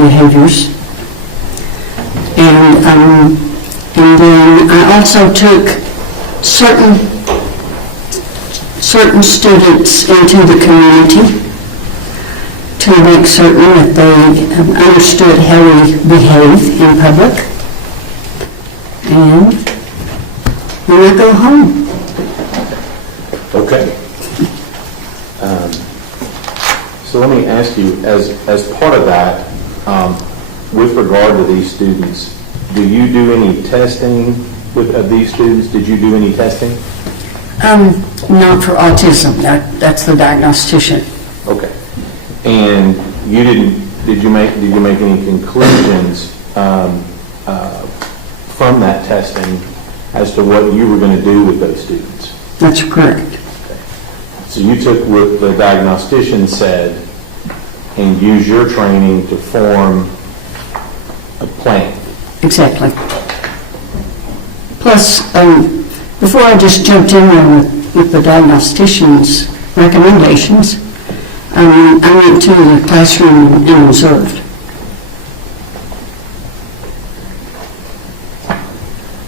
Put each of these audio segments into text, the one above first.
behaviors. And then I also took certain students into the community to make certain that they understood how we behave in public. And then I go home. Okay. So let me ask you, as part of that, with regard to these students, do you do any testing of these students? Did you do any testing? Not for autism. That's the diagnostician. Okay. And you did you make any conclusions from that testing as to what you were going to do with those students? That's correct. So you took what the diagnostician said and used your training to form a plan. Exactly. Plus, before I just jumped in there with the diagnostician's recommendations, I went to the classroom and observed.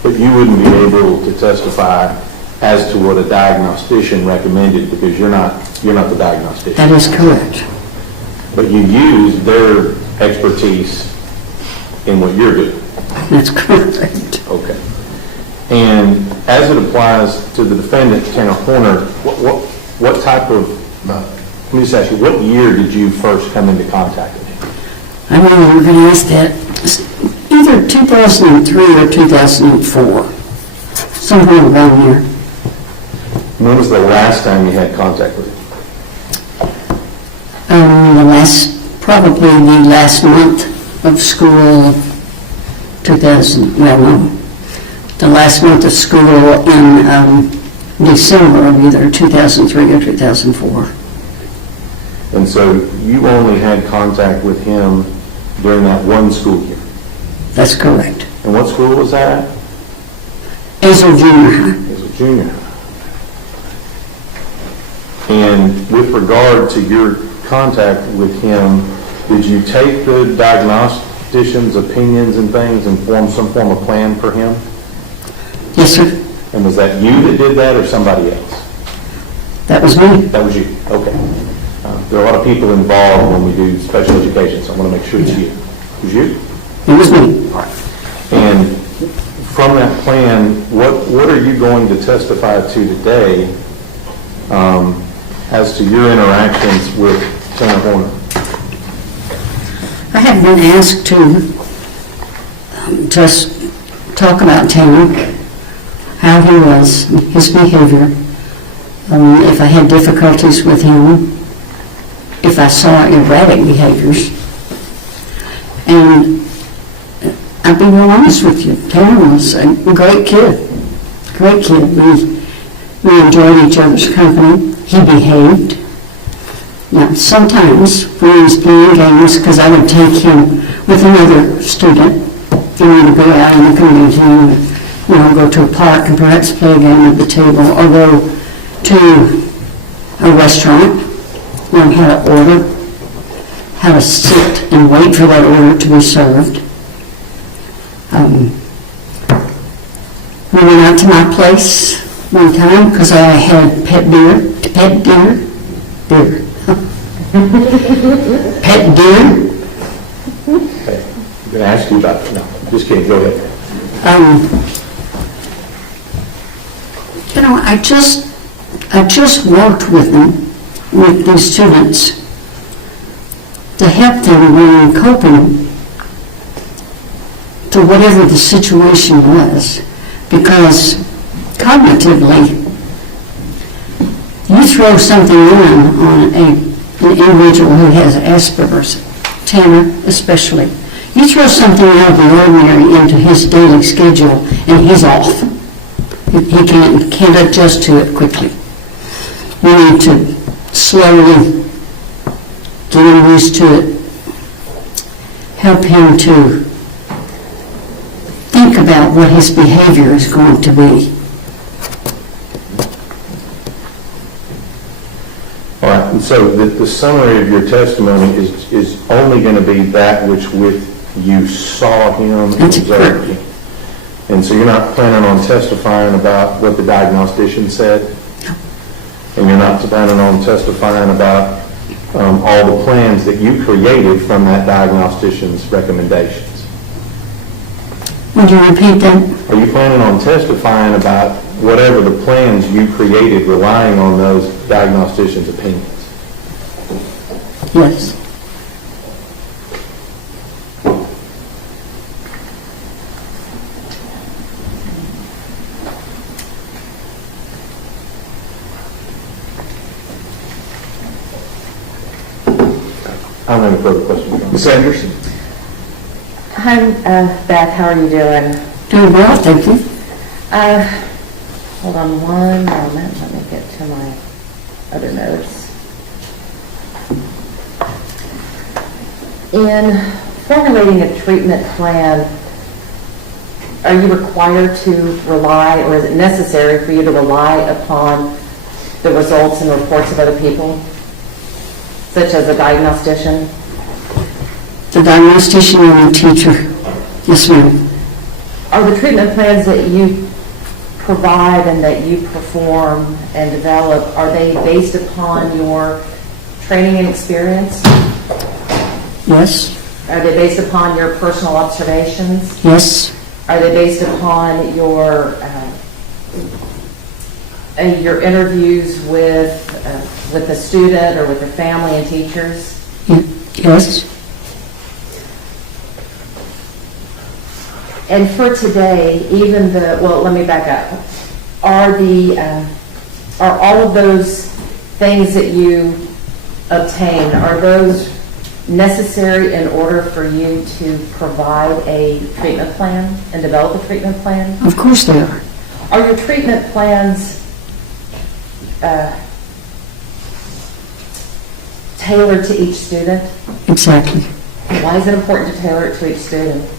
But you wouldn't be able to testify as to what a diagnostician recommended because you're not the diagnostician. That is correct. But you use their expertise in what you're doing. That's correct. Okay. And as it applies to the defendant, Tanner Horner, what type of, let me just ask you, what year did you first come into contact with him? I knew you were going to ask that. Either 2003 or 2004. Somewhere around here. When was the last time you had contact with him? Probably the last month of school, the last month of school in December of either 2003 or 2004. And so you only had contact with him during that one school year? That's correct. And what school was that? Azle Junior High. Azle Junior High. And with regard to your contact with him, did you take the diagnostician's opinions and things and form some form of plan for him? Yes, sir. And was that you that did that or somebody else? That was me. That was you. Okay. There are a lot of people involved when we do special education, so I want to make sure it's you. It was you? It was me. And from that plan, what are you going to testify to today as to your interactions with Tanner Horner? I have been asked to just talk about Tanner, how he was, his behavior, if I had difficulties with him, if I saw erratic behaviors. And I'll be real honest with you, Tanner was a great kid. Great kid. We enjoyed each other's company. He behaved. Now, sometimes when he was playing games, because I would take him with another student, and we would go out in the community and go to a park and perhaps play a game at the table, or go to a restaurant, learn how to order, how to sit and wait for that order to be served. We went out to my place one time because I had pet deer. Pet deer? Pet deer? Hey, I'm going to ask you about it. No, just kidding. Go ahead. I just worked with them, with these students, to help them in coping to whatever the situation was, because cognitively, you throw something on an individual who has Asperger's, Tanner especially, you throw something out of the ordinary into his daily schedule and he's off. He can't adjust to it quickly. We need to slowly get him used to it, help him to think about what his behavior is going to be. All right, and So the summary of your testimony is only going to be that which with you saw him and That's observed correct. him. And so you're not planning on testifying about what the diagnostician said? And you're not planning on testifying about all the plans that you created from that diagnostician's recommendations? Would you repeat that? Are you planning on testifying about whatever the plans you created relying on those diagnosticians' opinions? Yes. I don't have any further questions. Ms. Anderson? Hi, Beth, how are you doing? Doing well, thank you. Hold on one moment, let me get to my other notes. In formulating a treatment plan, are you required to rely, or is it necessary for you to rely upon the results and reports of other people, such as a diagnostician? The diagnostician and the teacher. Yes, ma'am. Are the treatment plans that you provide and that you perform and develop, are they based upon your training and experience? Yes. Are they based upon your personal observations? Yes. Are they based upon your interviews with the student or with the family and teachers? Yes. And for today, let me back up. Are all of those things that you obtain, are those necessary in order for you to provide a treatment plan and develop a treatment plan? Of course they are. Are your treatment plans tailored to each student? Exactly. Why is it important to tailor it to each student?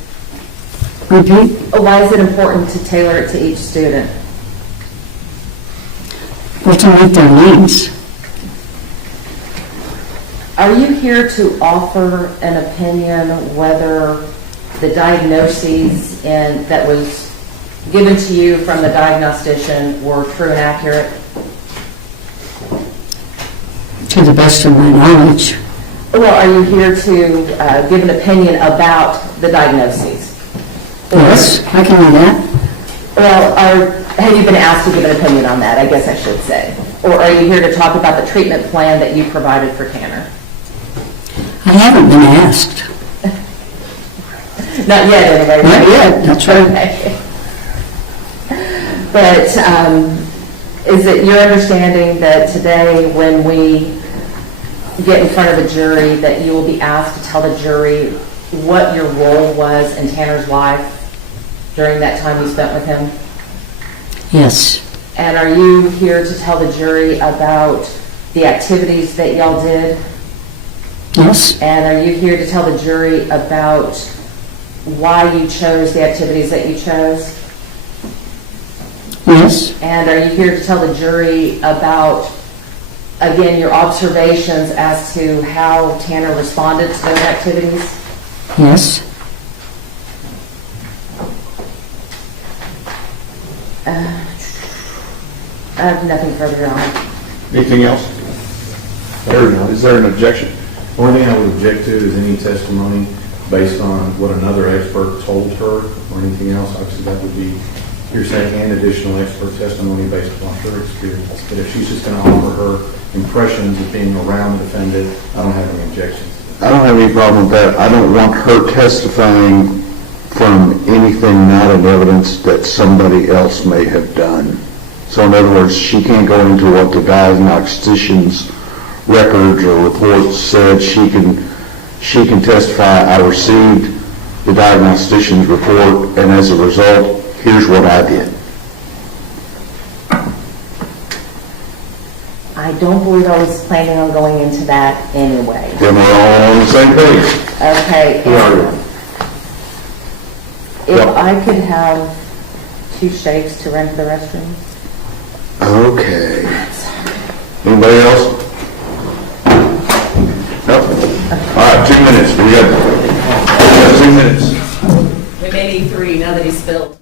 Repeat. Why is it important to tailor it to each student? Well, to meet their needs. Are you here to offer an opinion whether the diagnoses that was given to you from the diagnostician were true and accurate? To the best of my knowledge. Well, are you here to give an opinion about the diagnoses? Yes, I can do that. Well, have you been asked to give an opinion on that, I guess I should say? Or are you here to talk about the treatment plan that you provided for Tanner? I haven't been asked. Not yet, anyway. Not right? yet, that's right. Okay. But is it your understanding that today when we get in front of a jury that you will be asked to tell the jury what your role was in Tanner's life during that time you spent with him? Yes. And are you here to tell the jury about the activities that y'all did? Yes. And are you here to tell the jury about why you chose the activities that you chose? Yes. And are you here to tell the jury about, again, your observations as to how Tanner responded to those activities? Yes. I have nothing further on. Anything else? Is there an objection? The only thing I would object to is any testimony based on what another expert told her or anything else. Obviously, that would be hearsay and additional expert testimony based upon her experience. But if she's just going to offer her impressions of being around the defendant, I don't have any objections. I don't have any problem with that. I don't want her testifying from anything not in evidence that somebody else may have done. So in other words, she can't go into what the diagnostician's records or reports said. She can testify, I received the diagnostician's report, and as a result, here's what I did. I don't believe I was planning on going into that anyway. Then we're all on the same page. Okay. Who are you? If Yep. I could have 2 shakes to run to the restroom. Okay. Anybody else? right, 2 minutes, we got 2 minutes. We may need 3 now that he's spilled.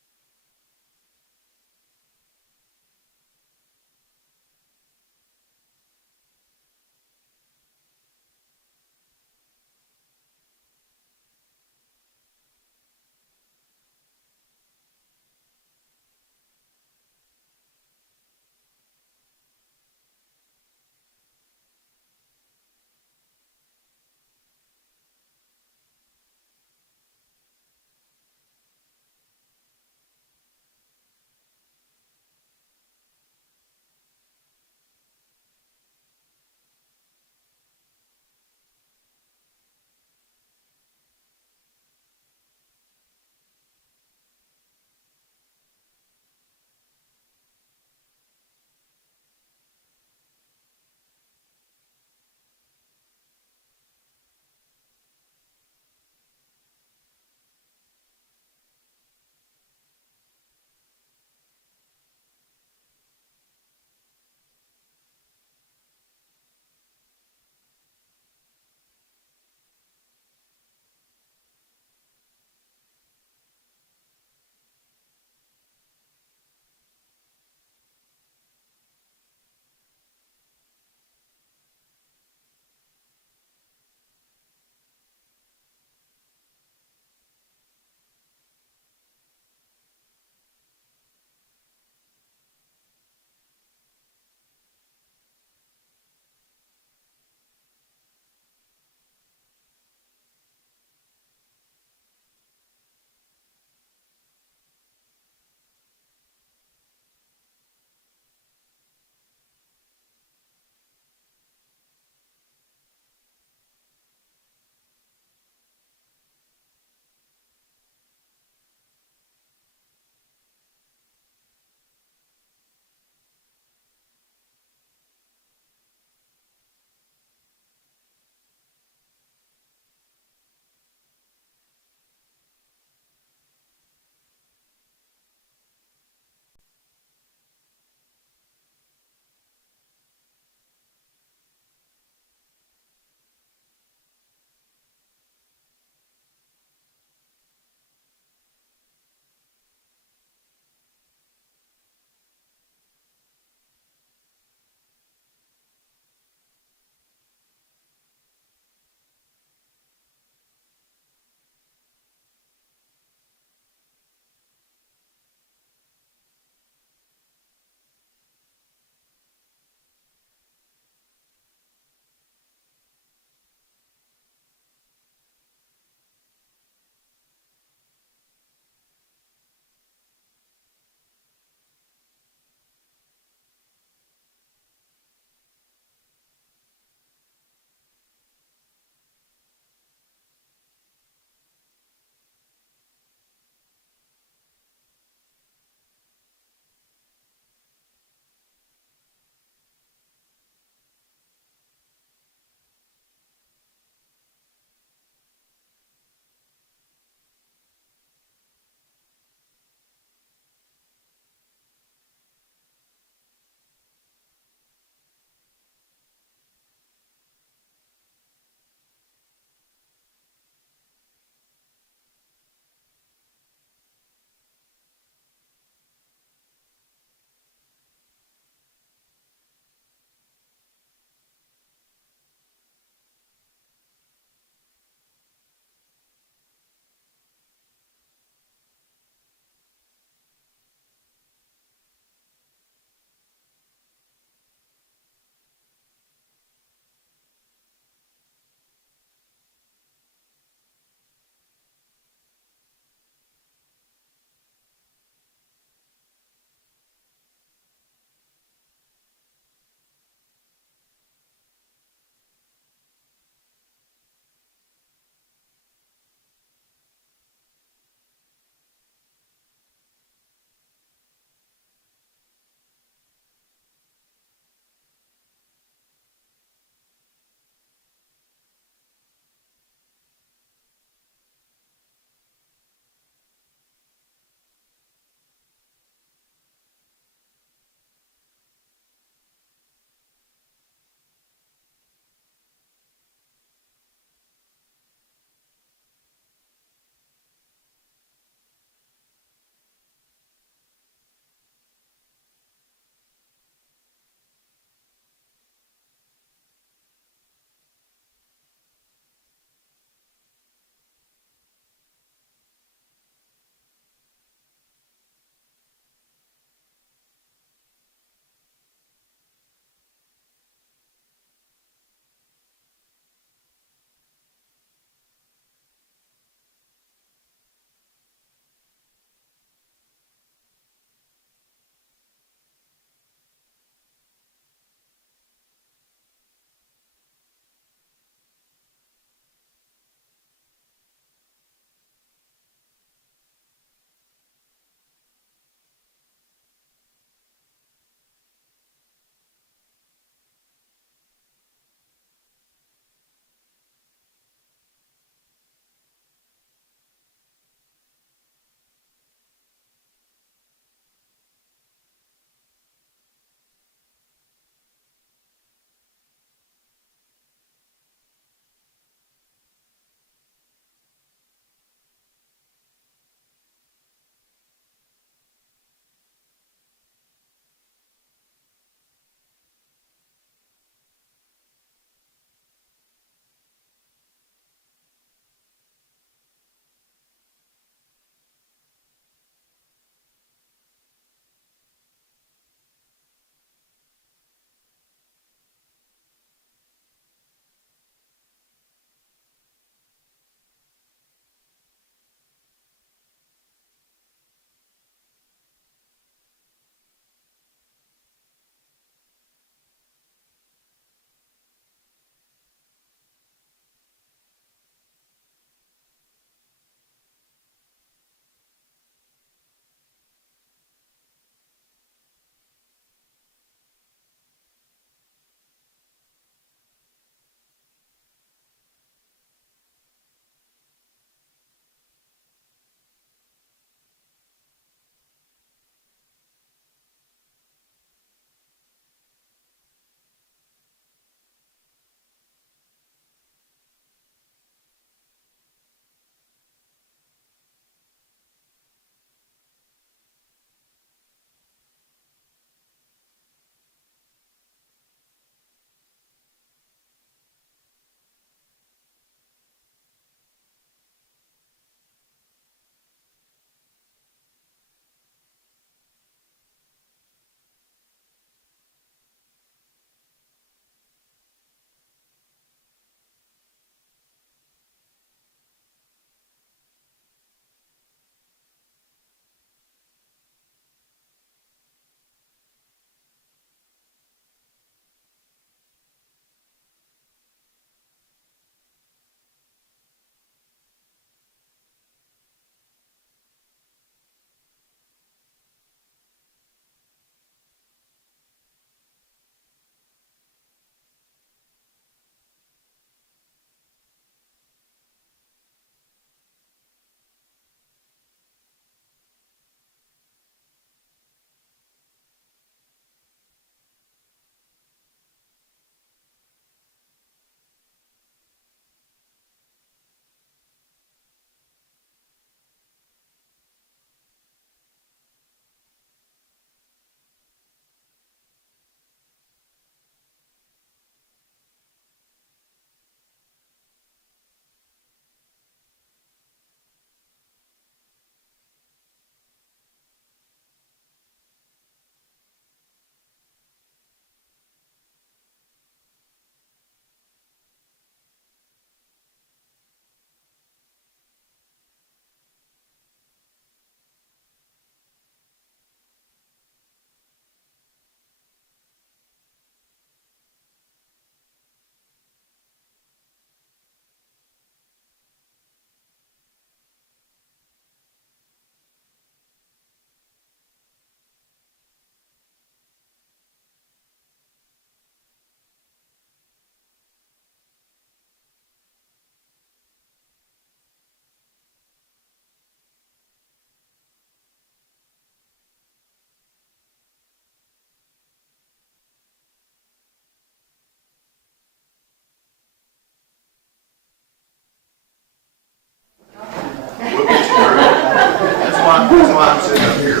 That's why I'm sitting up here.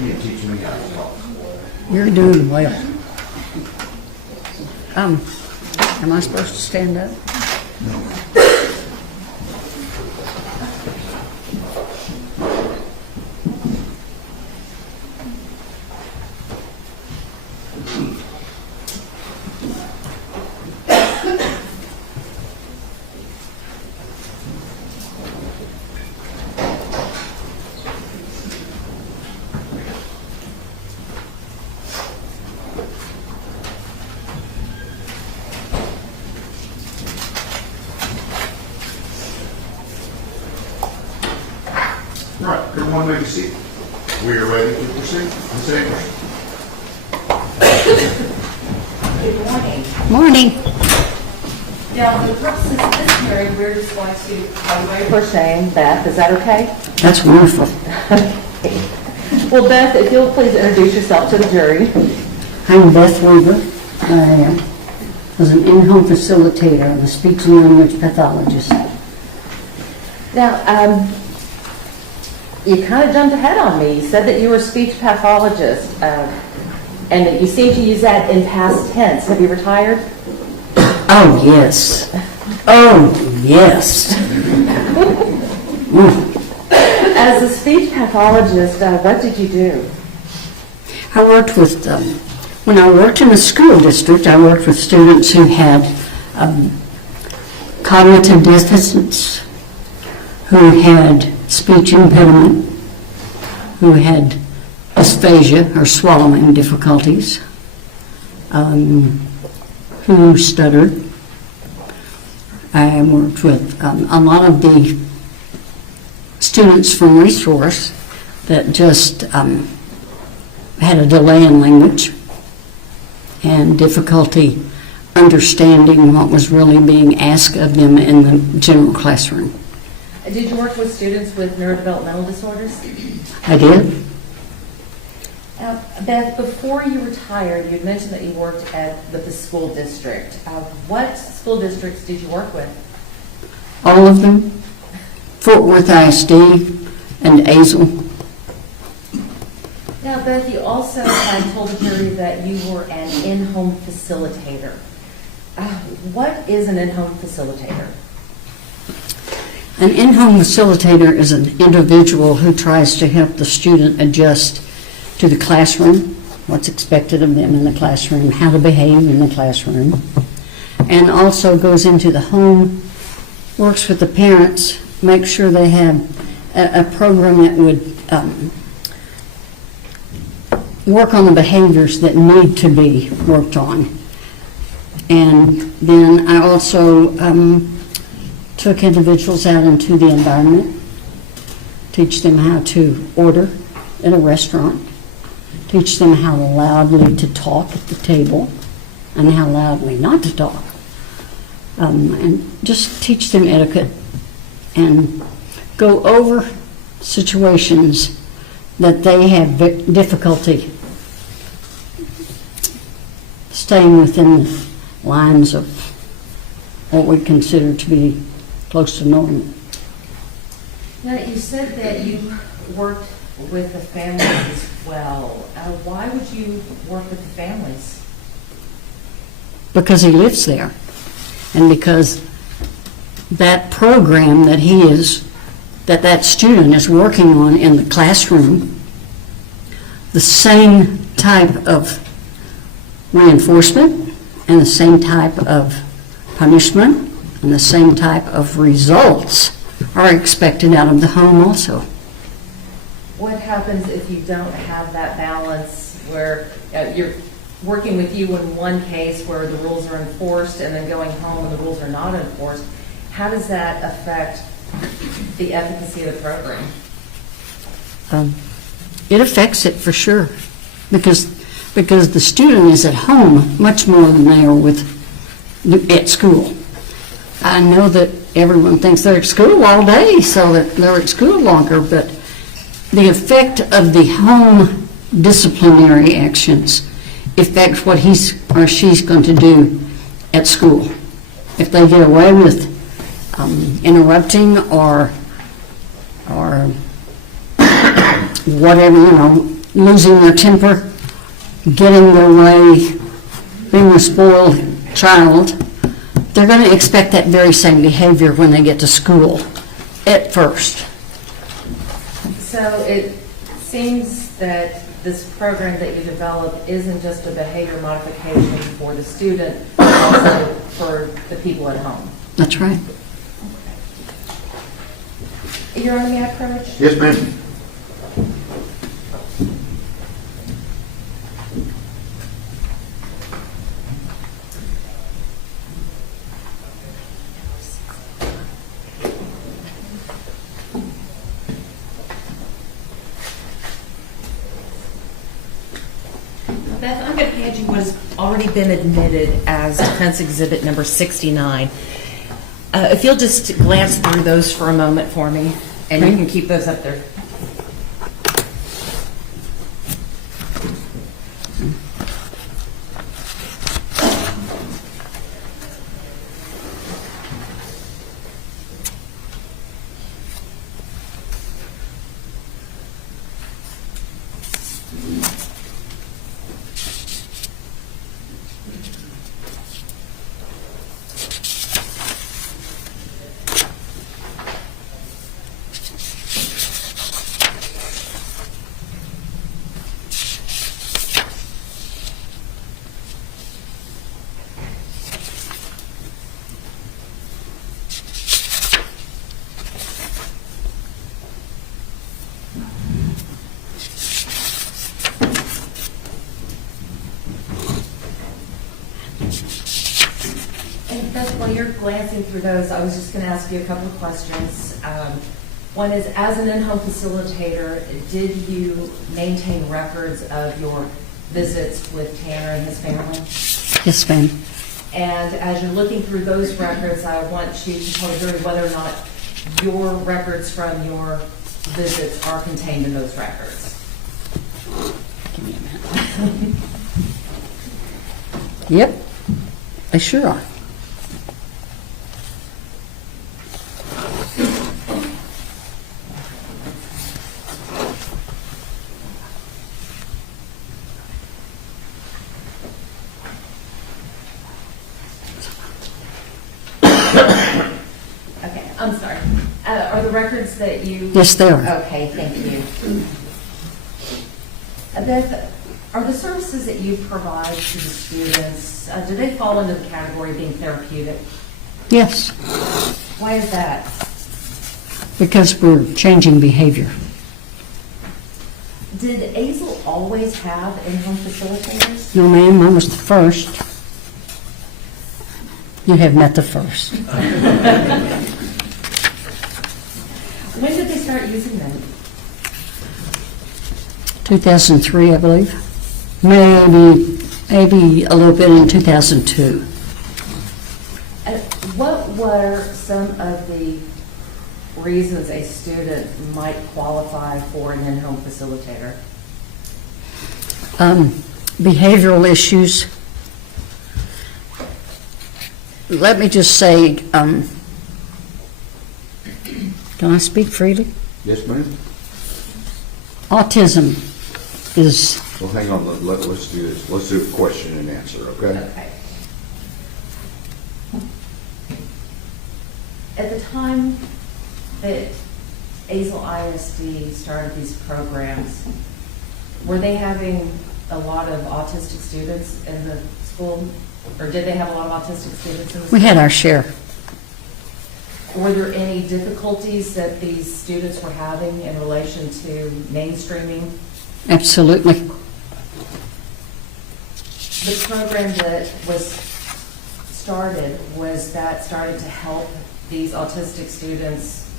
You teach me how to talk. You're doing well. Am I supposed to stand up? All right, everyone may be seated. We are ready to proceed. Ms. English. Good morning. Morning. Now, for the purposes of this hearing, we're just going to call you by your first name, Beth. Is that okay? That's wonderful. Well, Beth, if you'll please introduce yourself to the jury. I'm Beth Weaver. I was an in-home facilitator. I'm a speech and language pathologist. Now, you kind of jumped ahead on me. You said that you were a speech pathologist, and that you seem to use that in past tense. Have you retired? Oh, yes. Oh, yes. As a speech pathologist, what did you do? I worked with, when I worked in the school district, I worked with students who had cognitive deficits, who had speech impediment, who had dysphagia or swallowing difficulties, who stuttered. I worked with a lot of the students from resource that just had a delay in language and difficulty understanding what was really being asked of them in the general classroom. Did you work with students with neurodevelopmental disorders? I did. Beth, before you retired, you had mentioned that you worked with the school district. What school districts did you work with? All of them. Fort Worth ISD and Azle. Now, Beth, you also had told the jury that you were an in-home facilitator. What is an in-home facilitator? An in-home facilitator is an individual who tries to help the student adjust to the classroom, what's expected of them in the classroom, how to behave in the classroom, and also goes into the home, works with the parents, makes sure they have a program that would work on the behaviors that need to be worked on. And then I also took individuals out into the environment, teach them how to order in a restaurant, teach them how loudly to talk at the table and how loudly not to talk, and just teach them etiquette and go over situations that they have difficulty staying within the lines of what we consider to be close to normal. Now, you said that you worked with the families as well. Why would you work with the families? Because he lives there, and because that program that that student is working on in the classroom, the same type of reinforcement and the same type of punishment and the same type of results are expected out of the home also. What happens if you don't have that balance where you're working with you in one case where the rules are enforced and then going home and the rules are not enforced? How does that affect the efficacy of the program? It affects it for sure, because the student is at home much more than they are at school. I know that everyone thinks they're at school all day, so that they're at school longer, but the effect of the home disciplinary actions affects what he's or she's going to do at school. if they get away with interrupting or whatever, losing their temper, getting their way, being a spoiled child, they're going to expect that very same behavior when they get to school at first. So it seems that this program that you developed isn't just a behavior modification for the student, but also for the people at home. That's right. You're on the approach? Yes, ma'am. Beth, I'm going to hand you what has already been admitted as defense exhibit number 69. If you'll just glance through those for a moment for me, and you can keep those up there. And Beth, while you're glancing through those, I was just going to ask you a couple of questions. One is, as an in-home facilitator, did you maintain records of your visits with Tanner and his family? Yes, ma'am. And as you're looking through those records, I want you to tell the jury whether or not your records from your visits are contained in those records. Give me a minute. Yep, they sure are. Okay, I'm sorry. Are the records that you... Yes, they are. Okay, thank you. Beth, are the services that you provide to the students, do they fall into the category of being therapeutic? Yes, Why is that? because we're changing behavior. Did Azel always have in-home facilitators? No, ma'am, I was the first. You have met the first. When did they start using them? 2003, I believe. Maybe a little bit in 2002. What were some of the reasons a student might qualify for an in-home facilitator? Behavioral issues. Let me just say, can I speak freely? Yes, ma'am? Autism is, Well, hang on, let's do this. Let's do a question and answer, okay? Okay. At the time that Azel ISD started these programs, were they having a lot of autistic students in the school? Or did they have a lot of autistic students in the school? we had our share. Were there any difficulties that these students were having in relation to mainstreaming? Absolutely. The program that was started, was that started to help these autistic students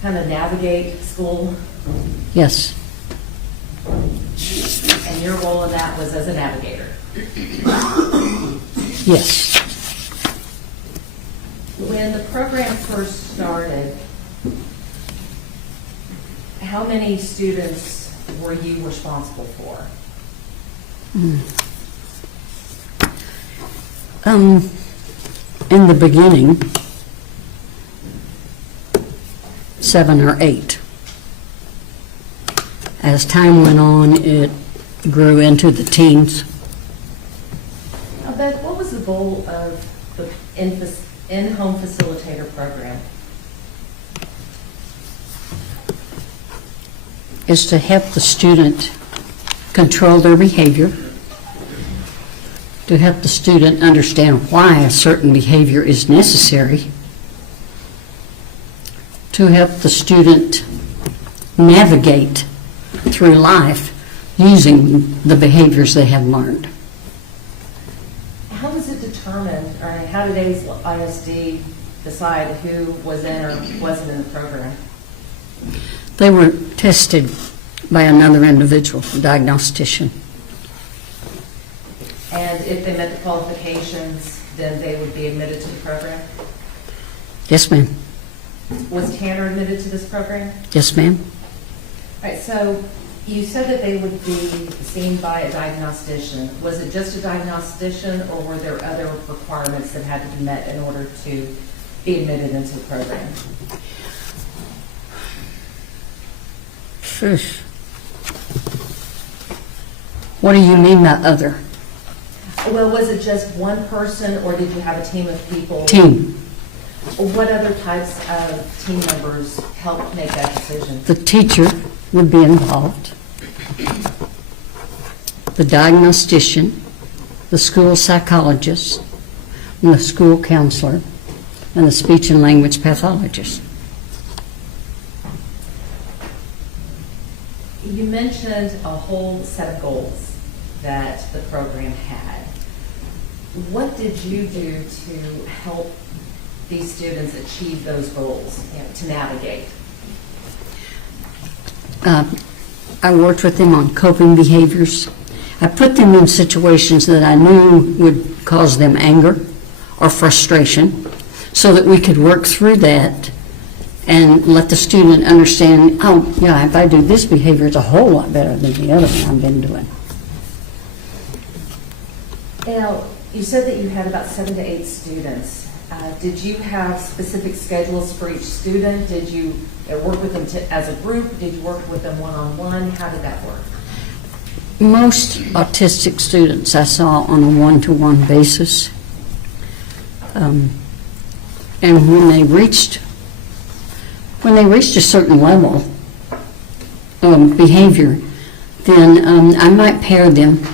kind of navigate school? Yes. And your role in that was as a navigator? Yes. When the program first started, how many students were you responsible for? in the beginning, 7 or 8. As time went on, it grew into the teens. Beth, what was the goal of the in-home facilitator program? Is to help the student control their behavior, to help the student understand why a certain behavior is necessary, to help the student navigate through life using the behaviors they have learned. How was it determined, or how did ISD decide who was in or wasn't in the program? They were tested by another individual, a diagnostician. And if they met the qualifications, then they would be admitted to the program? Yes, ma'am. Was Tanner admitted to this program? Yes, ma'am. All right, so you said that they would be seen by a diagnostician. Was it just a diagnostician, or were there other requirements that had to be met in order to be admitted into the program? Phew. What do you mean by other? Well, was it just one person, or did you have a team of people? Team. What other types of team members helped make that decision? The teacher would be involved, the diagnostician, the school psychologist, and the school counselor, and the speech and language pathologist. You mentioned a whole set of goals that the program had. What did you do to help these students achieve those goals, to navigate? I worked with them on coping behaviors. I put them in situations that I knew would cause them anger or frustration so that we could work through that and let the student understand, oh, yeah, if I do this behavior, it's a whole lot better than the other one I've been doing. Now, you said that you had about 7 to 8 students. Did you have specific schedules for each student? Did you work with them as a group? Did you work with them one-on-one? How did that work? Most autistic students I saw on a one-to-one basis. And when they reached a certain level of behavior, then I might pair them.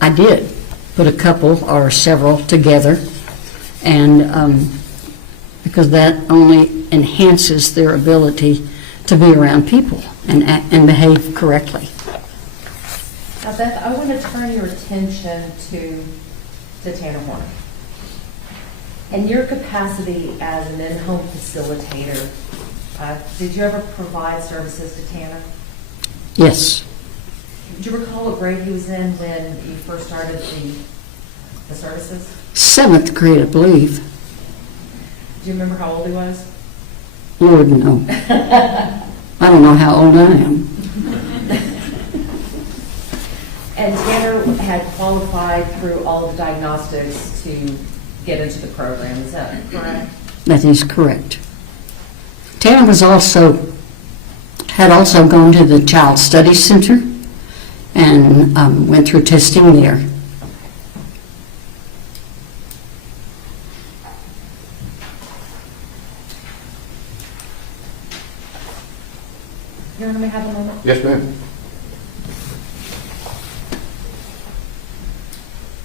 I did put a couple or several together, and because that only enhances their ability to be around people and behave correctly. Now, Beth, I want to turn your attention to Tanner Horn. In your capacity as an in-home facilitator, did you ever provide services to Tanner? Yes. Do you recall what grade he was in when you first started the services? 7th grade, I believe. Do you remember how old he was? Lord, no. I don't know how old I am. And Tanner had qualified through all of the diagnostics to get into the program, is that correct? That is correct. Tanner had also gone to the Child Study Center and went through testing there. You want me to have a moment? Yes, ma'am.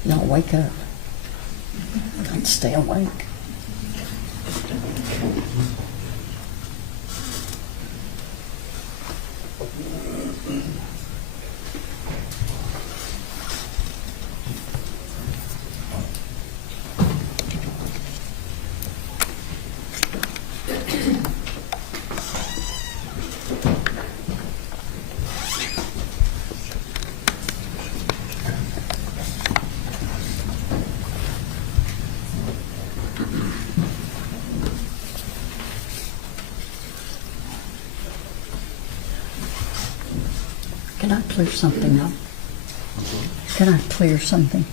No, wake up. Don't stay awake. Can I clear something up? Can I clear something?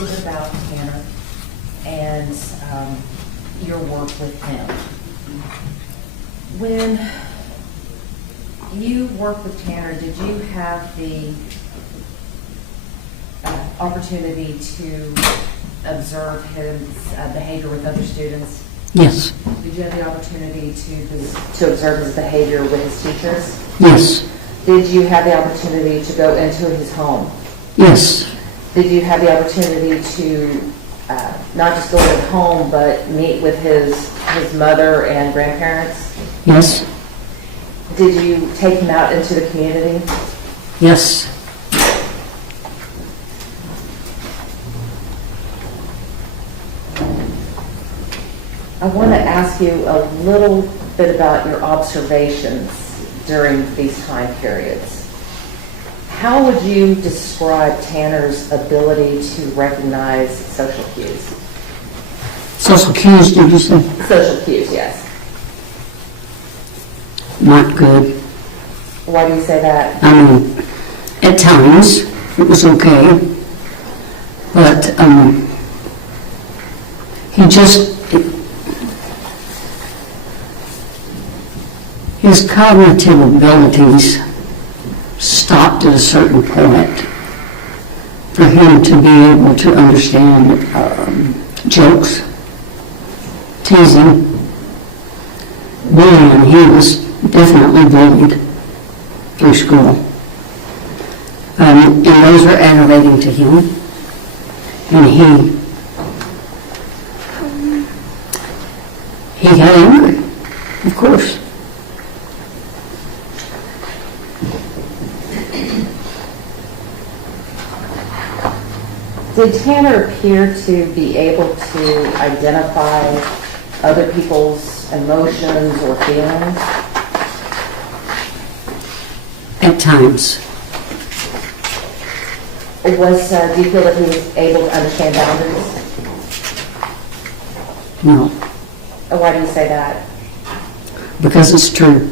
little bit about Tanner and your work with him. When you worked with Tanner, did you have the opportunity to observe his behavior with other students? Yes, Did you have the opportunity to observe his behavior with his teachers? yes, Did you have the opportunity to go into his home? yes, Did you have the opportunity to not just go to his home, but meet with his mother and grandparents? yes, Did you take him out into the community? yes. I want to ask you a little bit about your observations during these time periods. How would you describe Tanner's ability to recognize social cues? Social cues, did you say? Social cues, yes. Not good. Why do you say that? I mean, at times, it was okay, but he just, his cognitive abilities stopped at a certain point for him to be able to understand jokes, teasing, bullying. He was definitely bullied through school. And those were aggravating to him. And he got angry, of course. Did Tanner appear to be able to identify other people's emotions or feelings? At times, Do you feel that he was able to understand boundaries? no, Why do you say that? because it's true.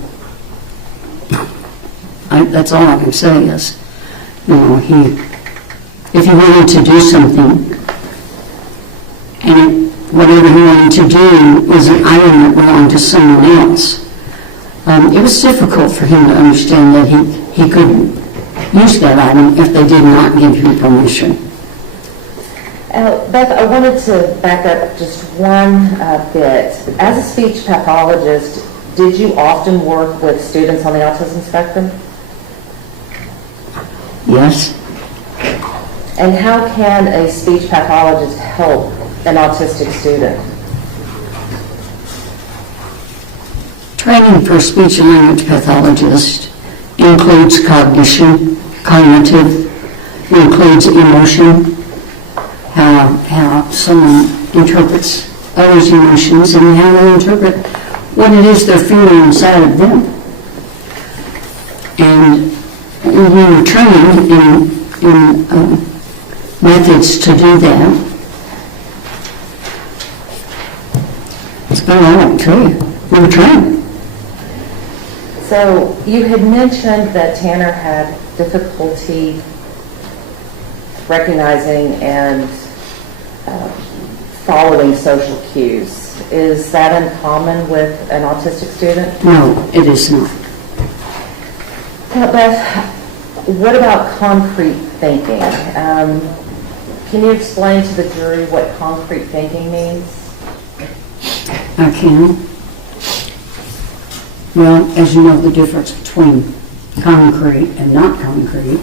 That's all I can say is, if he wanted to do something, and whatever he wanted to do was an item that belonged to someone else, it was difficult for him to understand that he couldn't use that item if they did not give him permission. Beth, I wanted to back up just one bit. As a speech pathologist, did you often work with students on the autism spectrum? Yes, And how can a speech pathologist help an autistic student? training for speech and language pathologist includes cognitive, includes emotion, how someone interprets others' emotions and how they interpret what it is they're feeling inside of them. And we were trained in methods to do that. It's been all I can tell you. We were trained. So you had mentioned that Tanner had difficulty recognizing and following social cues. Is that uncommon with an autistic student? No, it is not. Beth, what about concrete thinking? Can you explain to the jury what concrete thinking means? I can. Well, as you know, the difference between concrete and not concrete.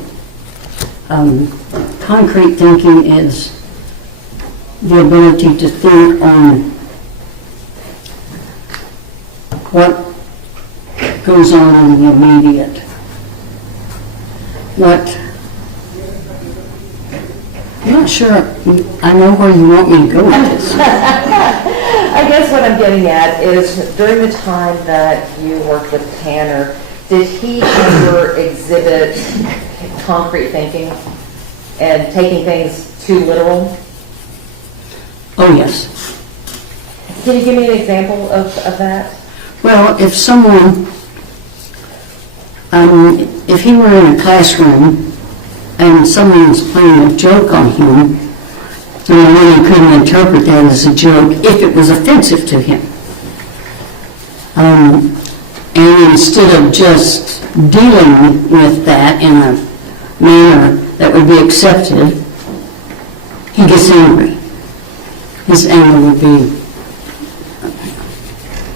Concrete thinking is the ability to think on what goes on in the immediate. I'm not sure I know where you want me to go with this. I guess what I'm getting at is during the time that you worked with Tanner, did he ever exhibit concrete thinking and taking things too literal? Oh, yes. Can you give me an example of that? Well, if someone, if he were in a classroom and someone was playing a joke on him, And Lynn couldn't interpret that as a joke if it was offensive to him. And instead of just dealing with that in a manner that would be accepted, he gets angry. His anger would be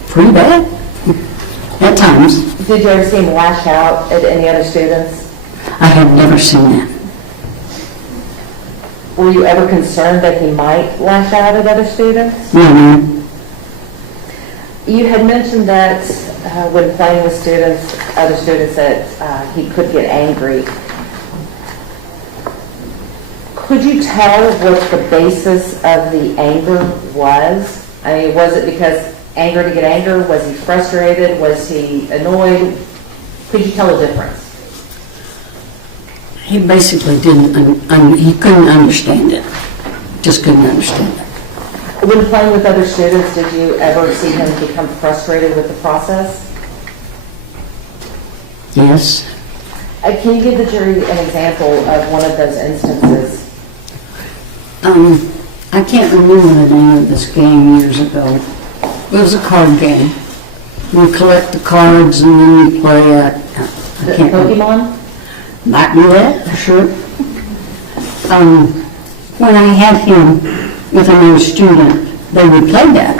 pretty bad at times. Did you ever see him lash out at any other students? I have never seen that. Were you ever concerned that he might lash out at other students? No, ma'am. You had mentioned that when playing with students, other students, that he could get angry. Could you tell what the basis of the anger was? I mean, was it because anger to get anger? Was he frustrated? Was he annoyed? Could you tell a difference? He basically didn't, he couldn't understand it. Just couldn't understand it. When playing with other students, did you ever see him become frustrated with the process? Yes. Can you give the jury an example of one of those instances? I can't remember the name of this game years ago. It was a card game. We collect the cards and then we play it. The Pokemon? Might be that, for sure. When I had him with another student, they would play that.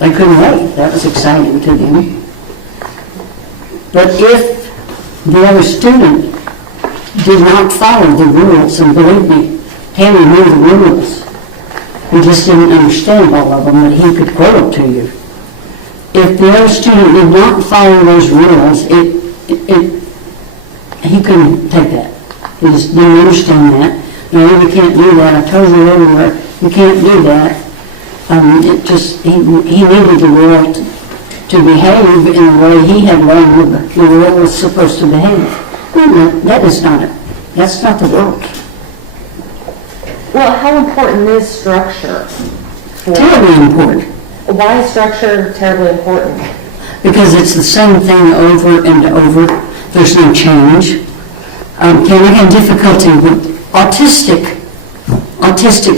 They couldn't wait. That was exciting to them. But if the other student did not follow the rules, and believe me, Tammy knew the rules, he just didn't understand all of them, but he could quote them to you. If the other student did not follow those rules, he couldn't take that. He just didn't understand that. No, you can't do that. I told you everywhere, you can't do that. He needed the world to behave in the way he had learned the world was supposed to behave. No, that is not it. That's not the world. Well, how important is structure? Terribly important. Why is structure terribly important? Because it's the same thing over and over. There's no change. Can I have difficulty with autistic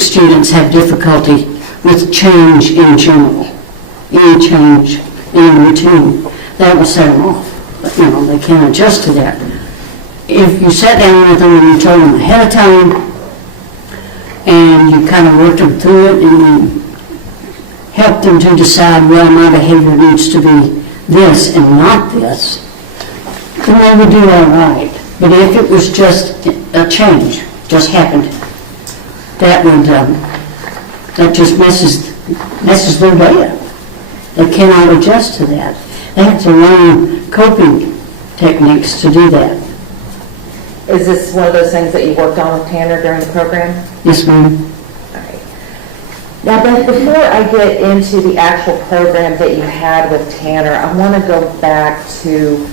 students have difficulty with change in general. Any change in routine. That will set them off. But, they can't adjust to that. If you sat down with them and you told them ahead of time, and you kind of worked them through it, and you helped them to decide, well, my behavior needs to be this and not this, then they would do all right. But if it was just a change, just happened, that just messes their day up. They cannot adjust to that. They have to learn coping techniques to do that. Is this one of those things that you worked on with Tanner during the program? Yes, ma'am. Okay. Now, Beth, before I get into the actual program that you had with Tanner, I want to go back to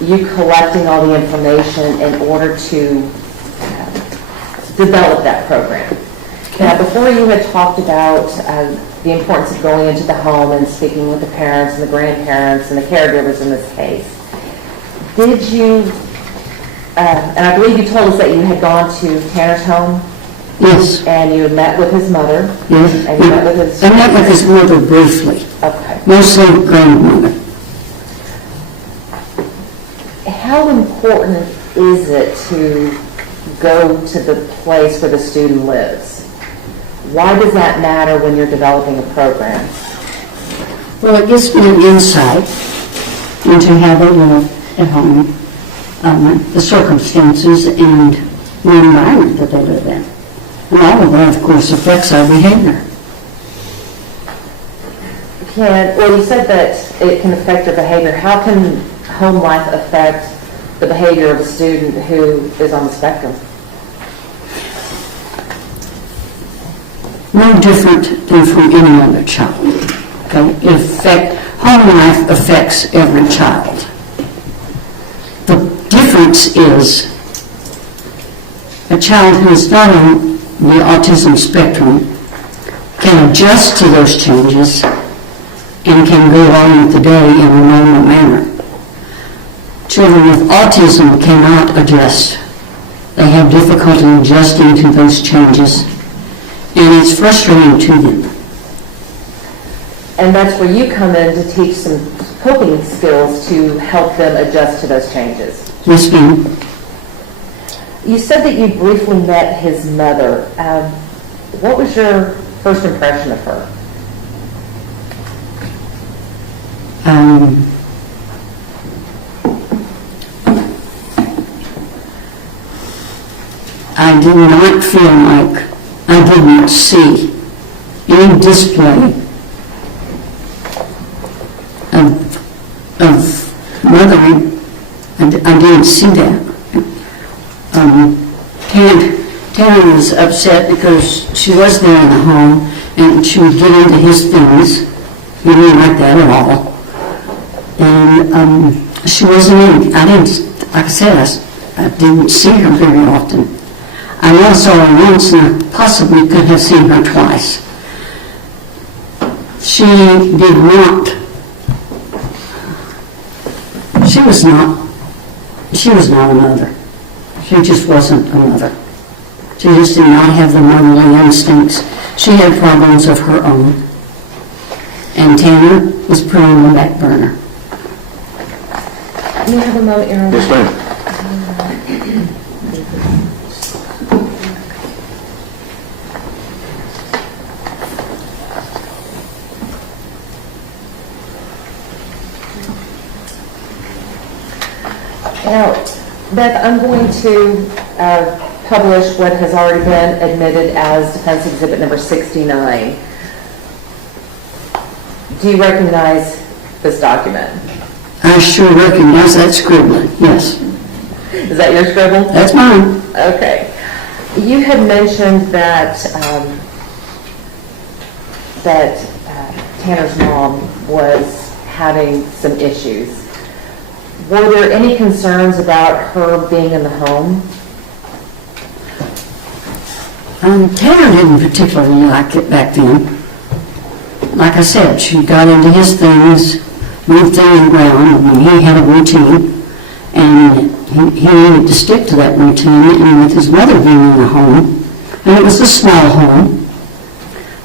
you collecting all the information in order to develop that program. Now, before you had talked about the importance of going into the home and speaking with the parents and the grandparents and the caregivers in this case, did you, and I believe you told us that you had gone to Tanner's home? Yes. And you had met with his mother? Yes. And you met with his... I met with his mother briefly. Okay. Mostly grandmother. How important is it to go to the place where the student lives? Why does that matter when you're developing a program? Well, it gives me an insight into how they live at home, the circumstances and the environment that they live in. And all of that, of course, affects our behavior. Well, you said that it can affect your behavior. How can home life affect the behavior of a student who is on the spectrum? No different than from any other child. Okay? Home life affects every child. The difference is a child who is not on the autism spectrum can adjust to those changes and can go on with the day in a normal manner. Children with autism cannot adjust. They have difficulty adjusting to those changes, And it's frustrating to them. And that's where you come in to teach some coping skills to help them adjust to those changes. Yes, ma'am. You said that you briefly met his mother. What was your first impression of her? I did not feel like I didn't see any display of mothering. I didn't see that. Tanner was upset because she was there in the home and she would get into his things. He didn't like that at all. And she wasn't in, I didn't, like I said, I didn't see her very often. I only saw her once and I possibly could have seen her twice. She did not, she was not a mother. She just wasn't a mother. She just did not have the motherly instincts. She had problems of her own. And Tanner was put on the back burner. You have a moment, Your Honor? Yes, ma'am. Now, Beth, I'm going to publish what has already been admitted as Defense Exhibit number 69. Do you recognize this document? I sure recognize that scribbling, yes. Is that your scribble? That's mine. Okay. You had mentioned that Tanner's mom was having some issues. Were there any concerns about her being in the home? Tanner didn't particularly like it back then. Like I said, she got into his things, moved things around. I mean, he had a routine, and he needed to stick to that routine. And with his mother being in the home, and it was a small home,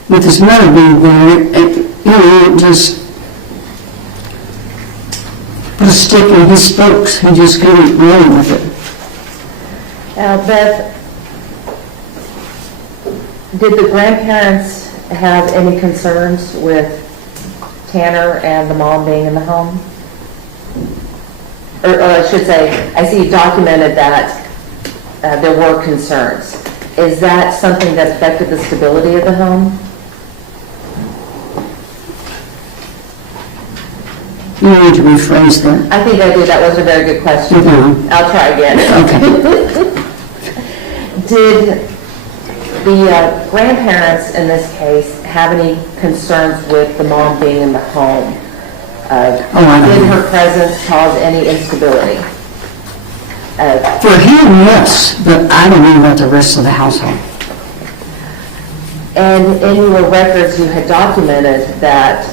with his mother being there, it just put a stick in his spokes. He just couldn't roll with it. Now, Beth, did the grandparents have any concerns with Tanner and the mom being in the home? Or I should say, I see you documented that there were concerns. Is that something that affected the stability of the home? You need to rephrase that. I think I did. That was a very good question. Mhm. I'll try again. Okay. Did the grandparents in this case have any concerns with the mom being in the home? I don't Did know. her presence cause any instability? For him, yes, but I don't know about the rest of the household. And in your records, you had documented that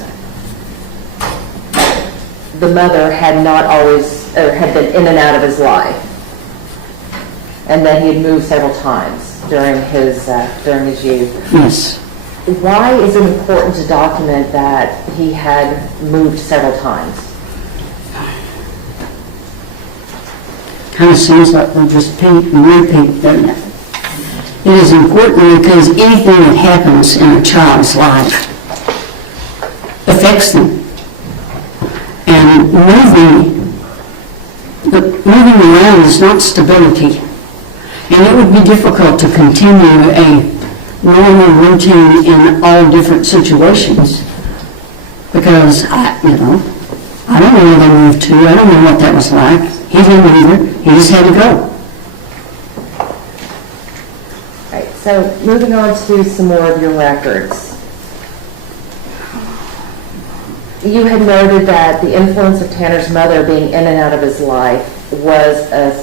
the mother had not always, or had been in and out of his life, and that he had moved several times during his youth. Yes. Why is it important to document that he had moved several times? Kind of seems like we're just repeat and repeat, doesn't it? It is important because anything that happens in a child's life affects them. And moving around is not stability. And it would be difficult to continue a normal routine in all different situations. Because, I don't know where they moved to. I don't know what that was like. He didn't either. He just had to go. Right, so moving on to some more of your records. You had noted that the influence of Tanner's mother being in and out of his life was an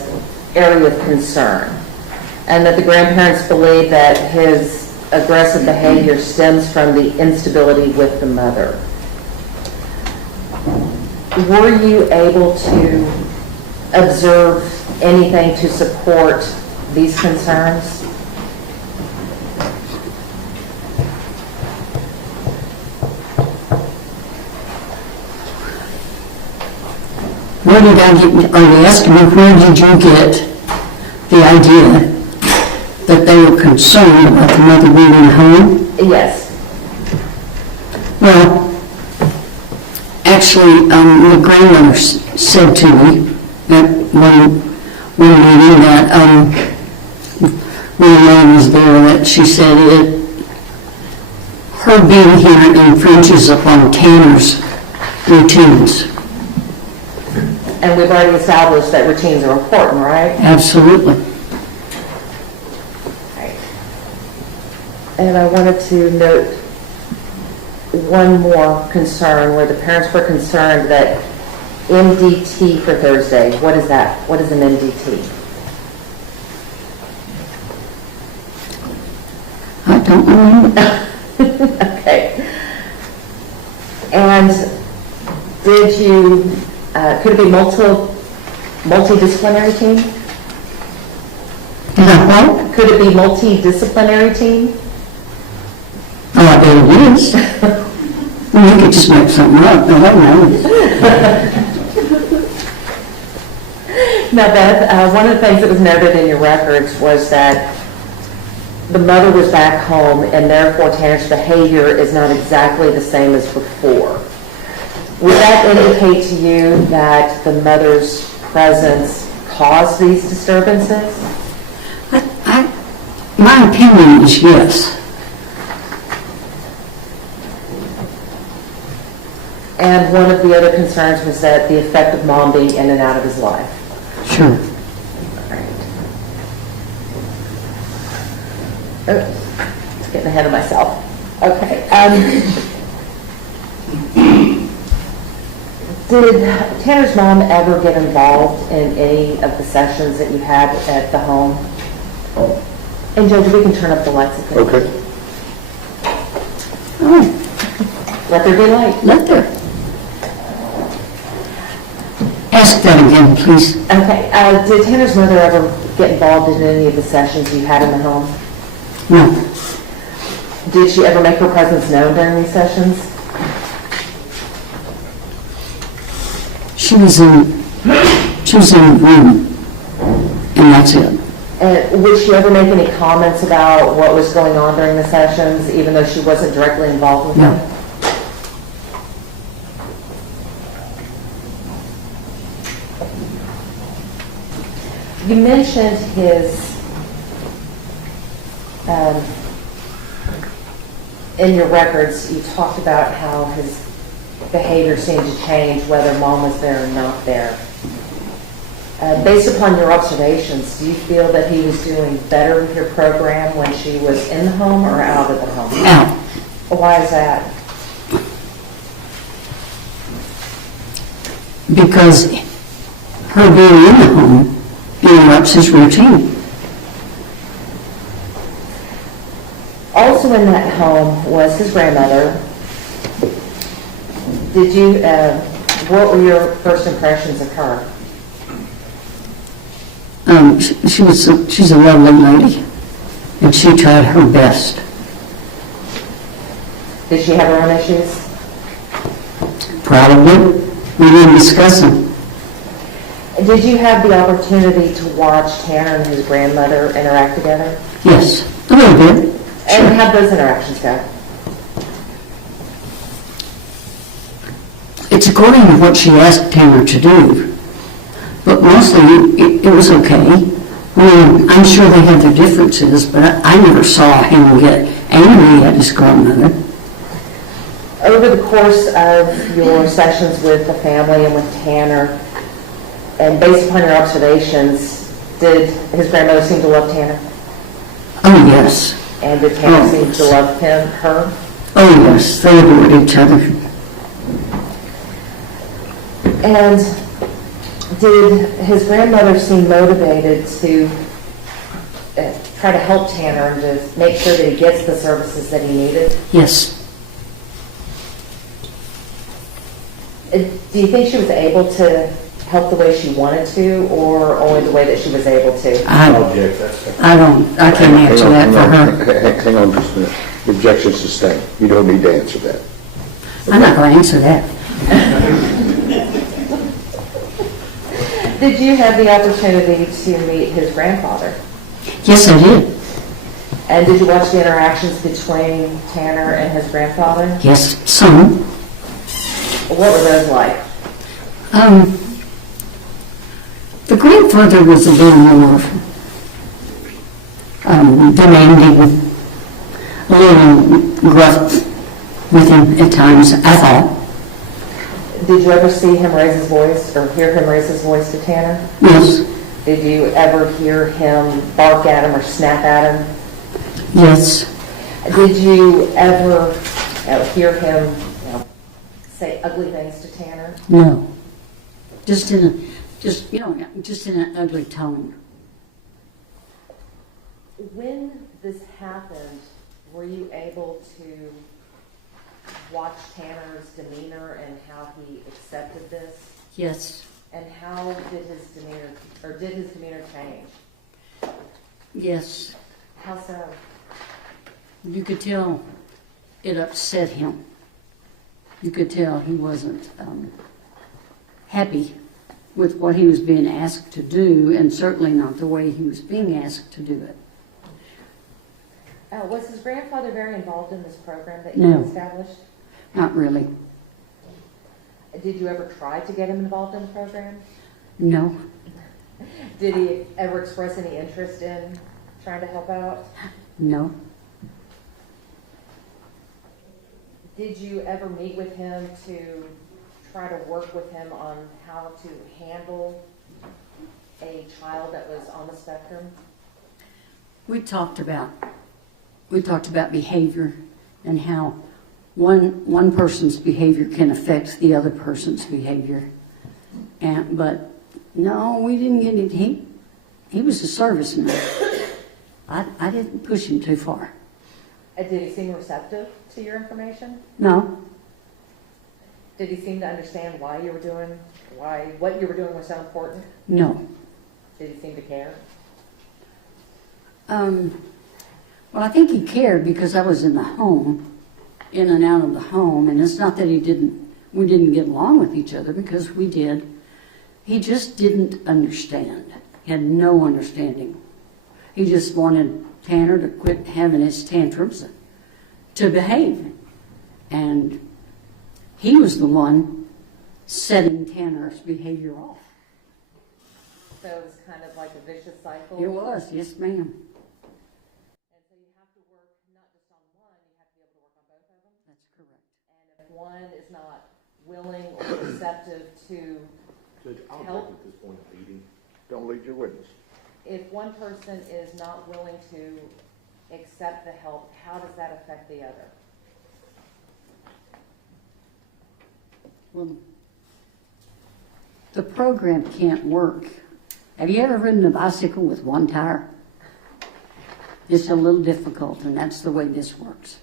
area of concern, and that the grandparents believe that his aggressive behavior stems from the instability with the mother. Were you able to observe anything to support these concerns? Where did I get, are you asking me where did you get the idea that they were concerned about the mother being in the home? Yes. Well, actually, the grandmother said to me at one meeting that, when Lynn was there, that she said her being here infringes upon Tanner's routines. And we've already established that routines are important, right? Absolutely. Right. And I wanted to note one more concern where the parents were concerned that MDT for Thursday. What is that? What is an MDT? I don't know. Okay. And did you, could it be multidisciplinary team? Is that what? Could it be multidisciplinary team? Oh, I bet it is. Well, you could just make something up, but I don't know. Now, Beth, one of the things that was noted in your records was that the mother was back home and therefore Tanner's behavior is not exactly the same as before. Would that indicate to you that the mother's presence caused these disturbances? My opinion is yes. And one of the other concerns was that the effect of mom being in and out of his life. Sure. Oh, getting ahead of myself. Okay. Did Tanner's mom ever get involved in any of the sessions that you had at the home? And Judge, we can turn up the lights if we Okay. Oh, let there be light. let there. Ask that again, please. Okay. Did Tanner's mother ever get involved in any of the sessions you had in the home? No. Did she ever make her presence known during these sessions? She was in the room, and that's it. And would she ever make any comments about what was going on during the sessions, even though she wasn't directly involved with No. them? You mentioned his, in your records, you talked about how his behavior seemed to change whether mom was there or not there. Based upon your observations, do you feel that he was doing better with your program when she was in the home or out of the home? Out. Why is that? Because her being in the home interrupts his routine. Also in that home was his grandmother. Did you, what were your first impressions of her? She's a lovely lady, and she tried her best. Did she have her own issues? Probably. We didn't discuss them. Did you have the opportunity to watch Tanner and his grandmother interact together? Yes, a little bit. And how'd those interactions go? It's according to what she asked Tanner to do. But mostly, it was okay. I mean, I'm sure they had their differences, but I never saw him get angry at his grandmother. Over the course of your sessions with the family and with Tanner, and based upon your observations, did his grandmother seem to love Tanner? Oh, yes. And did Tanner Oh, seem yes. to love her? Oh, yes. They adored each other. And did his grandmother seem motivated to try to help Tanner and to make sure that he gets the services that he needed? Yes. Do you think she was able to help the way she wanted to, or only the way that she was able to? I can't answer that for her. Hang on just a minute. The objection's sustained. You don't need to answer that. I'm not going to answer that. Did you have the opportunity to meet his grandfather? Yes, I did. And did you watch the interactions between Tanner and his grandfather? Yes, some. What were those like? The grandfather was a little more demanding, a little gruff with him at times, I thought. Did you ever see him raise his voice or hear him raise his voice to Tanner? Yes, Did you ever hear him bark at him or snap at him? yes, Did you ever hear him say ugly things to Tanner? no. Just in an ugly tone. When this happened, were you able to watch Tanner's demeanor and how he accepted this? Yes, And how did his demeanor change? yes. How so? You could tell it upset him. You could tell he wasn't happy with what he was being asked to do, and certainly not the way he was being asked to do it. Was his grandfather very involved in this program that No. you established? Not really. Did you ever try to get him involved in the program? No, Did he ever express any interest in trying to help out? no, Did you ever meet with him to try to work with him on how to handle a child that was on the spectrum? we talked about behavior and how one person's behavior can affect the other person's behavior. But no, we didn't get it. He was a serviceman. I didn't push him too far. Did he seem receptive to your information? No, Did he seem to understand why what you were doing was so important? no. Did he seem to care? Well, I think he cared because I was in the home, in and out of the home, and it's not that we didn't get along with each other, because we did. He just didn't understand. He had no understanding. He just wanted Tanner to quit having his tantrums, to behave. And he was the one setting Tanner's behavior off. So it was kind of like a vicious cycle? It was, yes, ma'am. And so you have to work not just on one, you have to be able to work on both of them? That's correct. And if one is not willing or receptive to Judge, I'll help, at this point of meeting. Don't lead your witness. if one person is not willing to accept the help, how does that affect the other? Well, the program can't work. Have you ever ridden a bicycle with one tire? It's a little difficult, and that's the way this works.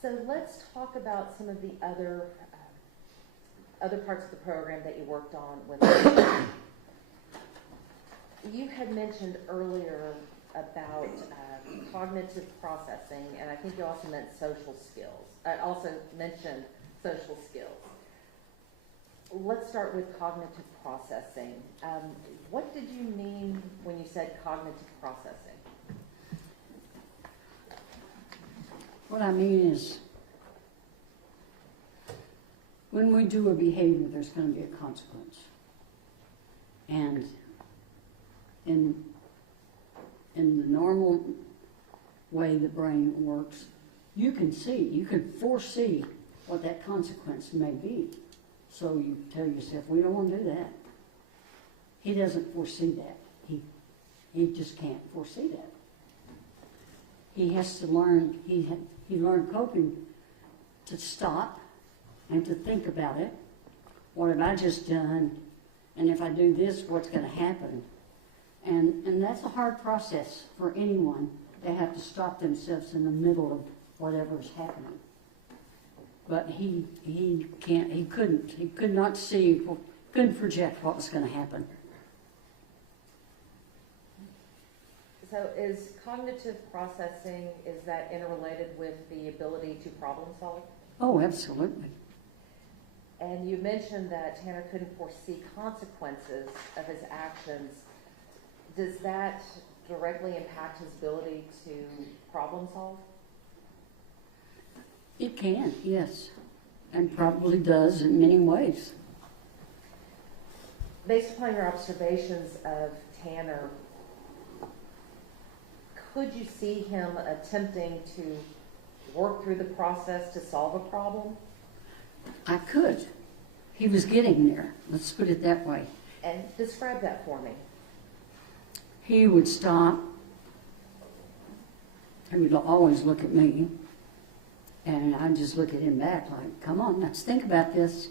So let's talk about some of the other parts of the program that you worked on with us. You had mentioned earlier about cognitive processing, and I think you also meant social skills. I also mentioned social skills. Let's start with cognitive processing. What did you mean when you said cognitive processing? What I mean is, when we do a behavior, there's going to be a consequence. And in the normal way the brain works, you can foresee what that consequence may be. So you tell yourself, we don't want to do that. He doesn't foresee that. He just can't foresee that. He has to learn, he learned coping to stop and to think about it. What have I just done? And if I do this, what's going to happen? And that's a hard process for anyone to have to stop themselves in the middle of whatever's happening. But he couldn't project what was going to happen. So is cognitive processing, is that interrelated with the ability to problem solve? Oh, absolutely. And you mentioned that Tanner couldn't foresee consequences of his actions. Does that directly impact his ability to problem solve? It can, yes, and probably does in many ways. Based upon your observations of Tanner, could you see him attempting to work through the process to solve a problem? I could. He was getting there, let's put it that way. And describe that for me. He would stop. He would always look at me, and I'd just look at him back like, come on, let's think about this.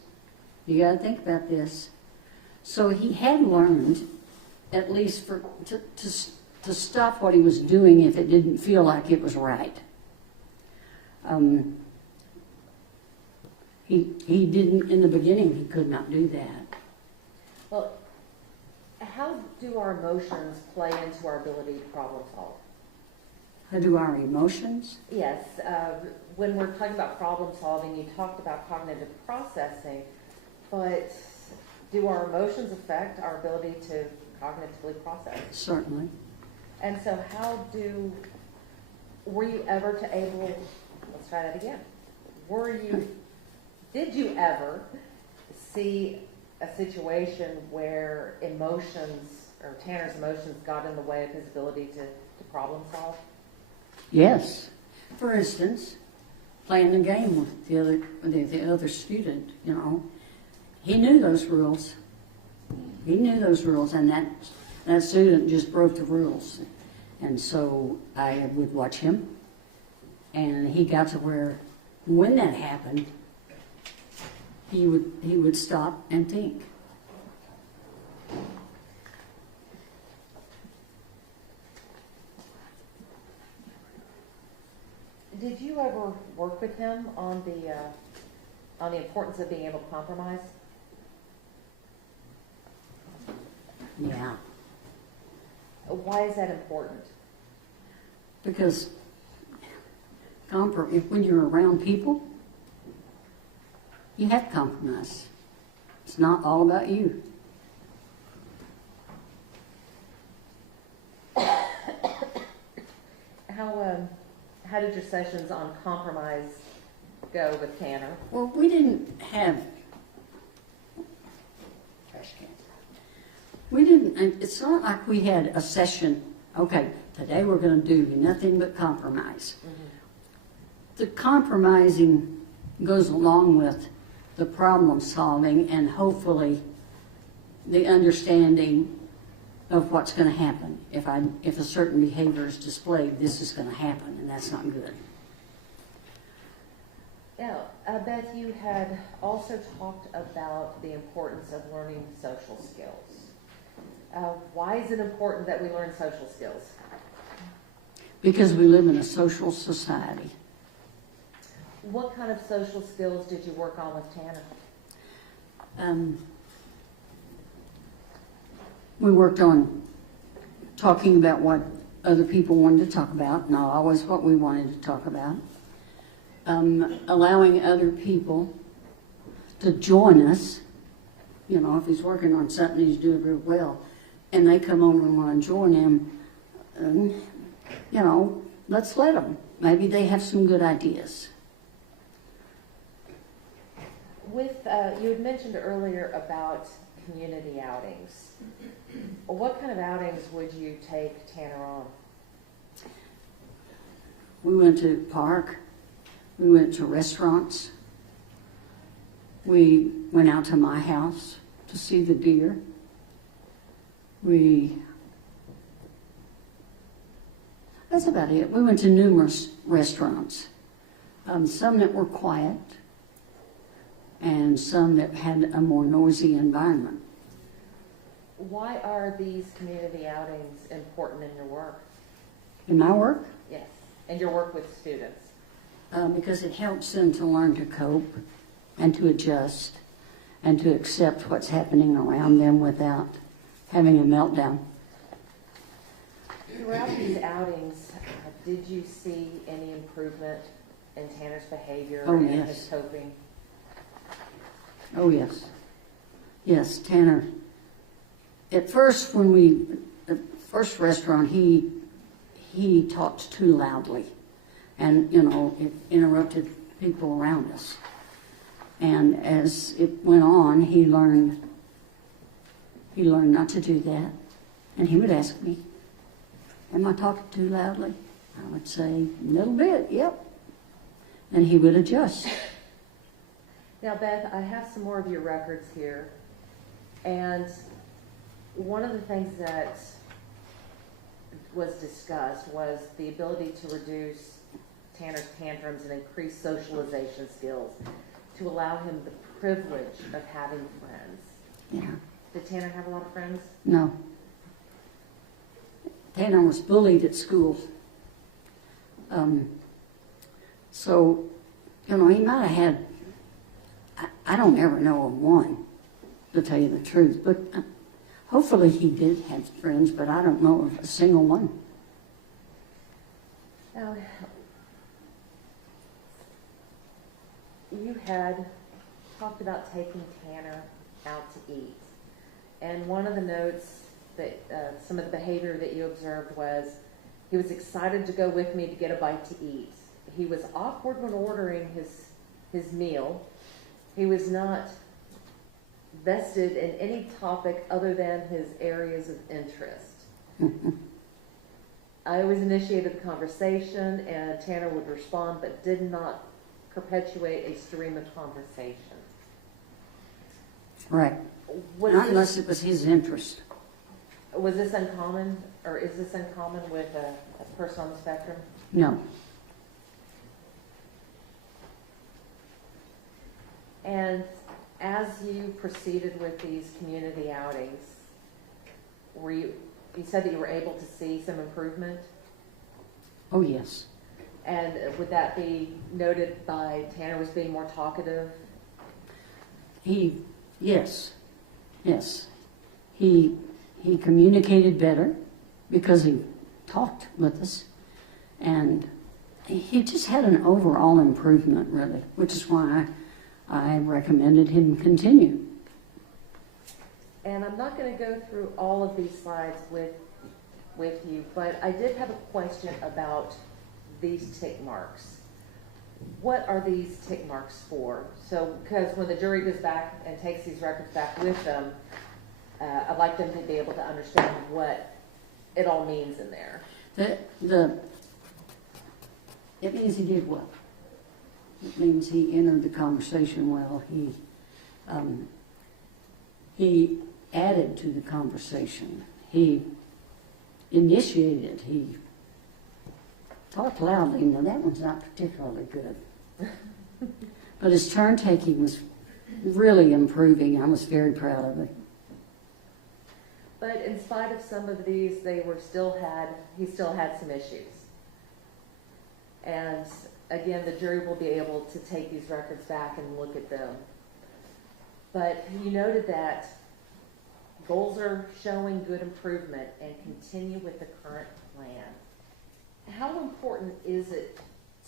You got to think about this. So he had learned, at least to stop what he was doing if it didn't feel like it was right. He didn't, in the beginning, he could not do that. Well, how do our emotions play into our ability to problem solve? How do our emotions? Yes, when we're talking about problem solving, you talked about cognitive processing, but do our emotions affect our ability to cognitively process? Certainly. And so were you ever let's try that again. Did you ever see a situation where emotions, or Tanner's emotions, got in the way of his ability to problem solve? Yes. For instance, playing the game with the other student, you know, he knew those rules. He knew those rules, and that student just broke the rules. And so I would watch him, and he got to where, when that happened, he would stop and think. Did you ever work with him on the importance of being able to compromise? Yeah. Why is that important? Because when you're around people, you have to compromise. It's not all about you. How did your sessions on compromise go with Tanner? Well, we didn't have trash cans. It's not like we had a session, okay, today we're going to do nothing but compromise. Mm-hmm. The compromising goes along with the problem solving and hopefully the understanding of what's going to happen. If a certain behavior is displayed, this is going to happen, and that's not good. Now, Beth, you had also talked about the importance of learning social skills. Why is it important that we learn social skills? Because we live in a social society. What kind of social skills did you work on with Tanner? We worked on talking about what other people wanted to talk about, not always what we wanted to talk about. Allowing other people to join us. You know, if he's working on something, he's doing real well, and they come over and want to join him, you know, let's let them. Maybe they have some good ideas. You had mentioned earlier about community outings. What kind of outings would you take Tanner on? We went to the park. We went to restaurants. We went out to my house to see the deer. That's about it. We went to numerous restaurants. Some that were quiet and some that had a more noisy environment. Why are these community outings important in your work? In my work? Yes, and your work with students. Because it helps them to learn to cope and to adjust and to accept what's happening around them without having a meltdown. Throughout these outings, did you see any improvement in Tanner's behavior Oh, and yes. his coping? Oh, yes. Yes, Tanner. At first, the first restaurant, he talked too loudly. And, it interrupted people around us. And as it went on, he learned not to do that. And he would ask me, am I talking too loudly? I would say, a little bit, yep. And he would adjust. Now, Beth, I have some more of your records here. And one of the things that was discussed was the ability to reduce Tanner's tantrums and increase socialization skills to allow him the privilege of having friends. Yeah. Did Tanner have a lot of friends? No. Tanner was bullied at school. So, he might have had, I don't ever know of one, to tell you the truth, but hopefully he did have friends, but I don't know of a single one. Now, you had talked about taking Tanner out to eat. And one of the notes that some of the behavior that you observed was he was excited to go with me to get a bite to eat. He was awkward when ordering his meal. He was not vested in any topic other than his areas of interest. I always initiated the conversation, and Tanner would respond, but did not perpetuate a stream of conversation. Right. Not unless it was his interest. Was this uncommon, or is this uncommon with a person on the spectrum? No. And as you proceeded with these community outings, you said that you were able to see some improvement? Oh, yes. And would that be noted by Tanner was being more talkative? Yes. He communicated better because he talked with us. And he just had an overall improvement, really, which is why I recommended him continue. And I'm not going to go through all of these slides with you, but I did have a question about these tick marks. What are these tick marks for? So, because when the jury goes back and takes these records back with them, I'd like them to be able to understand what it all means in there. It means he did well. It means he entered the conversation well. He added to the conversation. He initiated. He talked loudly. Now that one's not particularly good. But his turn taking was really improving. I was very proud of it. But in spite of some of these, he still had some issues. And again, the jury will be able to take these records back and look at them. But you noted that goals are showing good improvement and continue with the current plan. How important is it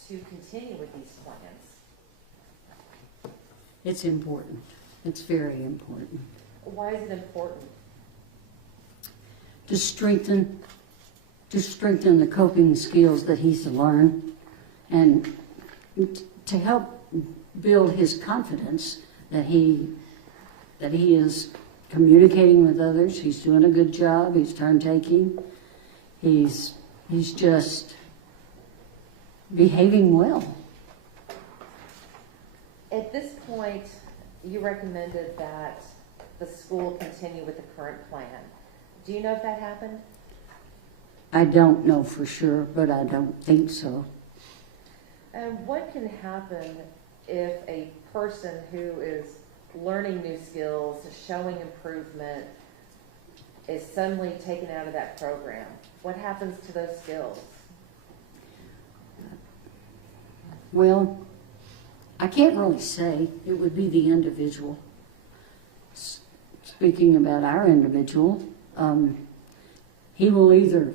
to continue with these plans? It's important. It's very important. Why is it important? To strengthen the coping skills that he's learned, and to help build his confidence that he is communicating with others. He's doing a good job. He's turn taking. He's just behaving well. At this point, you recommended that the school continue with the current plan. Do you know if that happened? I don't know for sure, but I don't think so. And what can happen if a person who is learning new skills, showing improvement, is suddenly taken out of that program? What happens to those skills? Well, I can't really say. It would be the individual. Speaking about our individual, he will either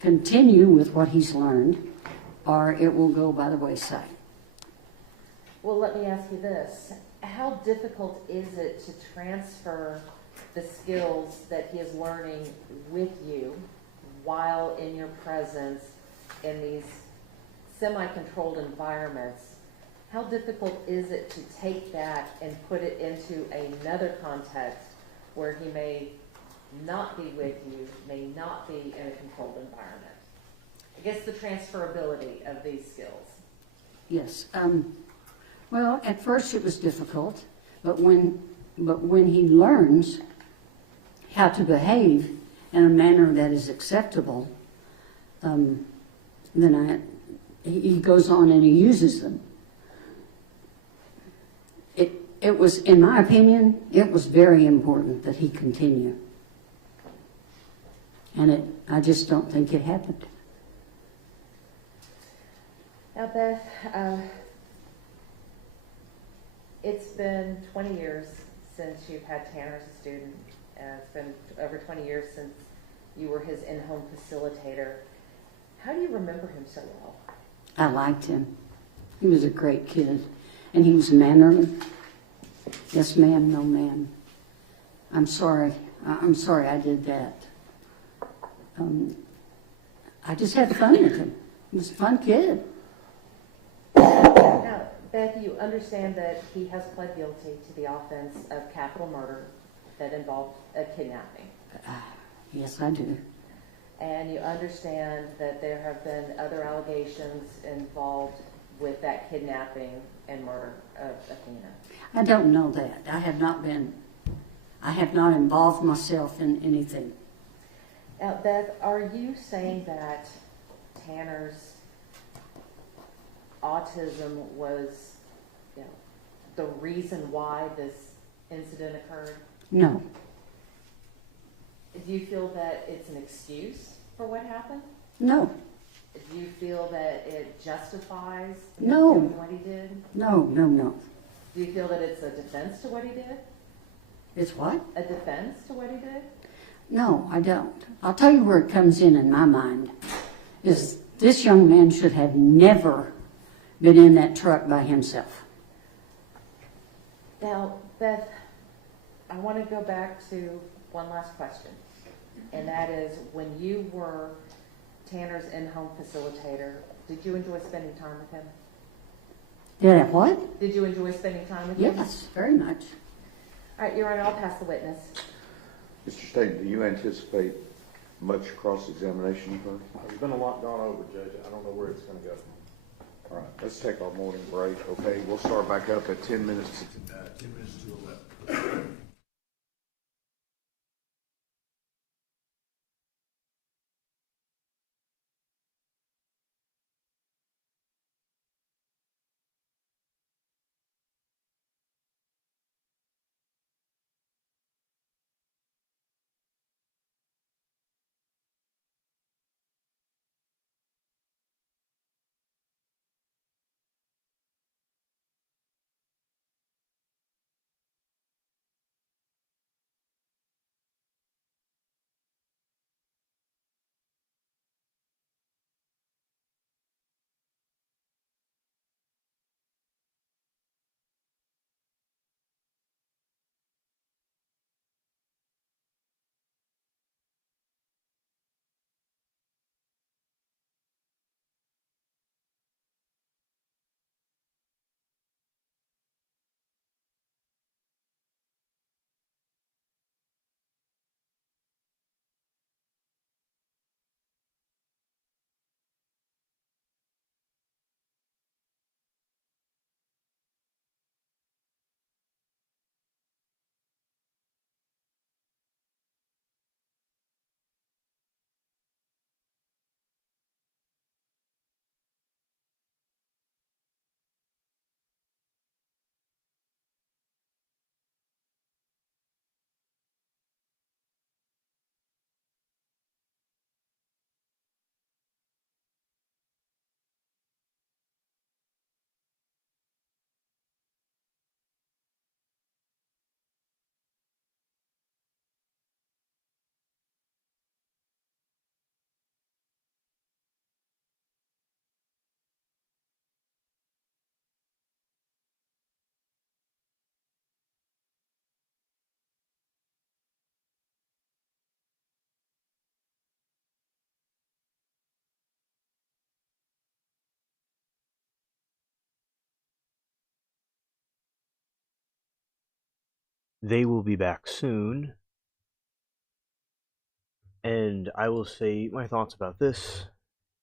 continue with what he's learned or it will go by the wayside. Well, let me ask you this. How difficult is it to transfer the skills that he is learning with you while in your presence in these semi-controlled environments? How difficult is it to take that and put it into another context where he may not be with you, may not be in a controlled environment? I guess the transferability of these skills. Yes. Well, at first it was difficult, but when he learns how to behave in a manner that is acceptable, then he goes on and he uses them. It was, in my opinion, it was very important that he continue. And I just don't think it happened. Now, Beth, it's been 20 years since you've had Tanner as a student. It's been over 20 years since you were his in-home facilitator. How do you remember him so well? I liked him. He was a great kid, and he was mannerly. Yes, ma'am, no, ma'am. I'm sorry. I'm sorry I did that. I just had fun with him. He was a fun kid. Now, Beth, you understand that he has pled guilty to the offense of capital murder that involved a kidnapping. Yes, I do. And you understand that there have been other allegations involved with that kidnapping and murder of Athena. I don't know that. I have not involved myself in anything. Now, Beth, are you saying that Tanner's autism was, the reason why this incident occurred? No. Do you feel that it's an excuse for what happened? No. Do you feel that it justifies him No. doing what he did? No, no, no. Do you feel that it's a defense to what he did? It's what? A defense to what he did? No, I don't. I'll tell you where it comes in my mind, is this young man should have never been in that truck by himself. Now, Beth, I want to go back to one last question, and that is, when you were Tanner's in-home facilitator, did you enjoy spending time with him? Did I what? Did you enjoy spending time with him? Yes, very much. All right, Your Honor, I'll pass the witness. Mr. Staten, do you anticipate much cross-examination of her? There's been a lot gone over, Judge. I don't know where it's going to go. All right, let's take our morning break, okay? We'll start back up at 10 minutes. 10 minutes to 11. they will be back soon. And I will say my thoughts about this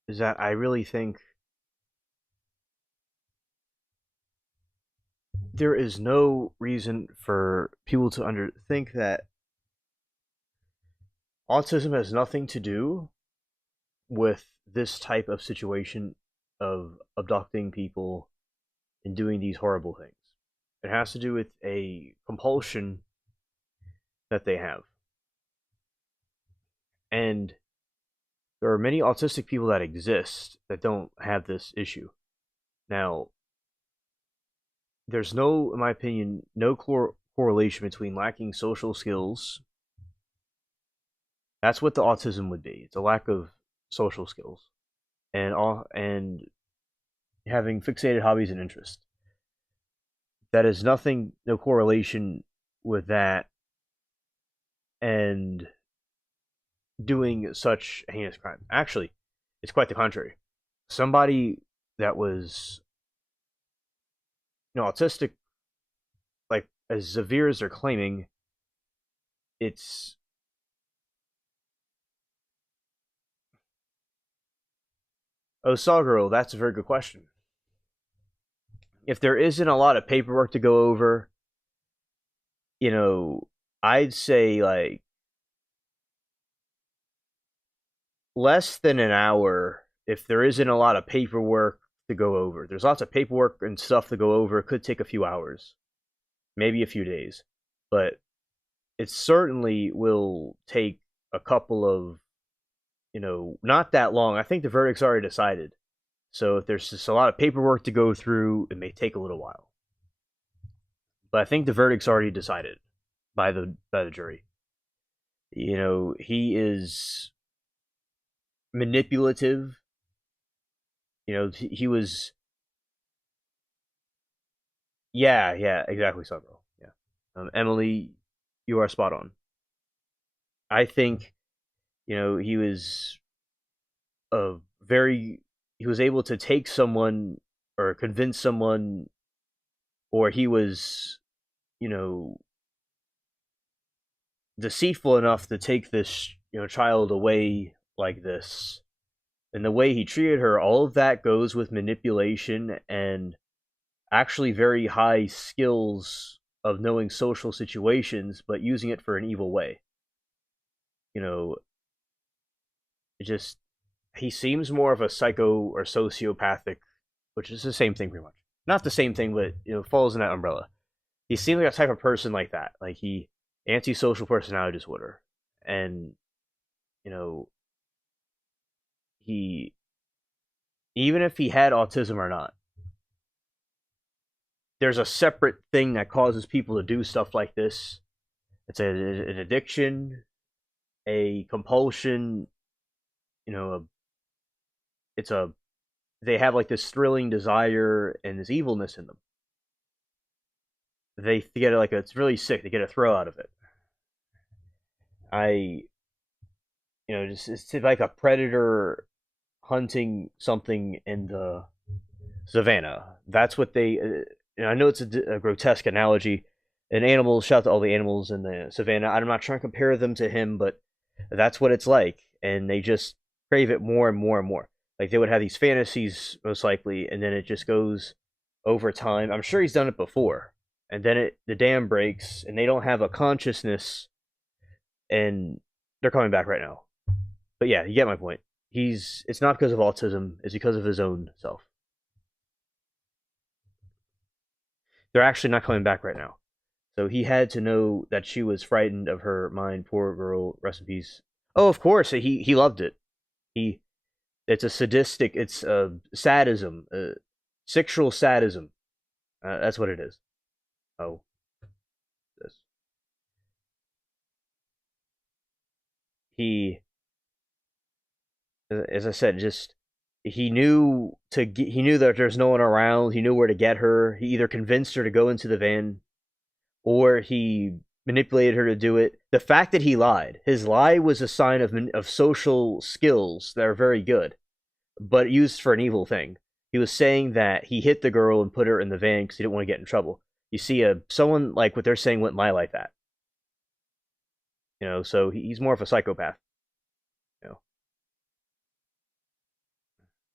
is that I really think there is no reason for people to think that autism has nothing to do with this type of situation of abducting people and doing these horrible things. It has to do with a compulsion that they have. And there are many autistic people that exist that don't have this issue. Now, there's no, in my opinion, no correlation between lacking social skills. That's what the autism would be. It's a lack of social skills and having fixated hobbies and interests. That is nothing, no correlation with that and doing such heinous crime. Actually, it's quite the contrary. Somebody that was, autistic, like as severe as they're claiming, it's Osaguro, that's a very good question. If there isn't a lot of paperwork to go over, I'd say like less than an hour if there isn't a lot of paperwork to go over. There's lots of paperwork and stuff to go over. It could take a few hours, maybe a few days, but it certainly will take a couple of, not that long. I think the verdict's already decided. So if there's just a lot of paperwork to go through, it may take a little while. But I think the verdict's already decided by the jury. He is manipulative. He was. Yeah, exactly, Sabro. Yeah, Emily, you are spot on. I think, he was he was able to take someone or convince someone, or he was, deceitful enough to take this, child away like this. And the way he treated her, all of that goes with manipulation and actually very high skills of knowing social situations, but using it for an evil way. He seems more of a psycho or sociopathic, which is the same thing pretty much. Not the same thing, but, falls in that umbrella. He seems like a type of person like that. Like antisocial personality disorder. And, even if he had autism or not, there's a separate thing that causes people to do stuff like this. It's an addiction, a compulsion, they have like this thrilling desire and this evilness in them. They get it it's really sick. They get a thrill out of it. It's like a predator hunting something in the savannah. That's what they. I know it's a grotesque analogy. An animal, shout out to all the animals in the savannah. I'm not trying to compare them to him, but that's what it's like, and they just crave it more and more and more. Like they would have these fantasies, most likely, and then it just goes over time. I'm sure he's done it before, and then the dam breaks, and they don't have a consciousness, and they're coming back right now. But yeah, you get my point. It's not because of autism, it's because of his own self. They're actually not coming back right now. So he had to know that she was frightened of her mind. Poor girl, rest in peace. Oh, of course, he loved it. It's a sadistic, it's sadism, sexual sadism. That's what it is. Oh, this. As I said, he knew that there's no one around. He knew where to get her. He either convinced her to go into the van, or he manipulated her to do it. The fact that he lied, his lie was a sign of social skills that are very good, but used for an evil thing. He was saying that he hit the girl and put her in the van because he didn't want to get in trouble. you see someone like what they're saying went my life at. So he's more of a psychopath.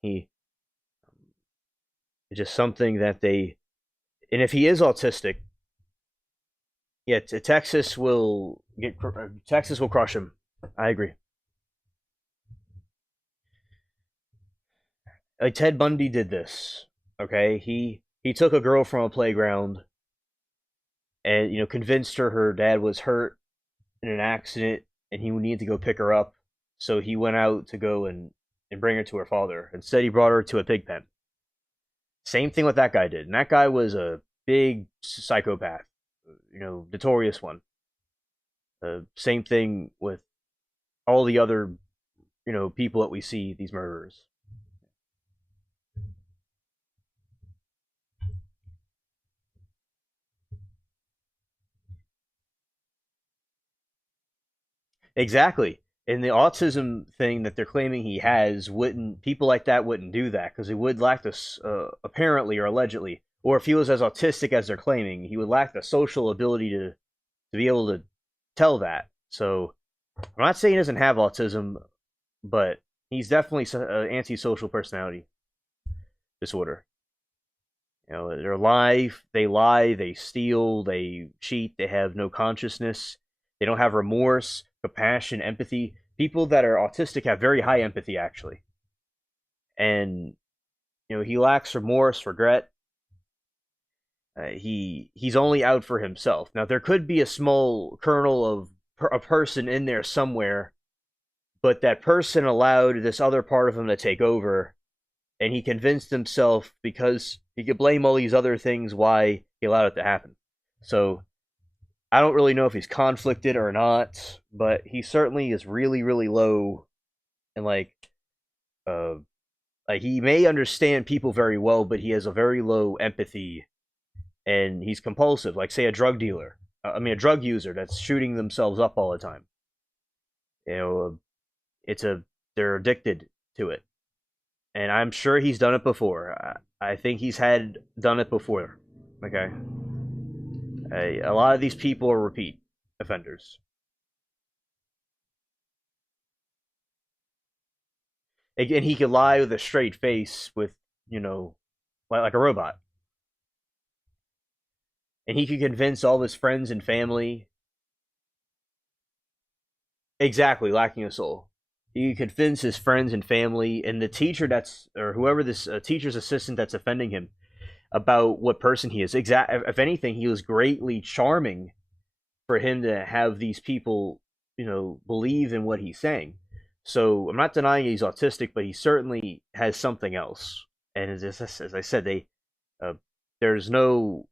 He it's just something that and if he is autistic, yeah, Texas will crush him. I agree. Like Ted Bundy did this. Okay, he took a girl from a playground and convinced her dad was hurt in an accident and he would need to go pick her up. So he went out to go and bring her to her father. Instead, he brought her to a pig pen. Same thing what that guy did. And that guy was a big psychopath, notorious one. Same thing with all the other, people that we see, these murderers. Exactly. And the autism thing that they're claiming he has people like that wouldn't do that because he would lack this, apparently or allegedly, or if he was as autistic as they're claiming, he would lack the social ability to be able to tell that. So I'm not saying he doesn't have autism, but he's definitely an antisocial personality disorder. They lie, they steal, they cheat, they have no consciousness, they don't have remorse, compassion, empathy. People that are autistic have very high empathy, actually. And, he lacks remorse, regret. He's only out for himself. Now, there could be a small kernel of a person in there somewhere, but that person allowed this other part of him to take over, and he convinced himself because he could blame all these other things why he allowed it to happen. So I don't really know if he's conflicted or not, but he certainly is really, really low, and like he may understand people very well, but he has a very low empathy, and he's compulsive. Like say a drug dealer, a drug user that's shooting themselves up all the time. They're addicted to it, and I'm sure he's done it before. I think he's done it before. Okay. A lot of these people are repeat offenders. And he could lie with a straight face with, like a robot. And he could convince all his friends and family. Exactly, lacking a soul. He could convince his friends and family and the teacher or whoever this teacher's assistant that's offending him about what person he is. If anything, he was greatly charming for him to have these people, believe in what he's saying. So I'm not denying he's autistic, but he certainly has something else. And as I said, they don't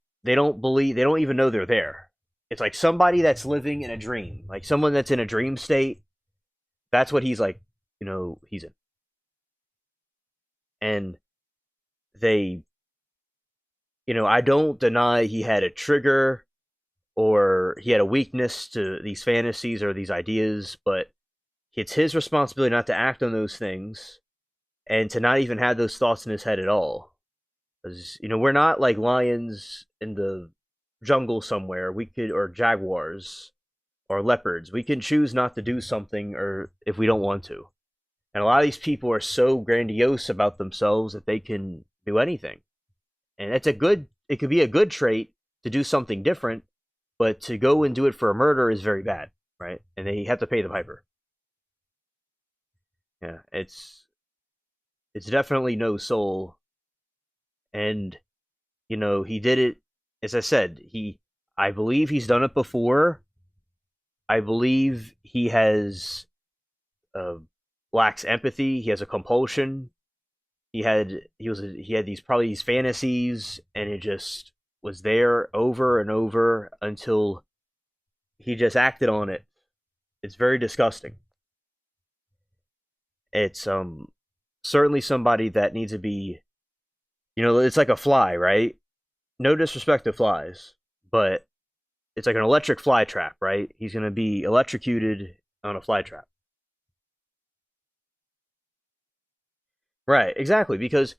even know they're there. It's like somebody that's living in a dream, like someone that's in a dream state. That's what he's like, he's in. And I don't deny he had a trigger or he had a weakness to these fantasies or these ideas, but it's his responsibility not to act on those things and to not even have those thoughts in his head at all. Because, we're not like lions in the jungle somewhere, or jaguars or leopards. We can choose not to do something or if we don't want to. And a lot of these people are so grandiose about themselves that they can do anything. And it could be a good trait to do something different, but to go and do it for a murder is very bad, right? And they have to pay the piper. Yeah, it's definitely no soul. And, he did it, as I said, I believe he's done it before. I believe he lacks empathy. He has a compulsion. He had these fantasies, and it just was there over and over until he just acted on it. It's very disgusting. It's certainly somebody that needs to be, it's like a fly, right? No disrespect to flies, but it's like an electric fly trap, right? He's going to be electrocuted on a fly trap. Right, exactly, because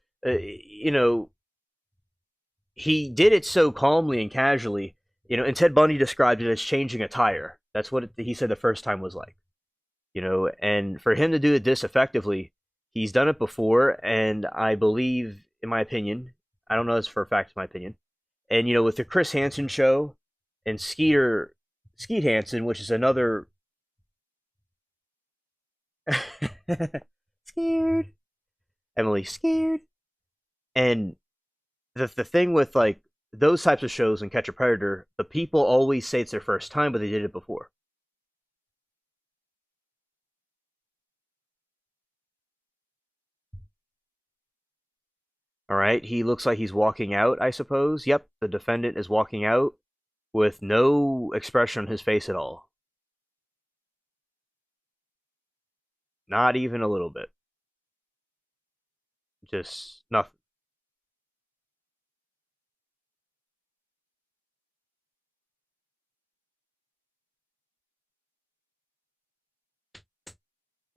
he did it so calmly and casually, and Ted Bundy described it as changing a tire. That's what he said the first time was like. And for him to do it this effectively, he's done it before, and I believe, in my opinion, I don't know this for a fact, in my opinion, and with the Chris Hansen show and Skeet Hansen, which is another scared, Emily scared, and the thing with like those types of shows and Catch a Predator, the people always say it's their first time, but they did it before. All right, he looks like he's walking out, I suppose. Yep, the defendant is walking out with no expression on his face at all. Not even a little bit. Just nothing.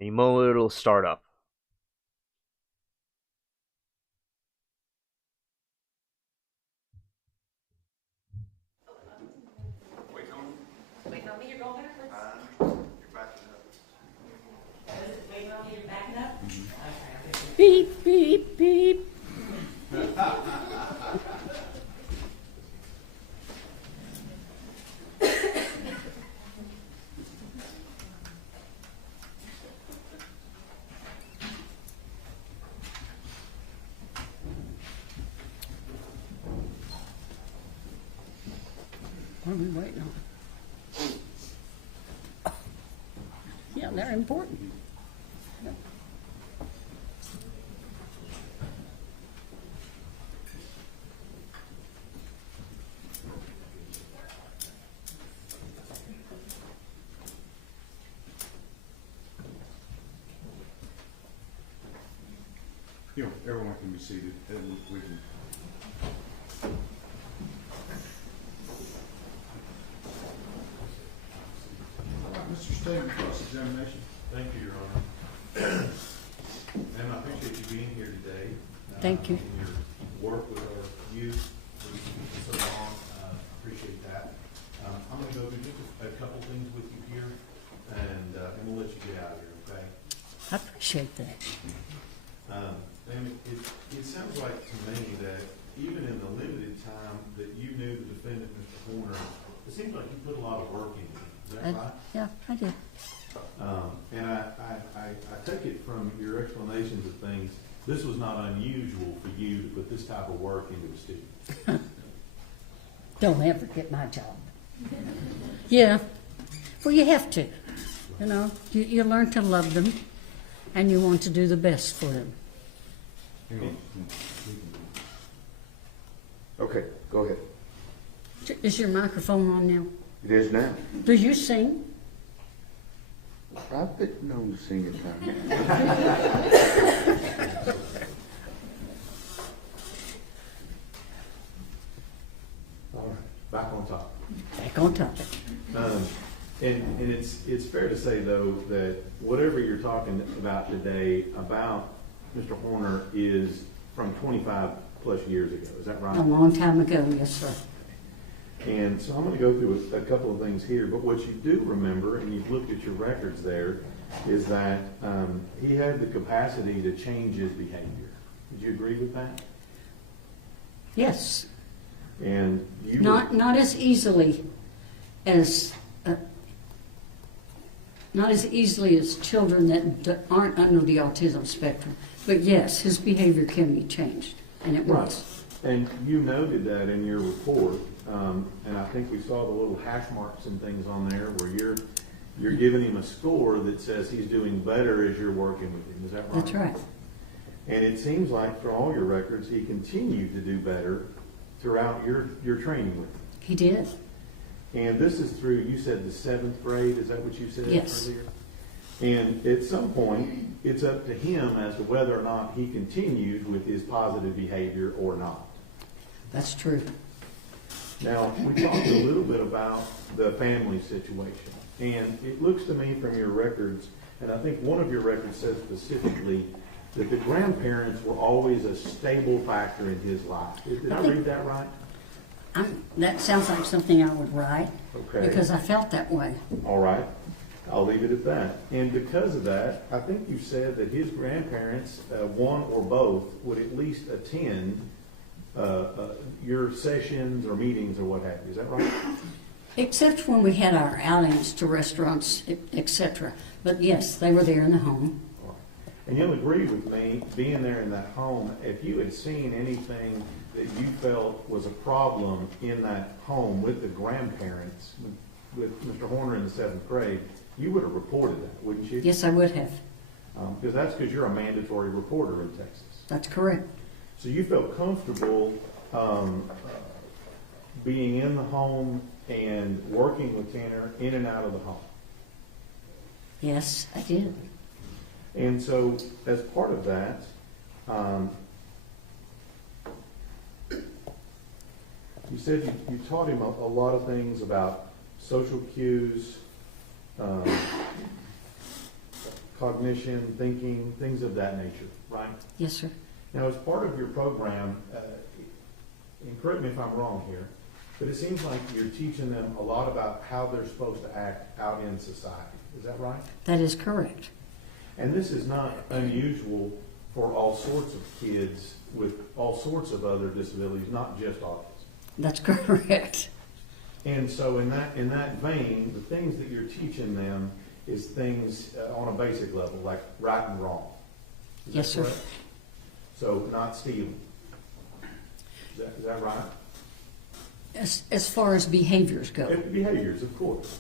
Any moment it'll start up. Waiting on me, you're going backwards? Waiting on me, you're backing up? Beep, beep, beep. What are we waiting on? Yeah, they're important. Yep. Everyone can be seated, and we can. All right, Mr. Stegman, cross-examination. Thank you, Your Honor. And I appreciate you being here today. Thank you. And your work with our youth for so long. Appreciate that. I'm going to go through just a couple things with you here, and we'll let you get out of here, okay? I appreciate that. And it sounds like to me that even in the limited time that you knew the defendant, Mr. Horner, it seems like you put a lot of work into it. Is that right? Yeah, I did. And I take it from your explanations of things, this was not unusual for you to put this type of work into a student. Don't ever get my job. Yeah. Well, you have to. You learn to love them, and you want to do the best for them. Okay, go ahead. Is your microphone on now? It is now. Do you sing? I've been known to sing at times. All right, back on top. Back on topic. And it's fair to say, though, that whatever you're talking about today about Mr. Horner is from 25 plus years ago. Is that right? A long time ago, yes, sir. And so I'm going to go through a couple of things here. But what you do remember, and you've looked at your records there, is that he had the capacity to change his behavior. Would you agree with that? Yes. And you Not as easily as children that aren't under the autism spectrum. But yes, his behavior can be changed, and it was. And you noted that in your report, and I think we saw the little hash marks and things on there where you're giving him a score that says he's doing better as you're working with him. Is that right? That's right. And it seems like for all your records, he continued to do better throughout your training with him. He did. And this is through, you said the 7th grade, is that what you said Yes. earlier? And at some point, it's up to him as to whether or not he continues with his positive behavior or not. That's true. Now, we talked a little bit about the family situation. And it looks to me from your records, and I think one of your records says specifically that the grandparents were always a stable factor in his life. Did I read that right? That sounds like something I would write, Okay. because I felt that way. All right, I'll leave it at that. And because of that, I think you said that his grandparents, one or both, would at least attend your sessions or meetings or what have you. Is that right? Except when we had our outings to restaurants, etc. But yes, they were there in the home. All right. And you'll agree with me, being there in that home, if you had seen anything that you felt was a problem in that home with the grandparents, with Mr. Horner in the 7th grade, you would have reported that, wouldn't you? Yes, I would have. Because that's because you're a mandatory reporter in Texas. That's correct. So you felt comfortable being in the home and working with Tanner in and out of the home. Yes, I did. And so as part of that, you said you taught him a lot of things about social cues, cognition, thinking, things of that nature, right? Yes, sir. Now, as part of your program, and correct me if I'm wrong here, but it seems like you're teaching them a lot about how they're supposed to act out in society. Is that right? That is correct. And this is not unusual for all sorts of kids with all sorts of other disabilities, not just autism. That's correct. And so in that vein, the things that you're teaching them is things on a basic level, like right and wrong. Is Yes, that sir. correct? So not stealing. Is that right? As far as behaviors go. Behaviors, of course.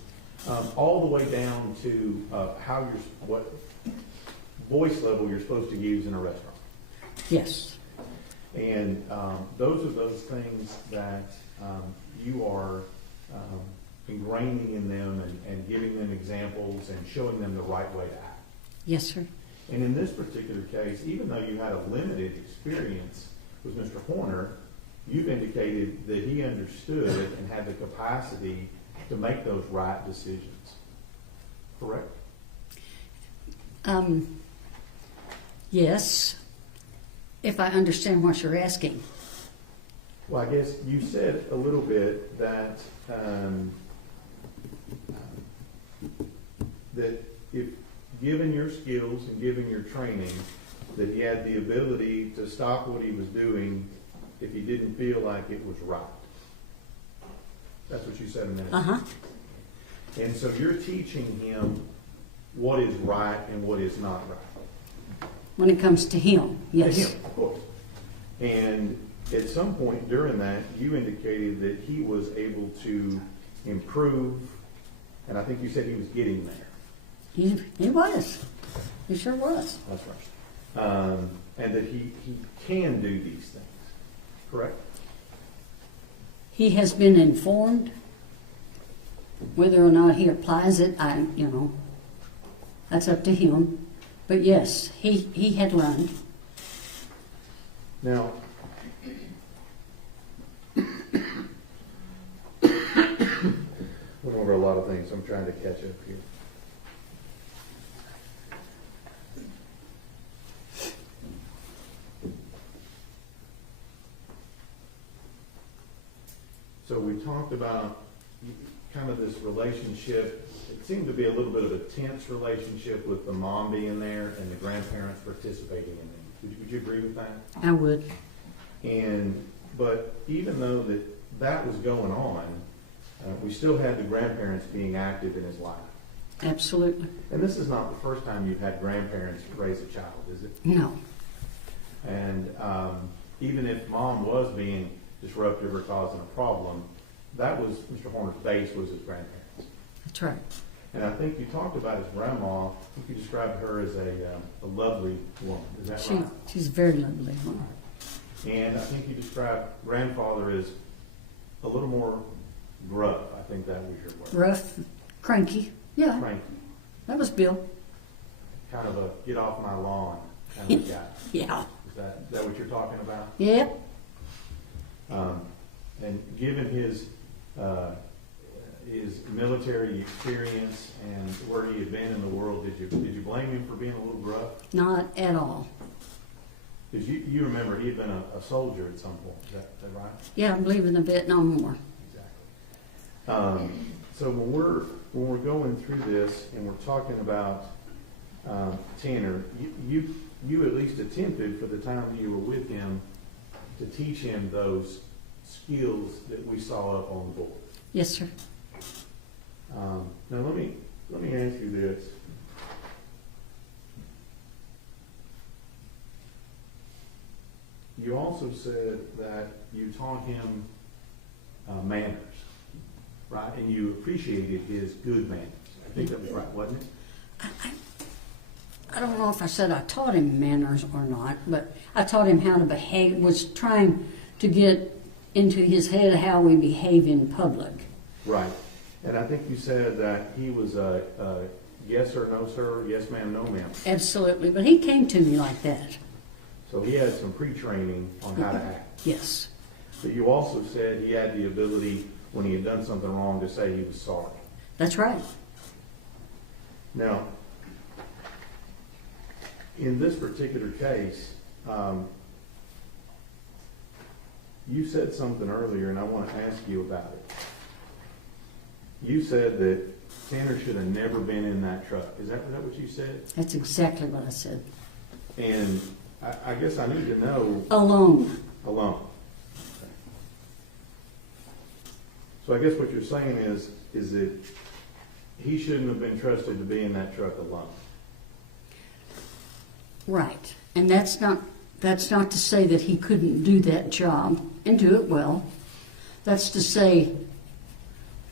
All the way down to what voice level you're supposed to use in a restaurant. Yes. And those are those things that you are ingraining in them and giving them examples and showing them the right way to act. Yes, sir. And in this particular case, even though you had a limited experience with Mr. Horner, you've indicated that he understood and had the capacity to make those right decisions. Correct? Yes, if I understand what you're asking. Well, I guess you said a little bit that that if given your skills and given your training, that he had the ability to stop what he was doing if he didn't feel like it was right. That's what you said a minute ago. Uh-huh. And so you're teaching him what is right and what is not right. When it comes to him, yes. To him, of course. And at some point during that, you indicated that he was able to improve, and I think you said he was getting there. He was. He sure was. That's right. And that he can do these things, correct? He has been informed. Whether or not he applies it, that's up to him. But yes, he had learned. Now, went over a lot of things. I'm trying to catch up here. So we talked about kind of this relationship. It seemed to be a little bit of a tense relationship with the mom being there and the grandparents participating in it. Would you agree with that? I would. But even though that was going on, we still had the grandparents being active in his life. Absolutely. And this is not the first time you've had grandparents raise a child, is it? No. And even if mom was being disruptive or causing a problem, that was Mr. Horner's base, was his grandparents. That's right. And I think you talked about his grandma. I think you described her as a lovely woman. Is that right? She's a very lovely woman. And I think you described grandfather as a little more gruff. I think that was your word. Rough, cranky. Yeah, Cranky. that was Bill. Kind of a get off my lawn kind of guy. Yeah. Is that what you're talking about? Yep. And given his military experience and where he had been in the world, did you blame him for being a little gruff? Not at all. Because you remember he had been a soldier at some point, is that right? Yeah, I believe in the Vietnam War. Exactly. So when we're going through this and we're talking about Tanner, you at least attempted for the time you were with him to teach him those skills that we saw up on the board. Yes, sir. Now let me ask you this. You also said that you taught him manners, right? And you appreciated his good manners. I think that was right, wasn't it? I don't know if I said I taught him manners or not, but I taught him how to behave, was trying to get into his head how we behave in public. Right. And I think you said that he was a yes or no, sir, yes ma'am, no ma'am. Absolutely, but he came to me like that. So he had some pre-training on how to act. Yes. But you also said he had the ability, when he had done something wrong, to say he was sorry. That's right. Now, in this particular case, you said something earlier, and I want to ask you about it. You said that Tanner should have never been in that truck. Is that what you said? That's exactly what I said. And I guess I need to know. Alone. Alone. Okay. So I guess what you're saying is that he shouldn't have been trusted to be in that truck alone. Right. And that's not to say that he couldn't do that job and do it well. That's to say,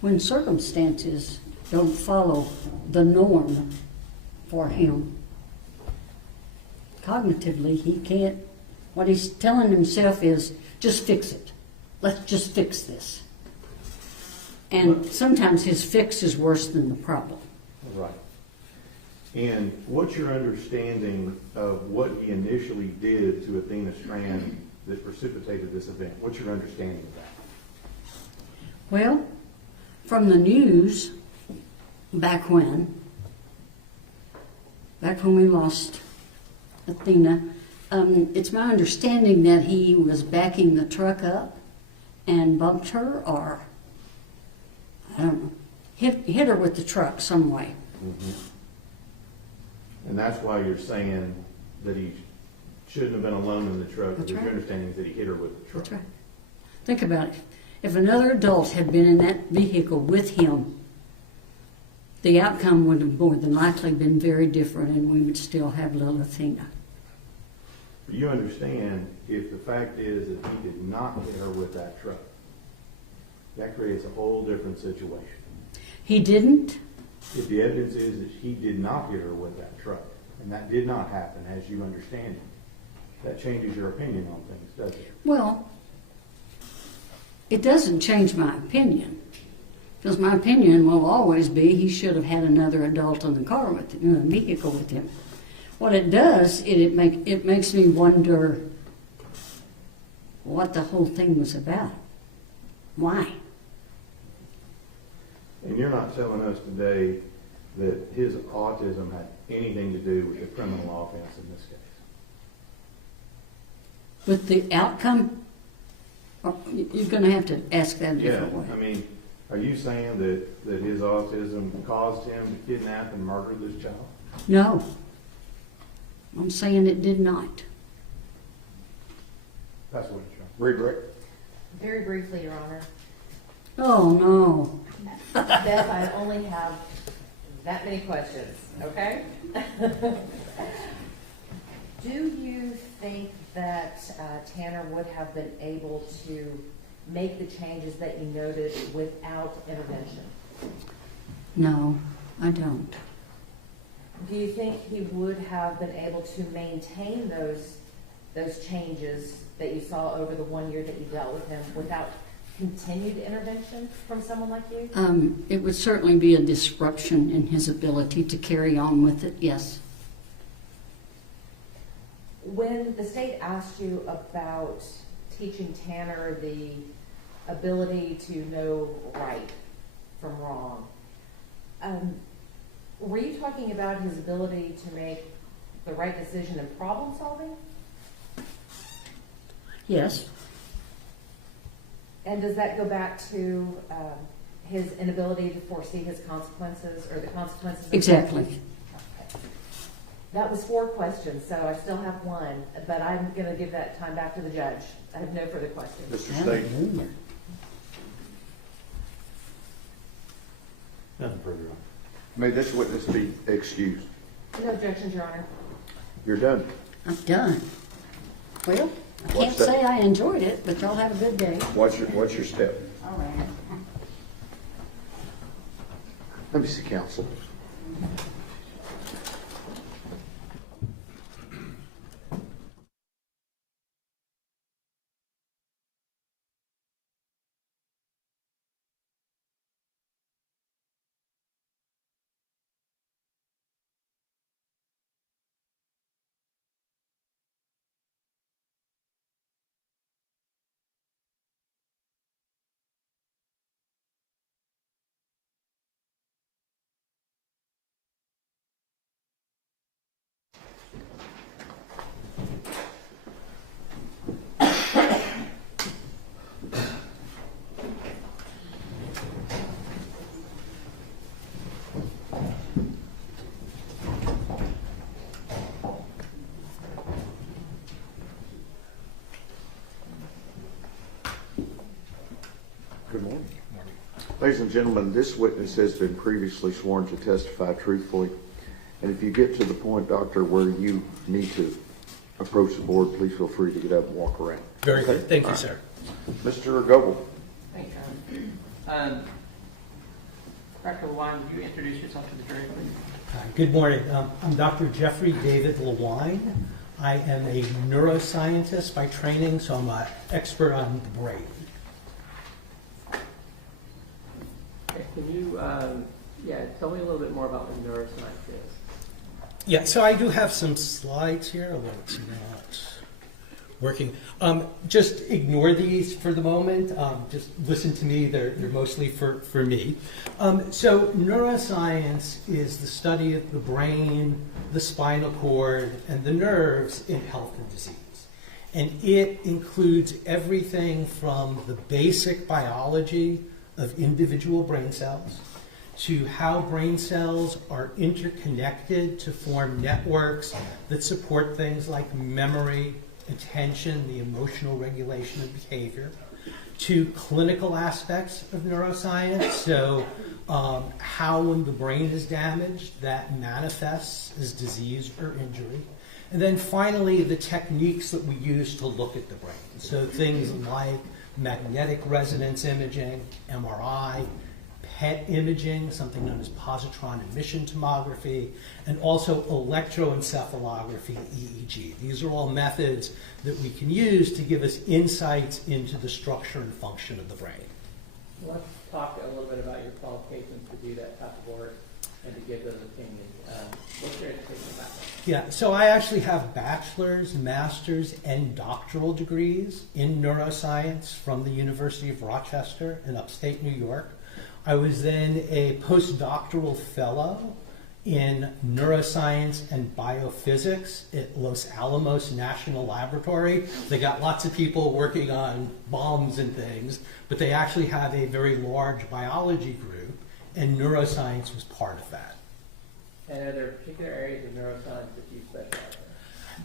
when circumstances don't follow the norm for him, cognitively he can't, what he's telling himself is, just fix it. Let's just fix this. And sometimes his fix is worse than the problem. Right. And what's your understanding of what he initially did to Athena Strand that precipitated this event? What's your understanding of that? Well, from the news, back when we lost Athena, it's my understanding that he was backing the truck up and bumped her, or I don't know, hit her with the truck some way. Mm-hmm. And that's why you're saying that he shouldn't have been alone in the truck. That's Your right. understanding is that he hit her with the truck. That's right. Think about it. If another adult had been in that vehicle with him, the outcome would have more than likely been very different, and we would still have little Athena. You understand, if the fact is that he did not hit her with that truck, that creates a whole different situation. He didn't? If the evidence is that he did not hit her with that truck, and that did not happen as you understand it, that changes your opinion on things, doesn't it? Well, it doesn't change my opinion, because my opinion will always be he should have had another adult in the car with him, in the vehicle with him. What it does, it makes me wonder what the whole thing was about. Why? And you're not telling us today that his autism had anything to do with the criminal offense in this case? With the outcome, you're going to have to ask that a different way. I mean, are you saying that his autism caused him to kidnap and murder this child? No. I'm saying it did not. That's what it's right. Rick. Very briefly, Your Honor. Oh, no. Beth, I only have that many questions, okay? Do you think that Tanner would have been able to make the changes that you noted without intervention? No, I don't. Do you think he would have been able to maintain those changes that you saw over the 1 year that you dealt with him without continued intervention from someone like you? It would certainly be a disruption in his ability to carry on with it, yes. When the state asked you about teaching Tanner the ability to know right from wrong, were you talking about his ability to make the right decision in problem solving? Yes, And does that go back to his inability to foresee his consequences or the consequences? of- exactly. Okay. That was 4 questions, so I still have one, but I'm going to give that time back to the judge. I have no further questions. Mr. State, Hallelujah. Nothing further on. may this witness be excused? No objections, Your Honor. You're done. I'm done. Well, I can't What's that? say I enjoyed it, but y'all have a good day. What's your step? All right. Let me see counsel. Good morning. Ladies and gentlemen, this witness has been previously sworn to testify truthfully. And if you get to the point, Doctor, where you need to approach the board, please feel free to get up and walk around. Very Okay? good. Thank you, All sir. right. Mr. Goebel. Thank you. Dr. Lewine, would you introduce yourself to the jury, please? Good morning. I'm Dr. Jeffrey David Lewine. I am a neuroscientist by training, so I'm an expert on the brain. Okay, can you, tell me a little bit more about what neuroscience is? Yeah, so I do have some slides here, although it's not working. Just ignore these for the moment. Just listen to me. They're mostly for me. So neuroscience is the study of the brain, the spinal cord, and the nerves in health and disease. And it includes everything from the basic biology of individual brain cells to how brain cells are interconnected to form networks that support things like memory, attention, the emotional regulation of behavior, to clinical aspects of neuroscience, so how when the brain is damaged, that manifests as disease or injury. And then finally, the techniques that we use to look at the brain. So things like magnetic resonance imaging, MRI, PET imaging, something known as positron emission tomography, and also electroencephalography, EEG. These are all methods that we can use to give us insights into the structure and function of the brain. Let's talk a little bit about your qualifications to do that type of work and to give those opinions. What's your education background? Yeah, so I actually have bachelor's, master's, and doctoral degrees in neuroscience from the University of Rochester in upstate New York. I was then a postdoctoral fellow in neuroscience and biophysics at Los Alamos National Laboratory. They got lots of people working on bombs and things, but they actually have a very large biology group, and neuroscience was part of that. And are there particular areas of neuroscience that you specialize in?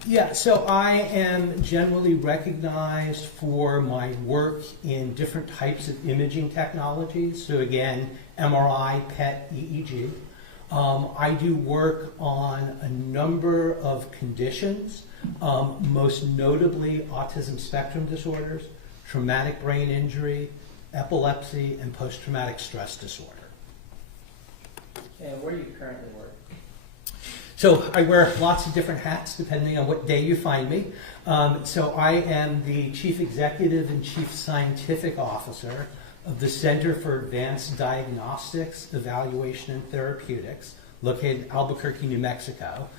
Yeah, so I am generally recognized for my work in different types of imaging technologies. So again, MRI, PET, EEG. I do work on a number of conditions, most notably autism spectrum disorders, traumatic brain injury, epilepsy, and post-traumatic stress disorder. And where do you currently work? So I wear lots of different hats depending on what day you find me. So I am the Chief Executive and Chief Scientific Officer of the Center for Advanced Diagnostics, Evaluation, and Therapeutics, located in Albuquerque, New Mexico.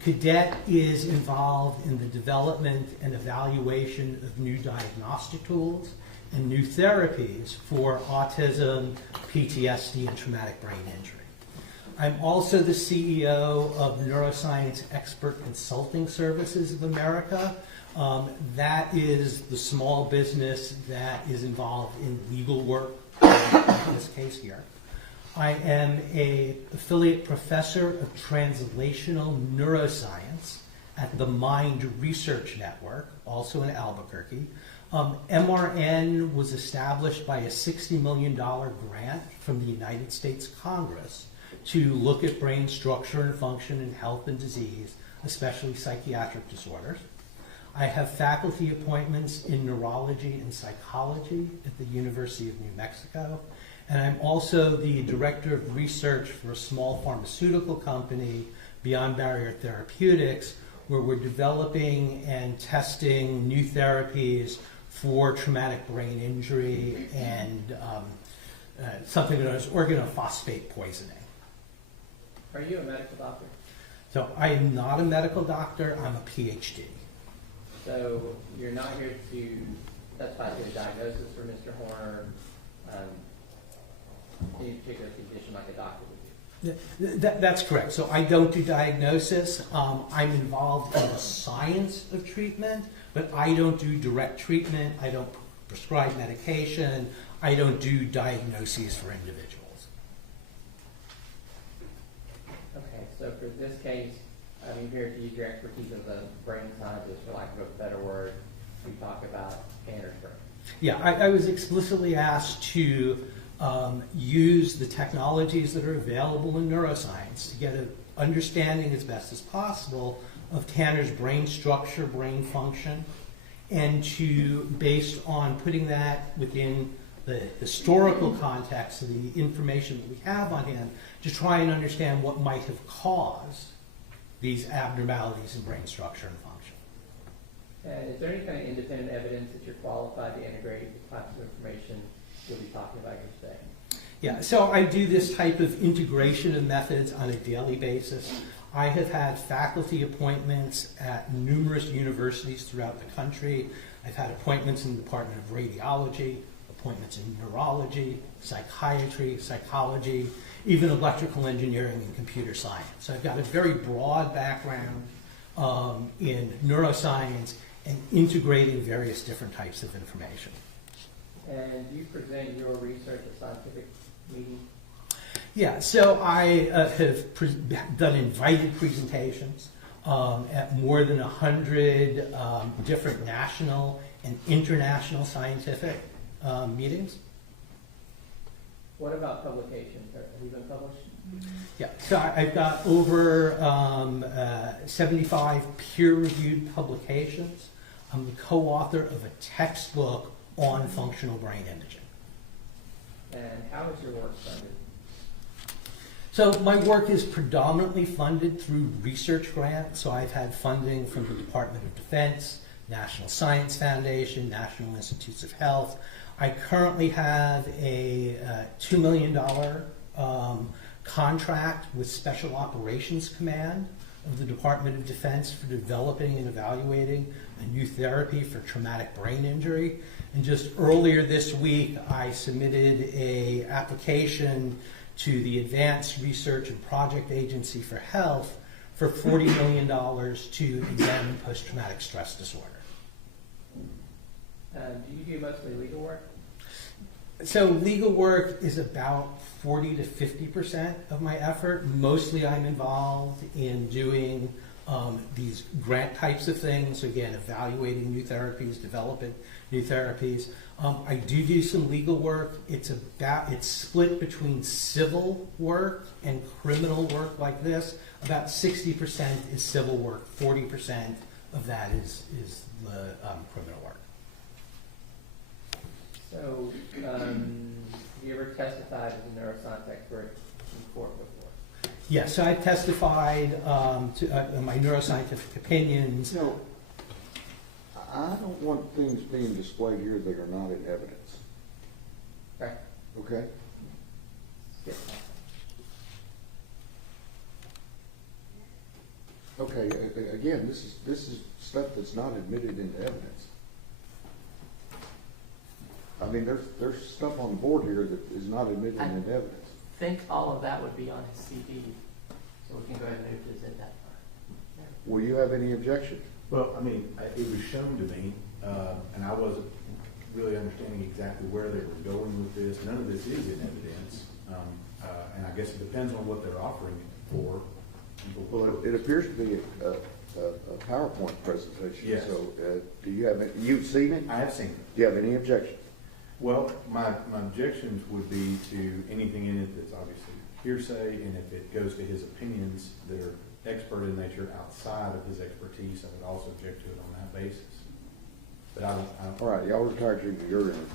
Cadet is involved in the development and evaluation of new diagnostic tools and new therapies for autism, PTSD, and traumatic brain injury. I'm also the CEO of Neuroscience Expert Consulting Services of America, That is the small business that is involved in legal work, in this case here. I am an affiliate professor of translational neuroscience at the Mind Research Network, also in Albuquerque. MRN was established by a $60 million grant from the United States Congress to look at brain structure and function in health and disease, especially psychiatric disorders. I have faculty appointments in neurology and psychology at the University of New Mexico, and I'm also the director of research for a small pharmaceutical company, Beyond Barrier Therapeutics, where we're developing and testing new therapies for traumatic brain injury and something known as organophosphate poisoning. Are you a medical doctor? So I am not a medical doctor, I'm a PhD. So you're not here to testify to a diagnosis for Mr. Horner, any particular condition like a doctor would do? That's correct. So I don't do diagnosis. I'm involved in the science of treatment, but I don't do direct treatment. I don't prescribe medication. I don't do diagnoses for individuals. Okay, so for this case, I'm here to use your expertise as a brain scientist, for lack of a better word, to talk about Tanner's brain. Yeah, I was explicitly asked to use the technologies that are available in neuroscience to get an understanding as best as possible of Tanner's brain structure, brain function, and to, based on putting that within the historical context of the information that we have on him, to try and understand what might have caused these abnormalities in brain structure and function. And is there any kind of independent evidence that you're qualified to integrate the types of information you'll be talking about here today? Yeah, so I do this type of integration of methods on a daily basis. I have had faculty appointments at numerous universities throughout the country. I've had appointments in the Department of Radiology, appointments in neurology, psychiatry, psychology, even electrical engineering and computer science. So I've got a very broad background in neuroscience and integrating various different types of information. And you present your research at scientific meetings? Yeah, so I have done invited presentations at more than 100 different national and international scientific meetings. What about publications? Have you been published? Yeah, so I've got over 75 peer-reviewed publications. I'm the co-author of a textbook on functional brain imaging. And how is your work funded? So my work is predominantly funded through research grants. So I've had funding from the Department of Defense, National Science Foundation, National Institutes of Health. I currently have a $2 million contract with Special Operations Command of the Department of Defense for developing and evaluating a new therapy for traumatic brain injury. And just earlier this week, I submitted an application to the Advanced Research and Project Agency for Health for $40 million to examine post-traumatic stress disorder. Do you do mostly legal work? So legal work is about 40 to 50% of my effort. Mostly I'm involved in doing these grant types of things. Again, evaluating new therapies, developing new therapies. I do some legal work. It's split between civil work and criminal work like this. About 60% is civil work, 40% of that is the criminal work. So, have you ever testified as a neuroscience expert in court before? Yes, so I testified to my neuroscientific opinions. You know, I don't want things being displayed here that are not in evidence. Okay. Okay? Yes. Okay, again, this is stuff that's not admitted into evidence. I mean, there's stuff on the board here that is not admitted into evidence. I think all of that would be on his CD, so we can go ahead and move to his in that part. Will you have any objection? Well, I mean, it was shown to me, and I wasn't really understanding exactly where they were going with this. None of this is in evidence, and I guess it depends on what they're offering it for. Well, it appears to be a PowerPoint presentation. Yes. So, do you have, you've seen it? I have seen it. Do you have any objection? Well, my objections would be to anything in it that's obviously hearsay, and if it goes to his opinions that are expert in nature outside of his expertise, I would also object to it on that basis. But I don't. All right, y'all retired your end.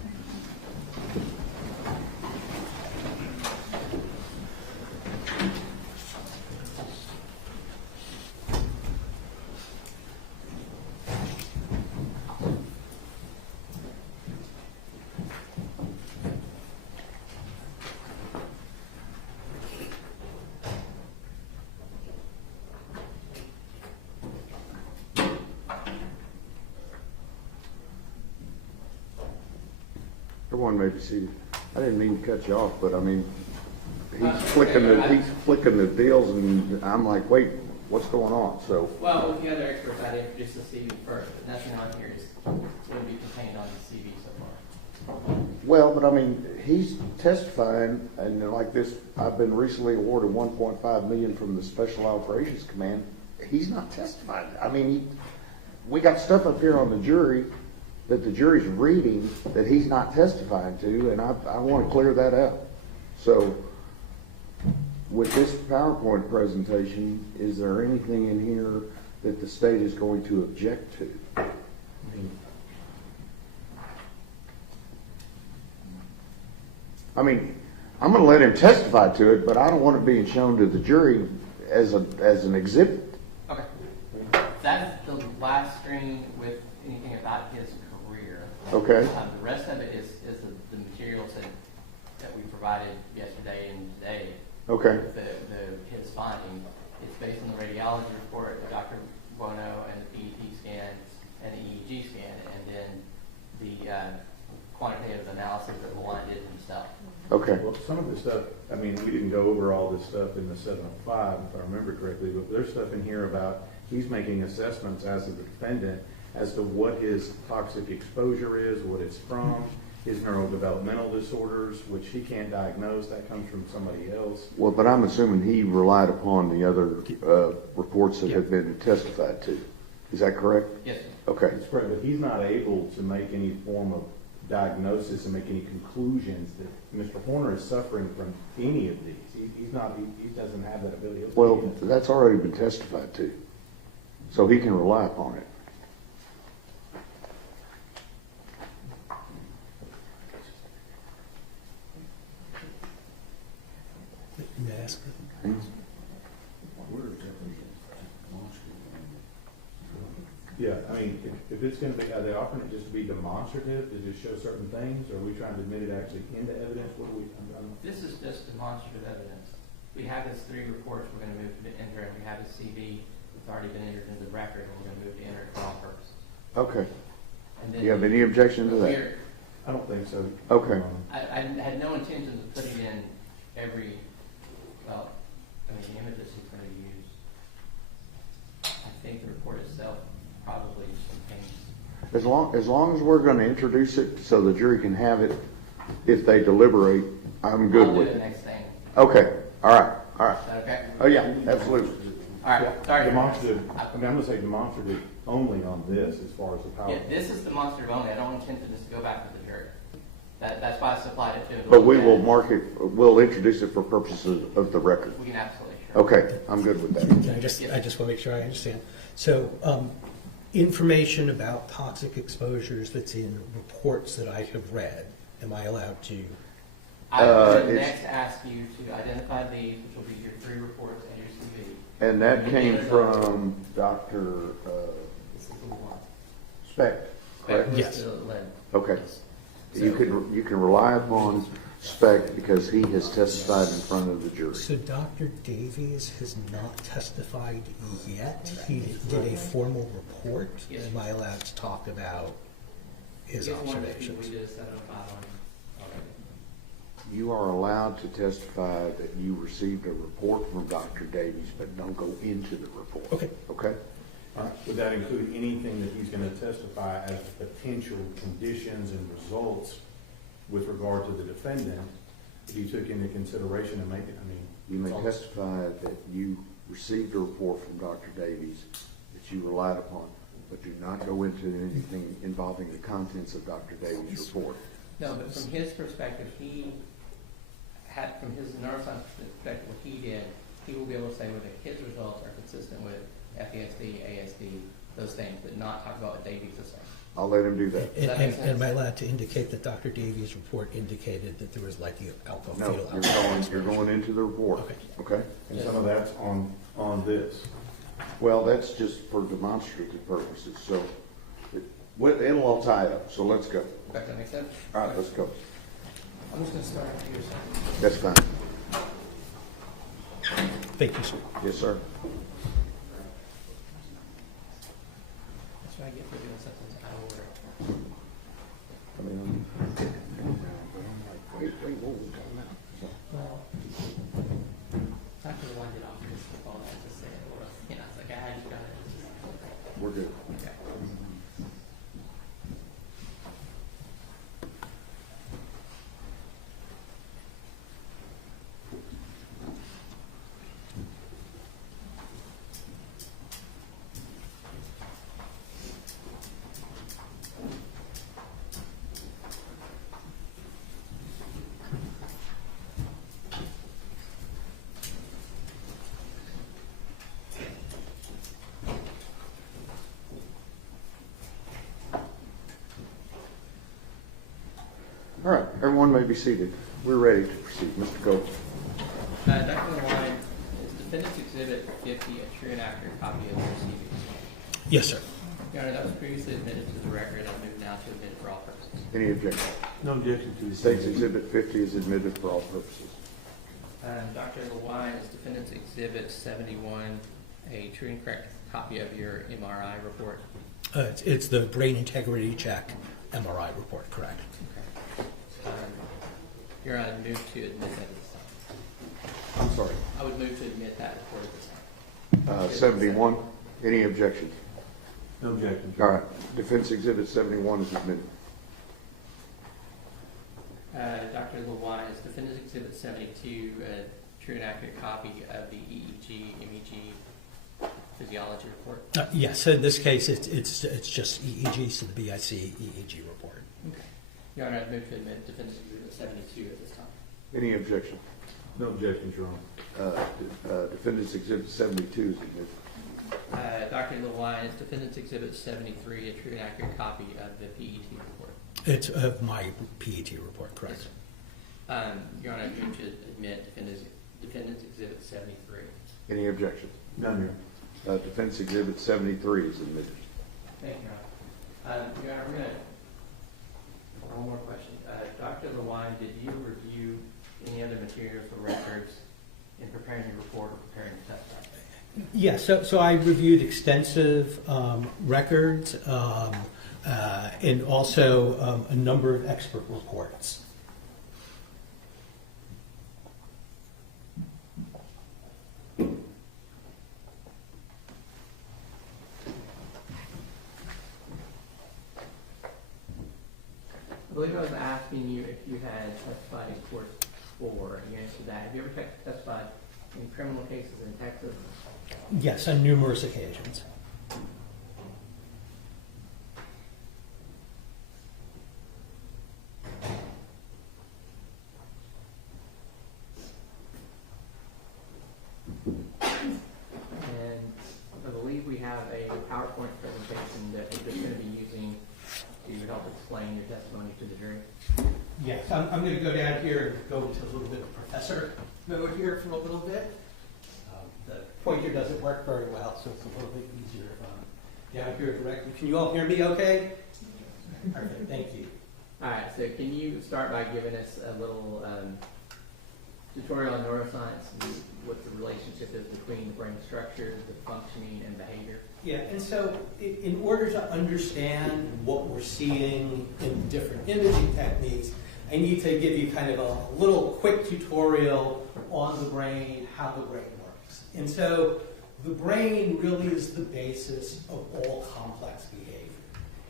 Everyone may be seated. I didn't mean to cut you off, but I mean, he's flicking the deals, and I'm like, wait, what's going on? So. Well, with the other experts, I'd introduce the CV first, but nothing on here is going to be contained on the CV so far. Well, but I mean, he's testifying, and like this, I've been recently awarded $1.5 million from the Special Operations Command. He's not testifying. I mean, we got stuff up here on the jury that the jury's reading that he's not testifying to, and I want to clear that up. So, with this PowerPoint presentation, is there anything in here that the state is going to object to? I mean, I'm going to let him testify to it, but I don't want it being shown to the jury as an exhibit. Okay. That's the last screen with anything about his career. Okay. The rest of it is the materials that we provided yesterday and today. Okay. His finding. It's based on the radiology report, the Dr. Bono, and the PET scans, and the EEG scan, and then the quantitative analysis that Lynn did himself. Okay. Well, some of the stuff, I mean, we didn't go over all this stuff in the 705, if I remember correctly, but there's stuff in here about he's making assessments as a defendant as to what his toxic exposure is, what it's from, his neurodevelopmental disorders, which he can't diagnose, that comes from somebody else. Well, but I'm assuming he relied upon the other reports that have been testified to. Is that correct? Yes, sir. Okay. That's correct, but he's not able to make any form of diagnosis and make any conclusions that Mr. Horner is suffering from any of these. He doesn't have that ability. Well, that's already been testified to, so he can rely upon it. Mask. Yeah, I mean, if it's going to be, are they offering it just to be demonstrative, to just show certain things, or are we trying to admit it actually into evidence? What do we, This is just demonstrative evidence. We have his 3 reports we're going to move to enter, and we have his CV that's already been entered into the record, and we're going to move to enter it for all purposes. Okay. And Do then you have any objection to that? I don't think so. Okay. I had no intention of putting in every, well, I mean, the images he's going to use. I think the report itself probably contains. As long as we're going to introduce it so the jury can have it if they deliberate, I'm good I'll with do the it. next thing. Okay. All right. All right. Is that okay? Oh yeah, absolutely. All right, sorry. Demonstrative, I mean, I'm going to say demonstrative only on this as far as the power. Yeah, this is demonstrative only. I don't intend to just go back to the jury. That's why I supplied it to him. But we will mark it. We'll introduce it for purposes of the record. We can absolutely, sure. Okay, I'm good with that. I just want to make sure I understand. So, information about toxic exposures that's in reports that I have read, am I allowed to? I would it's- next ask you to identify these, which will be your 3 reports and your CV. And that came from Dr. This is the one. Speck, correct? Yes. Okay. You can rely upon Speck because he has testified in front of the jury. So Dr. Davies has not testified yet? He did a formal report? Yes. Am I allowed to talk about his He's one of the people observations? we did a 705 on already. You are allowed to testify that you received a report from Dr. Davies, but don't go into the report. Okay. Okay? Would that include anything that he's going to testify as potential conditions and results with regard to the defendant that he took into consideration and make it, You may testify that you received a report from Dr. Davies that you relied upon, but do not go into anything involving the contents of Dr. Davies' report. No, but from his perspective, from his neuroscience perspective, what he did, he will be able to say whether his results are consistent with FASD, ASD, those things, but not talk about what Davies is saying. I'll let him do that. Does that make And sense? am I allowed to indicate that Dr. Davies' report indicated that there was likely alcohol No, fetal you're going into the report, okay? and some of that's on this. Well, that's just for demonstrative purposes, so it'll all tie up, so let's go. Does that make sense? All right, let's go. I'm just gonna start here, so. That's fine. Thank you, sir. Yes, sir. That's what I get for doing something out of order. I mean, wait, what was coming out? Well, Dr. Lynn did off this all that to say it, or, you know, it's like, I just got it. We're good. Okay. All right, everyone may be seated. We're ready to proceed. Mr. Coates. Dr. Lewine, is Defendant's Exhibit 50 a true and accurate copy of the receiving? Yes, sir. Your Honor, that was previously admitted to the record. I'll move now to admit it for all purposes. Any objection? No objection to the State's Exhibit 50 is admitted for all purposes. Dr. Lewine, is Defendant's Exhibit 71 a true and correct copy of your MRI report? It's the brain integrity check MRI report, correct? Your Honor, I move to admit that at this time. I'm sorry. I would move to admit that report at this time. 71, any objections? No objection. All right, Defense Exhibit 71 is admitted. Dr. Lewine, is Defendant's Exhibit 72 a true and accurate copy of the EEG, MEG physiology report? Yes, in this case, it's just EEG, so the BIC EEG report. Okay. Your Honor, I move to admit Defendant's Exhibit 72 at this time. Any objection? No objections, Your Honor. Defendant's Exhibit 72 is admitted. Dr. Lewine, is Defendant's Exhibit 73 a true and accurate copy of the PET report? It's of my PET report, correct? Yes, Your Honor, I move to admit Defendant's Exhibit 73. Any objections? None, Your Defense Exhibit 73 is admitted. Thank you, Your Honor. Your Honor, we're going to, one more question. Dr. Lewine, did you review any other materials or records in preparing your report or preparing your testimony? Yes, so I reviewed extensive records and also a number of expert reports. I believe I was asking you if you had testified in court before, and you answered that. Have you ever testified in criminal cases in Texas? Yes, on numerous occasions. And I believe we have a PowerPoint presentation that we're just going to be using to help explain your testimony to the jury. Yes, I'm going to go down here and go into a little bit of professor mode here for a little bit. The pointer doesn't work very well, so it's a little bit easier if I'm down here directly. Can you all hear me okay? Perfect, thank you. All right, so can you start by giving us a little tutorial on neuroscience and what the relationship is between the brain structures, the functioning, and behavior? Yeah, and so in order to understand what we're seeing in different imaging techniques, I need to give you kind of a little quick tutorial on the brain, how the brain works. And so the brain really is the basis of all complex behavior.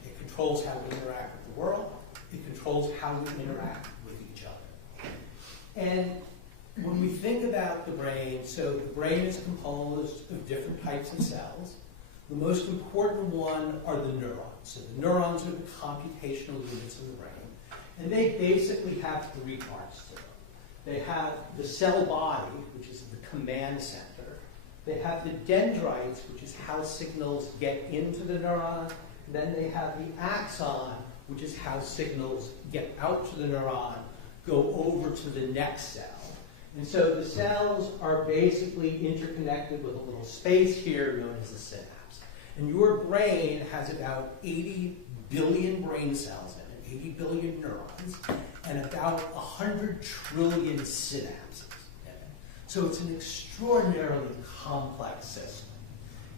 It controls how we interact with the world. It controls how we interact with each other. And when we think about the brain, so the brain is composed of different types of cells. The most important one are the neurons. So the neurons are the computational units of the brain. And they basically have three parts to them. They have the cell body, which is the command center. They have the dendrites, which is how signals get into the neuron. And then they have the axon, which is how signals get out to the neuron, go over to the next cell. And so the cells are basically interconnected with a little space here known as the synapse. And your brain has about 80 billion brain cells in it, 80 billion neurons, and about 100 trillion synapses in it. So it's an extraordinarily complex system.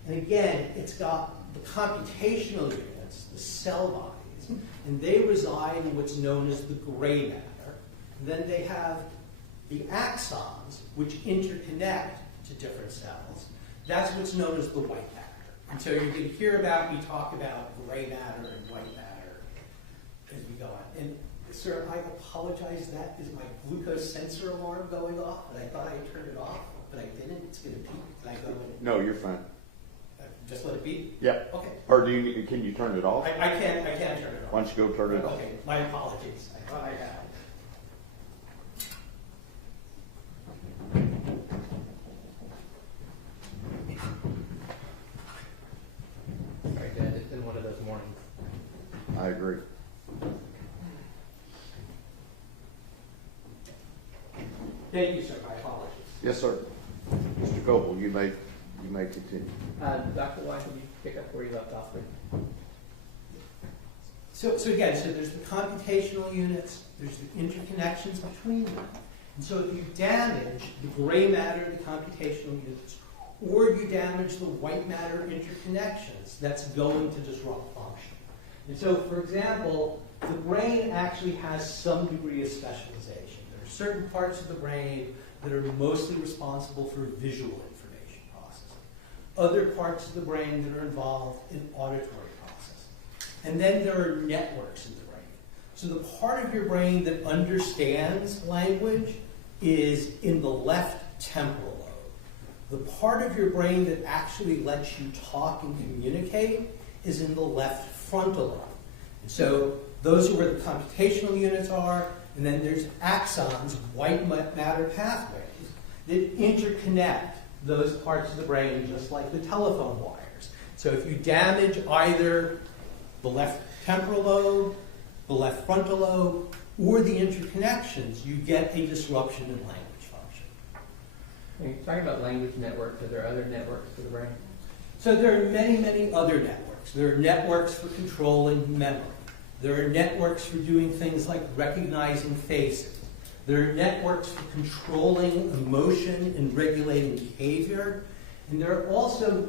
And again, it's got the computational units, the cell bodies, and they reside in what's known as the gray matter. And then they have the axons, which interconnect to different cells. That's what's known as the white matter. And so you can hear about me talk about gray matter and white matter as we go on. And sir, I apologize, that is my glucose sensor alarm going off, and I thought I turned it off, but I didn't. It's going to beep. Can I go in? No, you're fine. Just let it beep? Yeah. Okay. Or can you turn it off? I can't turn it off. Why don't you go turn it off? Okay, my apologies. I thought I had. Sorry, Dad, it's been one of those mornings. I agree. Thank you, sir. My apologies. Yes, sir. Mr. Copel, you may continue. Dr. White, can you pick up where you left off? So again, so there's the computational units, there's the interconnections between them. And so if you damage the gray matter, the computational units, or you damage the white matter interconnections, that's going to disrupt function. And so, for example, the brain actually has some degree of specialization. There are certain parts of the brain that are mostly responsible for visual information processing. Other parts of the brain that are involved in auditory processing. And then there are networks in the brain. So the part of your brain that understands language is in the left temporal lobe. The part of your brain that actually lets you talk and communicate is in the left frontal lobe. And so those are where the computational units are, and then there's axons, white matter pathways, that interconnect those parts of the brain just like the telephone wires. So if you damage either the left temporal lobe, the left frontal lobe, or the interconnections, you get a disruption in language function. When you're talking about language networks, are there other networks for the brain? So there are many, many other networks. There are networks for controlling memory. There are networks for doing things like recognizing faces. There are networks for controlling emotion and regulating behavior. And there are also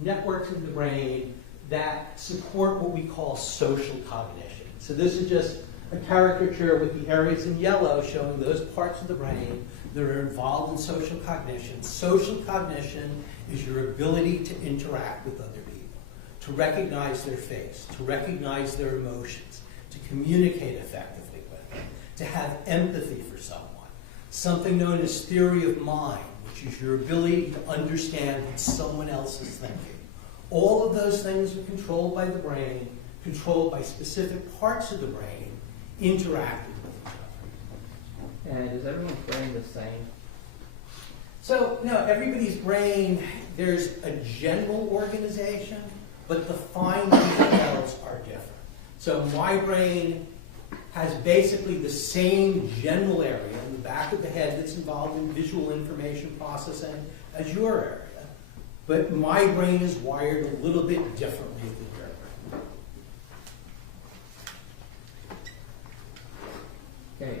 networks in the brain that support what we call social cognition. So this is just a caricature with the areas in yellow showing those parts of the brain that are involved in social cognition. Social cognition is your ability to interact with other people, to recognize their face, to recognize their emotions, to communicate effectively with them, to have empathy for someone. Something known as theory of mind, which is your ability to understand what someone else is thinking. All of those things are controlled by the brain, controlled by specific parts of the brain, interacting with each other. And is everyone's brain the same? So, no, everybody's brain, there's a general organization, but the fine details are different. So my brain has basically the same general area in the back of the head that's involved in visual information processing as your area. But my brain is wired a little bit differently than your brain. Okay,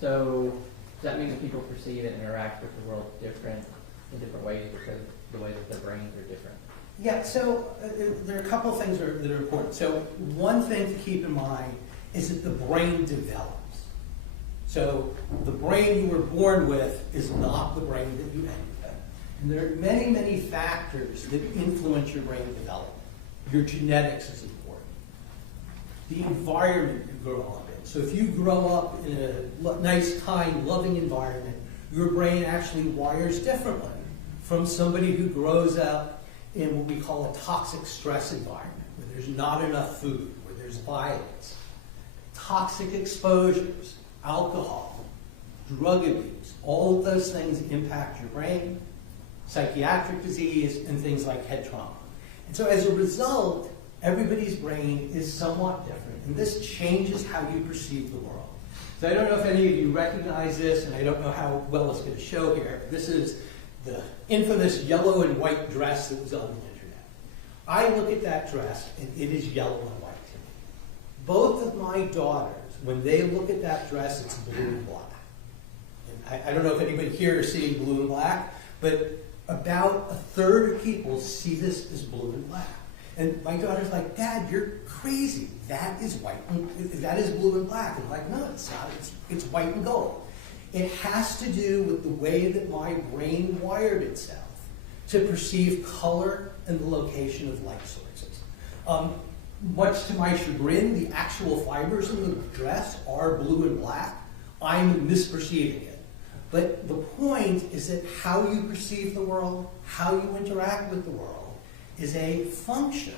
so does that mean that people perceive and interact with the world in different ways because of the way that their brains are different? Yeah, so there are a couple of things that are important. So one thing to keep in mind is that the brain develops. So the brain you were born with is not the brain that you end with. And there are many, many factors that influence your brain development. Your genetics is important. The environment you grow up in. So if you grow up in a nice, kind, loving environment, your brain actually wires differently from somebody who grows up in what we call a toxic stress environment, where there's not enough food, where there's violence. Toxic exposures, alcohol, drug abuse, all of those things impact your brain, psychiatric disease, and things like head trauma. And so as a result, everybody's brain is somewhat different, and this changes how you perceive the world. So I don't know if any of you recognize this, and I don't know how well it's going to show here, but this is the infamous yellow and white dress that was on the internet. I look at that dress, and it is yellow and white to me. Both of my daughters, when they look at that dress, it's blue and black. And I don't know if anybody here is seeing blue and black, but about a third of people see this as blue and black. And my daughter's like, Dad, you're crazy. That is white. That is blue and black. And I'm like, no, it's not. It's white and gold. It has to do with the way that my brain wired itself to perceive color and the location of light sources. Much to my chagrin, the actual fibers in the dress are blue and black. I'm misperceiving it. But the point is that how you perceive the world, how you interact with the world, is a function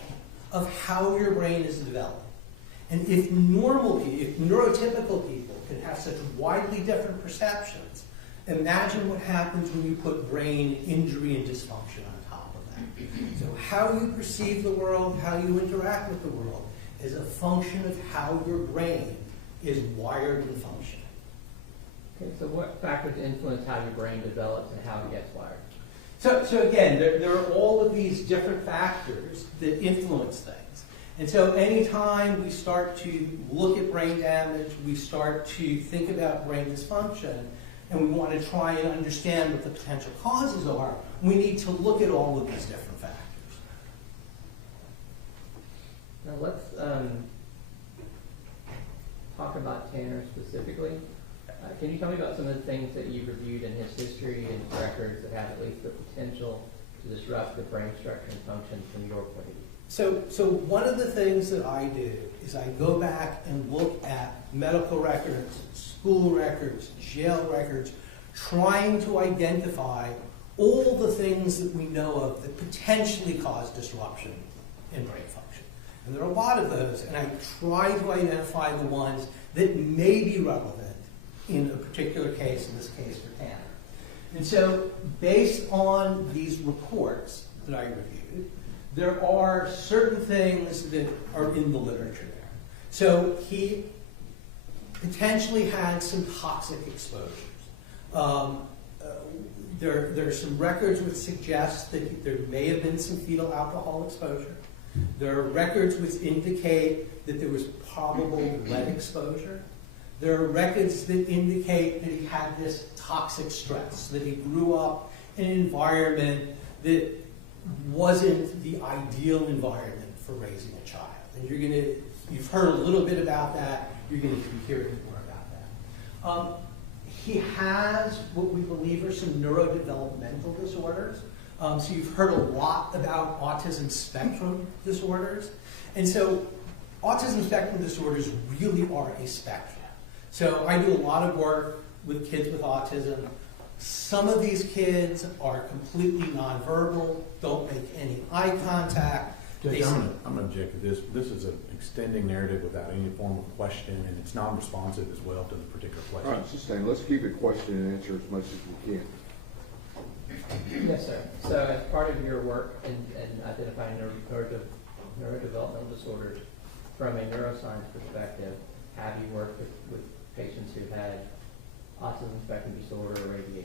of how your brain is developed. And if neurotypical people can have such widely different perceptions, imagine what happens when you put brain injury and dysfunction on top of that. So how you perceive the world, how you interact with the world, is a function of how your brain is wired and functioning. Okay, so what factors influence how your brain develops and how it gets wired? So again, there are all of these different factors that influence things. And so anytime we start to look at brain damage, we start to think about brain dysfunction, and we want to try and understand what the potential causes are, we need to look at all of these different factors. Now let's talk about Tanner specifically. Can you tell me about some of the things that you've reviewed in his history and records that have at least the potential to disrupt the brain structure and function from your point of view? So one of the things that I do is I go back and look at medical records, school records, jail records, trying to identify all the things that we know of that potentially cause disruption in brain function. And there are a lot of those, and I try to identify the ones that may be relevant in a particular case, in this case for Tanner. And so based on these reports that I reviewed, there are certain things that are in the literature there. So he potentially had some toxic exposures. There are some records which suggest that there may have been some fetal alcohol exposure. There are records which indicate that there was probable lead exposure. There are records that indicate that he had this toxic stress, that he grew up in an environment that wasn't the ideal environment for raising a child. And you've heard a little bit about that, you're going to be hearing more about that. He has what we believe are some neurodevelopmental disorders. So you've heard a lot about autism spectrum disorders. And so autism spectrum disorders really are a spectrum. So I do a lot of work with kids with autism. Some of these kids are completely nonverbal, don't make any eye contact. Judge, I'm going to object to this. This is an extending narrative without any form of question, and it's non-responsive as well to the particular question. All right, sustain. Let's keep it question and answer as much as we can. Yes, sir. So as part of your work in identifying neurodevelopmental disorders from a neuroscience perspective, have you worked with patients who had autism spectrum disorder or ADHD?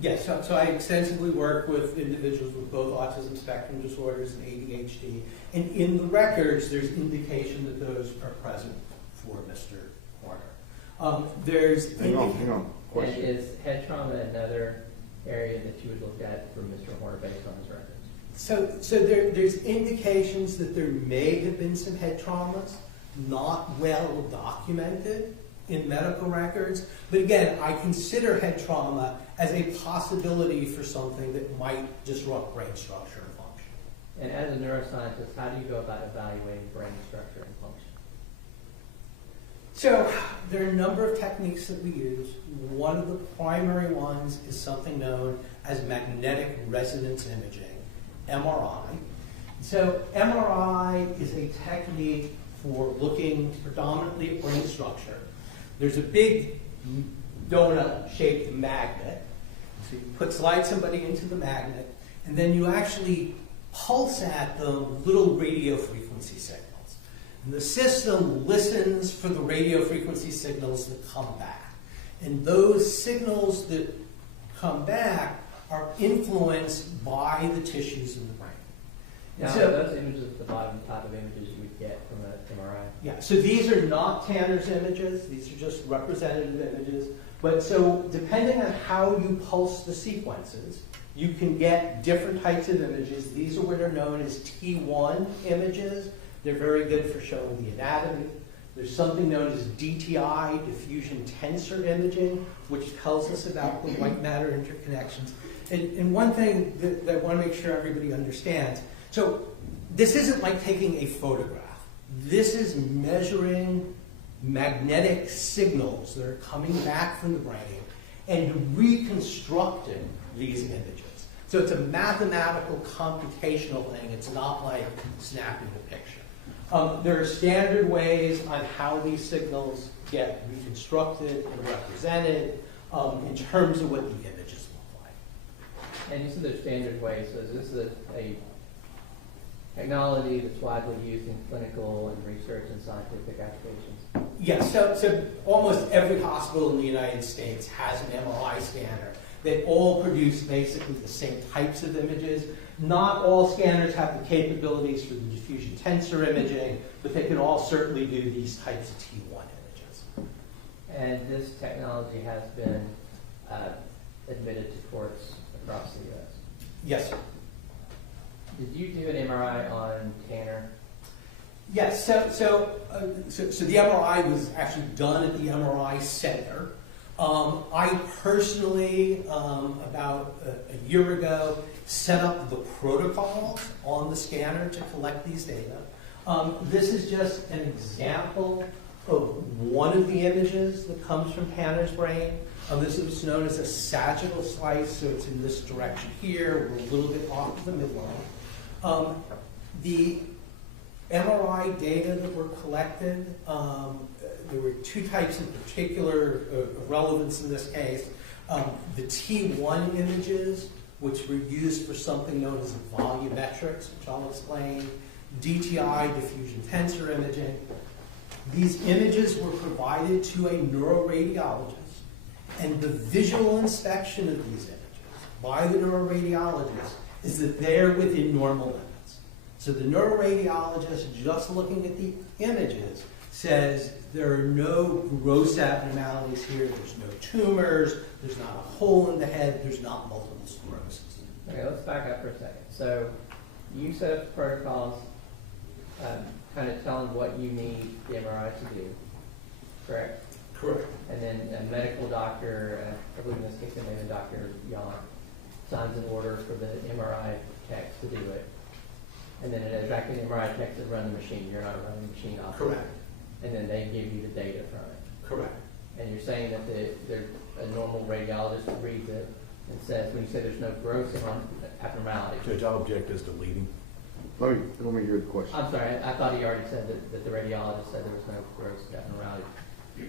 Yes, so I extensively work with individuals with both autism spectrum disorders and ADHD. And in the records, there's indication that those are present for Mr. Horner. Hang on. And is head trauma another area that you would look at for Mr. Horner based on his records? So there's indications that there may have been some head traumas, not well documented in medical records. But again, I consider head trauma as a possibility for something that might disrupt brain structure and function. And as a neuroscientist, how do you go about evaluating brain structure and function? So there are a number of techniques that we use. One of the primary ones is something known as magnetic resonance imaging, MRI. So MRI is a technique for looking predominantly at brain structure. There's a big donut-shaped magnet. So you slide somebody into the magnet, and then you actually pulse at them little radio frequency signals. And the system listens for the radio frequency signals that come back. And those signals that come back are influenced by the tissues in the brain. Now, So- those images at the bottom, type of images you would get from an MRI? Yeah, so these are not Tanner's images. These are just representative images. But so depending on how you pulse the sequences, you can get different types of images. These are what are known as T1 images. They're very good for showing the anatomy. There's something known as DTI, diffusion tensor imaging, which tells us about the white matter interconnections. And one thing that I want to make sure everybody understands, so this isn't like taking a photograph. This is measuring magnetic signals that are coming back from the brain and reconstructing these images. So it's a mathematical, computational thing. It's not like snapping a picture. There are standard ways on how these signals get reconstructed and represented in terms of what the images look like. And you said there's standard ways, so is this a technology that's widely used in clinical and research and scientific applications? Yes, so almost every hospital in the United States has an MRI scanner. They all produce basically the same types of images. Not all scanners have the capabilities for the diffusion tensor imaging, but they can all certainly do these types of T1 images. And this technology has been admitted to courts across the U.S. Yes, sir. Did you do an MRI on Tanner? Yes, so the MRI was actually done at the MRI Center. I personally, about a year ago, set up the protocols on the scanner to collect these data. This is just an example of one of the images that comes from Tanner's brain. This is what's known as a sagittal slice, so it's in this direction here. We're a little bit off the midline. The MRI data that were collected, there were two types in particular of relevance in this case. The T1 images, which were used for something known as volumetrics, which I'll explain, DTI, diffusion tensor imaging. These images were provided to a neuroradiologist, and the visual inspection of these images by the neuroradiologist is that they're within normal limits. So the neuroradiologist, just looking at the images, says there are no gross abnormalities here, there's no tumors, there's not a hole in the head, there's not multiple sclerosis. Okay, let's back up for a second. So you set up protocols, kind of telling what you need the MRI to do, correct? Correct. And then a medical doctor, I believe in this case, maybe Dr. Yon, signs an order for the MRI techs to do it. And then it is actually the MRI techs that run the machine. You're not running the machine off. Correct. And then they give you the data from it. Correct. And you're saying that a normal radiologist reads it and says, when you say there's no gross abnormality. Judge, I'll object as to leading. Let me hear the question. I'm sorry, I thought he already said that the radiologist said there was no gross abnormality.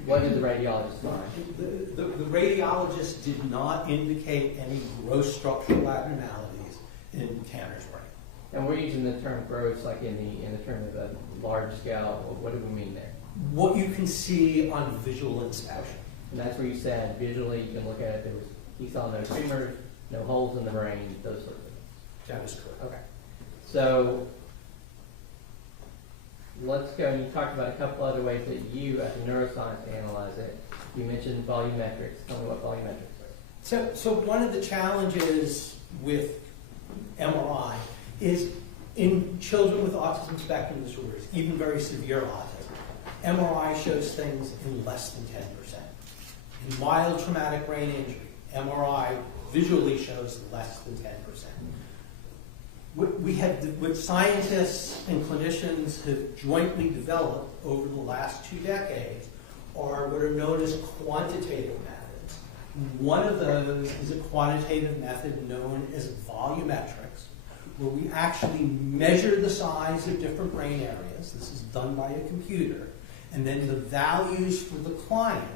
What did the radiologist find? The radiologist did not indicate any gross structural abnormalities in Tanner's brain. And we're using the term gross like in the term of a large scale. What do we mean there? What you can see on visual inspection. And that's where you said visually you can look at it. He saw no tumors, no holes in the brain, those sort of things. That is correct. Okay. So let's go. You talked about a couple other ways that you, as a neuroscience, analyze it. You mentioned volumetrics. Tell me what volumetrics are. So one of the challenges with MRI is in children with autism spectrum disorders, even very severe autism. MRI shows things in less than 10%. In mild traumatic brain injury, MRI visually shows less than 10%. What scientists and clinicians have jointly developed over the last 2 decades are what are known as quantitative methods. One of those is a quantitative method known as volumetrics, where we actually measure the size of different brain areas. This is done by a computer. And then the values for the client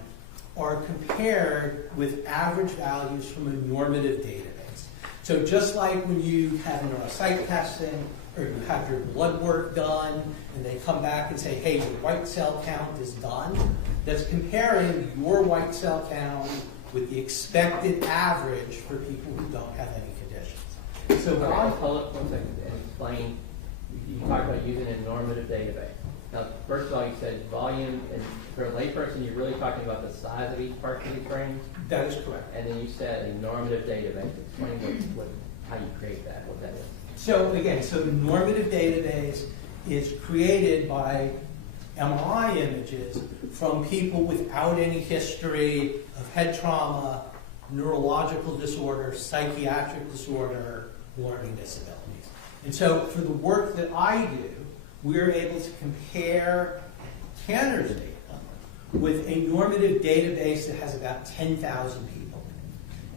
are compared with average values from a normative database. So just like when you have neuropsych testing or you have your blood work done and they come back and say, hey, your white cell count is done, that's comparing your white cell count with the expected average for people who don't have any conditions. So Okay, let's hold up 1 second and explain. You talked about using a normative database. Now, first of all, you said volume, and for a layperson, you're really talking about the size of each part of these brains? that is correct. And then you said a normative database. Explain how you create that, what that is. So again, the normative database is created by MRI images from people without any history of head trauma, neurological disorder, psychiatric disorder, learning disabilities. And so for the work that I do, we're able to compare Tanner's data with a normative database that has about 10,000 people.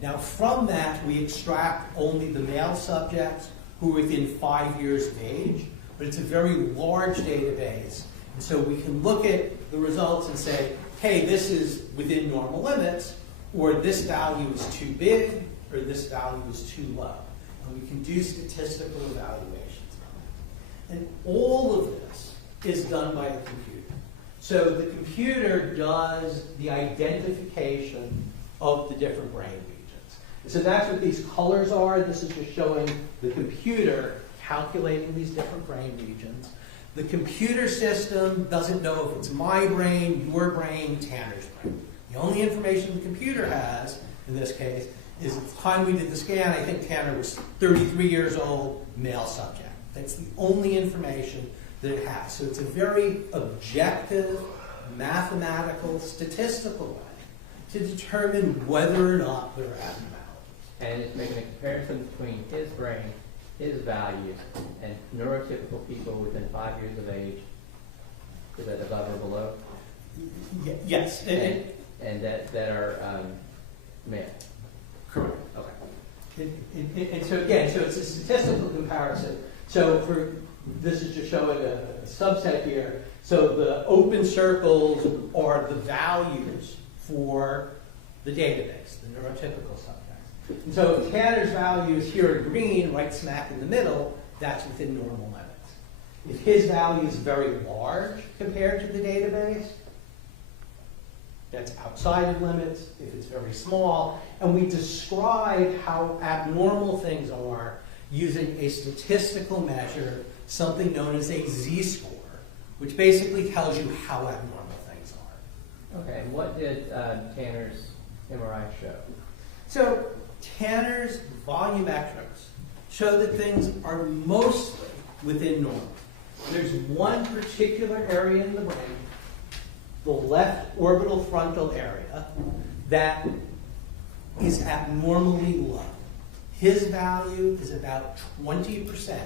Now from that, we extract only the male subjects who are within 5 years of age, but it's a very large database. And so we can look at the results and say, hey, this is within normal limits, or this value is too big, or this value is too low. And we can do statistical evaluations on it. And all of this is done by a computer. So the computer does the identification of the different brain regions. So that's what these colors are. This is just showing the computer calculating these different brain regions. The computer system doesn't know if it's my brain, your brain, Tanner's brain. The only information the computer has, in this case, is at the time we did the scan, I think Tanner was 33 years old, male subject. That's the only information that it has. So it's a very objective, mathematical, statistical way to determine whether or not there are abnormalities. And it's making a comparison between his brain, his values, and neurotypical people within 5 years of age. Is that above or below? Yes. And that are male? Correct. Okay. And so again, so it's a statistical comparison. So this is just showing a subset here. So the open circles are the values for the database, the neurotypical subjects. And so if Tanner's value is here in green, right smack in the middle, that's within normal limits. If his value is very large compared to the database, that's outside of limits. If it's very small, and we describe how abnormal things are using a statistical measure, something known as a z-score, which basically tells you how abnormal things are. Okay, and what did Tanner's MRI show? So Tanner's volumetrics show that things are mostly within normal. There's one particular area in the brain, the left orbital frontal area, that is abnormally low. His value is about 20%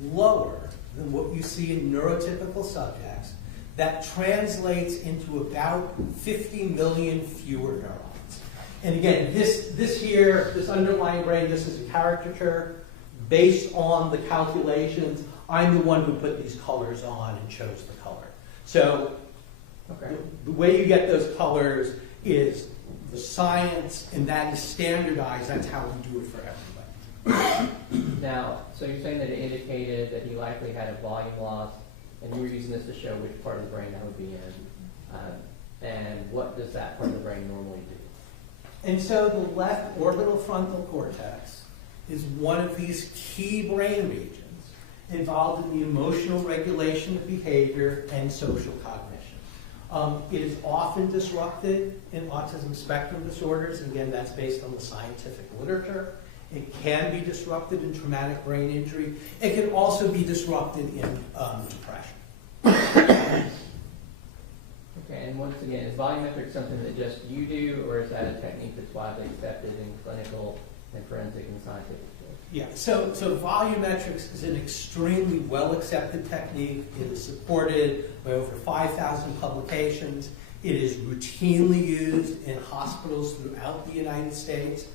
lower than what you see in neurotypical subjects. That translates into about 50 million fewer neurons. And again, this here, this underlying brain, this is a caricature based on the calculations. I'm the one who put these colors on and chose the color. So Okay. the way you get those colors is the science, and that is standardized. That's how we do it for everybody. Now, so you're saying that it indicated that he likely had a volume loss, and you were using this to show which part of the brain that would be in. And what does that part of the brain normally do? And so the left orbital frontal cortex is one of these key brain regions involved in the emotional regulation of behavior and social cognition. It is often disrupted in autism spectrum disorders. Again, that's based on the scientific literature. It can be disrupted in traumatic brain injury. It can also be disrupted in depression. Okay, and once again, is volumetric something that just you do, or is that a technique that's widely accepted in clinical and forensic and scientific fields? Yeah, so volumetrics is an extremely well-accepted technique. It is supported by over 5,000 publications. It is routinely used in hospitals throughout the United States.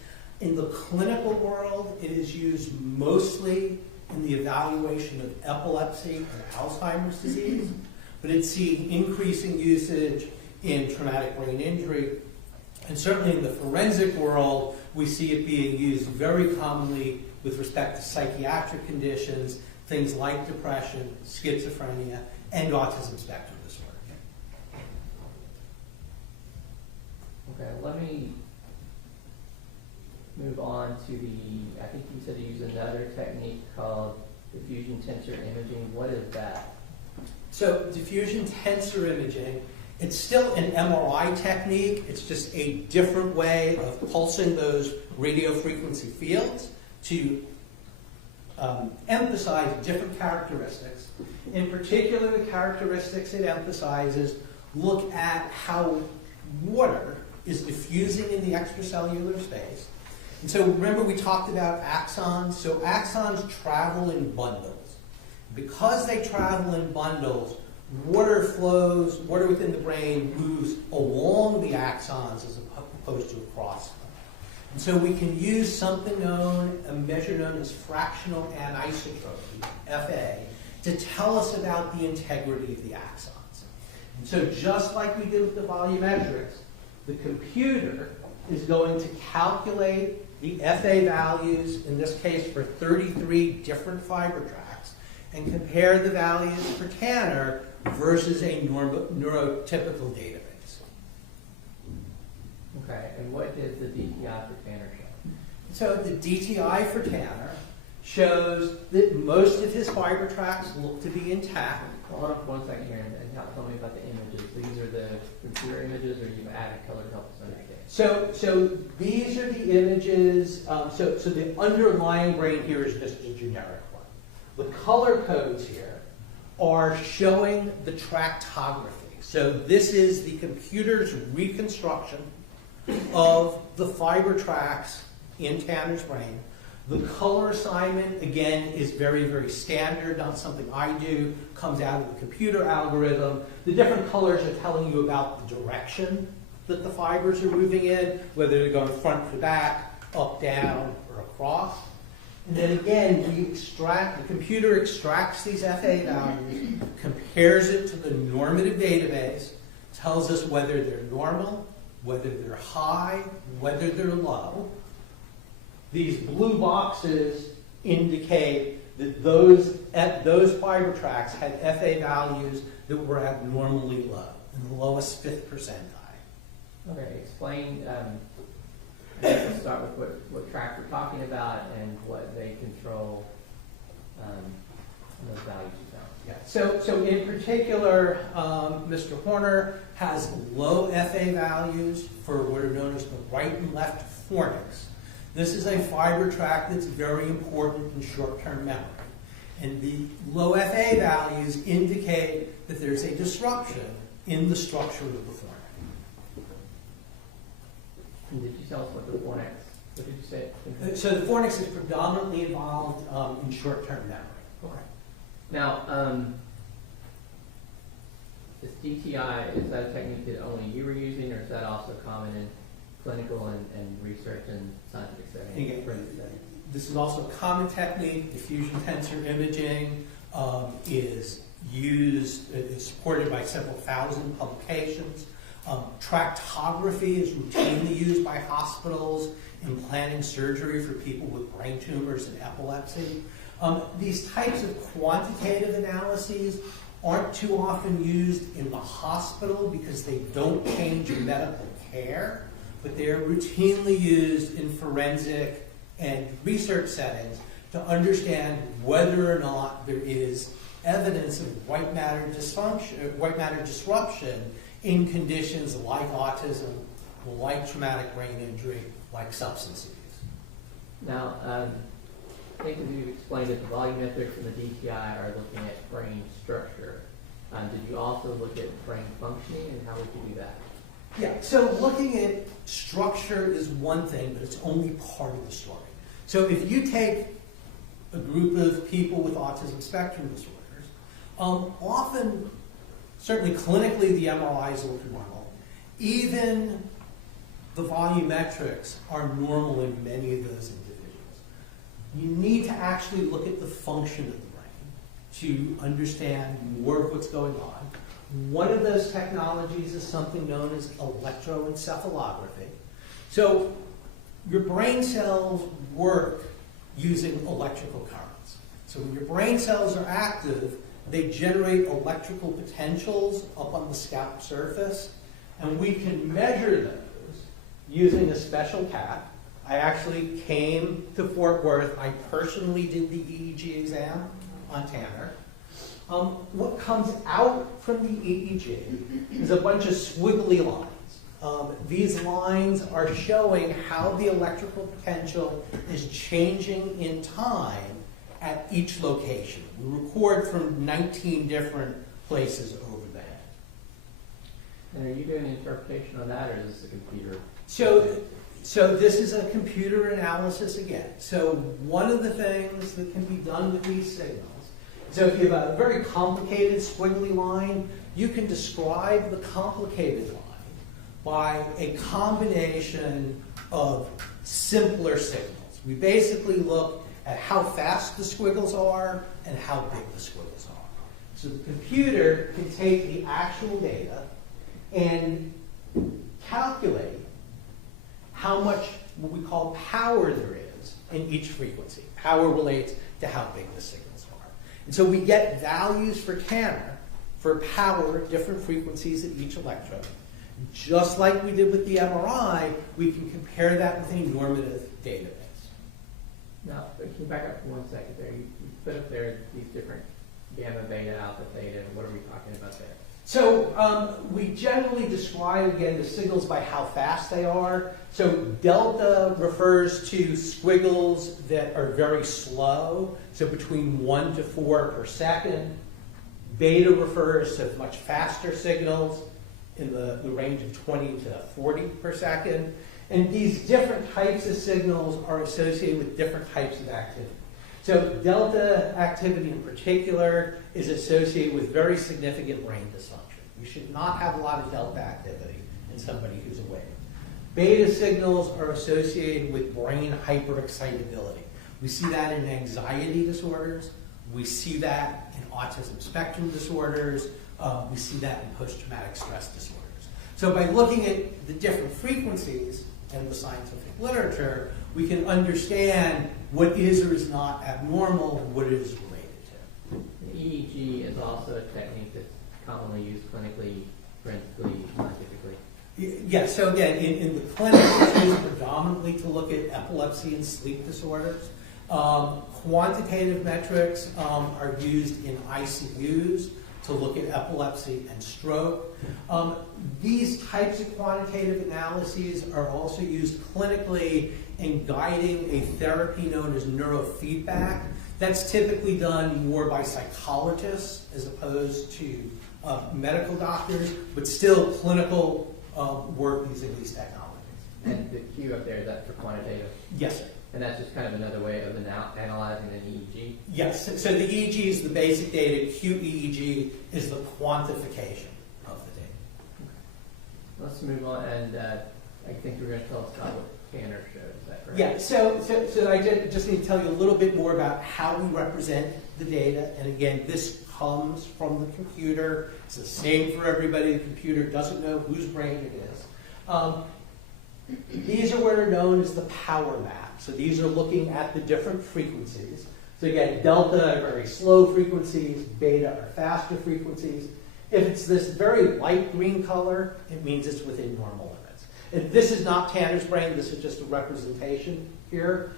In the clinical world, it is used mostly in the evaluation of epilepsy and Alzheimer's disease, but it's seen increasing usage in traumatic brain injury. And certainly in the forensic world, we see it being used very commonly with respect to psychiatric conditions, things like depression, schizophrenia, and autism spectrum disorder. Okay, let me move on to I think you said you use another technique called diffusion tensor imaging. What is that? So diffusion tensor imaging, it's still an MRI technique. It's just a different way of pulsing those radio frequency fields to emphasize different characteristics. In particular, the characteristics it emphasizes look at how water is diffusing in the extracellular space. And so remember we talked about axons. So axons travel in bundles. Because they travel in bundles, water within the brain moves along the axons as opposed to across them. And so we can use a measure known as fractional anisotropy, FA, to tell us about the integrity of the axons. And so just like we did with the volumetrics, the computer is going to calculate the FA values, in this case for 33 different fiber tracts, and compare the values for Tanner versus a neurotypical database. Okay, and what is the DTI for Tanner show? So the DTI for Tanner shows that most of his fiber tracts look to be intact. Well, hold on for 1 second here and tell me about the images. These are the computer images, or you've added color to help us understand? So these are the images. So the underlying brain here is just a generic one. The color codes here are showing the tractography. So this is the computer's reconstruction of the fiber tracts in Tanner's brain. The color assignment, again, is very, very standard, not something I do, comes out of the computer algorithm. The different colors are telling you about the direction that the fibers are moving in, whether they're going front to back, up, down, or across. And then again, the computer extracts these FA values, compares it to the normative database, tells us whether they're normal, whether they're high, whether they're low. These blue boxes indicate that those fiber tracts had FA values that were abnormally low, in the lowest 5th percentile. Okay, explain, let's start with what tract we're talking about and what they control, those values you found. Yeah. So in particular, Mr. Horner has low FA values for what are known as the right and left fornix. This is a fiber tract that's very important in short-term memory. And the low FA values indicate that there's a disruption in the structure of the fornix. And did you tell us what the fornix, what did you say? So the fornix is predominantly involved in short-term memory. Okay. Now, this DTI, is that a technique that only you were using, or is that also common in clinical and research and scientific settings? This is also a common technique. Diffusion tensor imaging is supported by several thousand publications. Tractography is routinely used by hospitals in planning surgery for people with brain tumors and epilepsy. These types of quantitative analyses aren't too often used in the hospital because they don't change medical care, but they are routinely used in forensic and research settings to understand whether or not there is evidence of white matter disruption in conditions like autism, like traumatic brain injury, like substance abuse. Now, I think you've explained that the volumetrics and the DTI are looking at brain structure. Did you also look at brain functioning, and how would you do that? Yeah, so looking at structure is one thing, but it's only part of the story. So if you take a group of people with autism spectrum disorders, often, certainly clinically, the MRIs look normal. Even the volumetrics are normal in many of those individuals. You need to actually look at the function of the brain to understand more of what's going on. One of those technologies is something known as electroencephalography. So your brain cells work using electrical currents. So when your brain cells are active, they generate electrical potentials up on the scalp surface, and we can measure those using a special cap. I actually came to Fort Worth. I personally did the EEG exam on Tanner. What comes out from the EEG is a bunch of squiggly lines. These lines are showing how the electrical potential is changing in time at each location. We record from 19 different places over the head. And are you doing an interpretation on that, or is this a computer? So this is a computer analysis again. So one of the things that can be done with these signals, so if you have a very complicated squiggly line, you can describe the complicated line by a combination of simpler signals. We basically look at how fast the squiggles are and how big the squiggles are. So the computer can take the actual data and calculate how much what we call power there is in each frequency. Power relates to how big the signals are. And so we get values for Tanner for power at different frequencies at each electrode. Just like we did with the MRI, we can compare that with a normative database. Now, can you back up for 1 second there? You put up there these different gamma, beta, alpha, theta. What are we talking about there? So we generally describe, again, the signals by how fast they are. So delta refers to squiggles that are very slow, so between 1 to 4 per second. Beta refers to much faster signals in the range of 20 to 40 per second. And these different types of signals are associated with different types of activity. So delta activity in particular is associated with very significant brain dysfunction. You should not have a lot of delta activity in somebody who's awake. Beta signals are associated with brain hyperexcitability. We see that in anxiety disorders. We see that in autism spectrum disorders. We see that in post-traumatic stress disorders. So by looking at the different frequencies in the scientific literature, we can understand what is or is not abnormal and what it is related to. The EEG is also a technique that's commonly used clinically, forensically, scientifically. Yes, so again, in the clinic, it's used predominantly to look at epilepsy and sleep disorders. Quantitative metrics are used in ICUs to look at epilepsy and stroke. These types of quantitative analyses are also used clinically in guiding a therapy known as neurofeedback. That's typically done more by psychologists as opposed to medical doctors, but still clinical work using these technologies. And the Q up there, is that for quantitative? Yes, sir. And that's just kind of another way of analyzing an EEG? Yes, so the EEG is the basic data, QEEG is the quantification of the data. Let's move on, and I think you were going to tell us about what Tanner showed, is that correct? Yeah, so I just need to tell you a little bit more about how we represent the data, and again, this comes from the computer. It's the same for everybody. The computer doesn't know whose brain it is. These are what are known as the power map. So these are looking at the different frequencies. So again, delta are very slow frequencies, beta are faster frequencies. If it's this very light green color, it means it's within normal limits. And this is not Tanner's brain, this is just a representation here.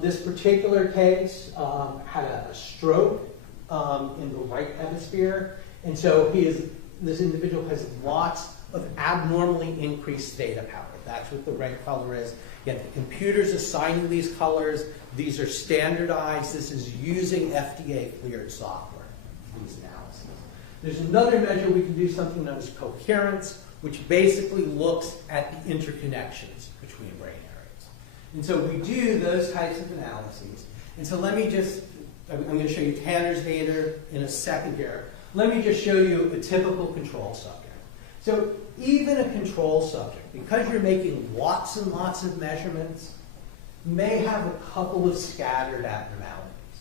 This particular case had a stroke in the right hemisphere, and so this individual has lots of abnormally increased theta power. That's what the red color is. Yet the computer's assigning these colors. These are standardized. This is using FDA-cleared software for these analyses. There's another measure we can do, something known as coherence, which basically looks at the interconnections between brain areas. And so we do those types of analyses. And so let me just, I'm going to show you Tanner's data in a second here. Let me just show you a typical control subject. So even a control subject, because you're making lots and lots of measurements, may have a couple of scattered abnormalities.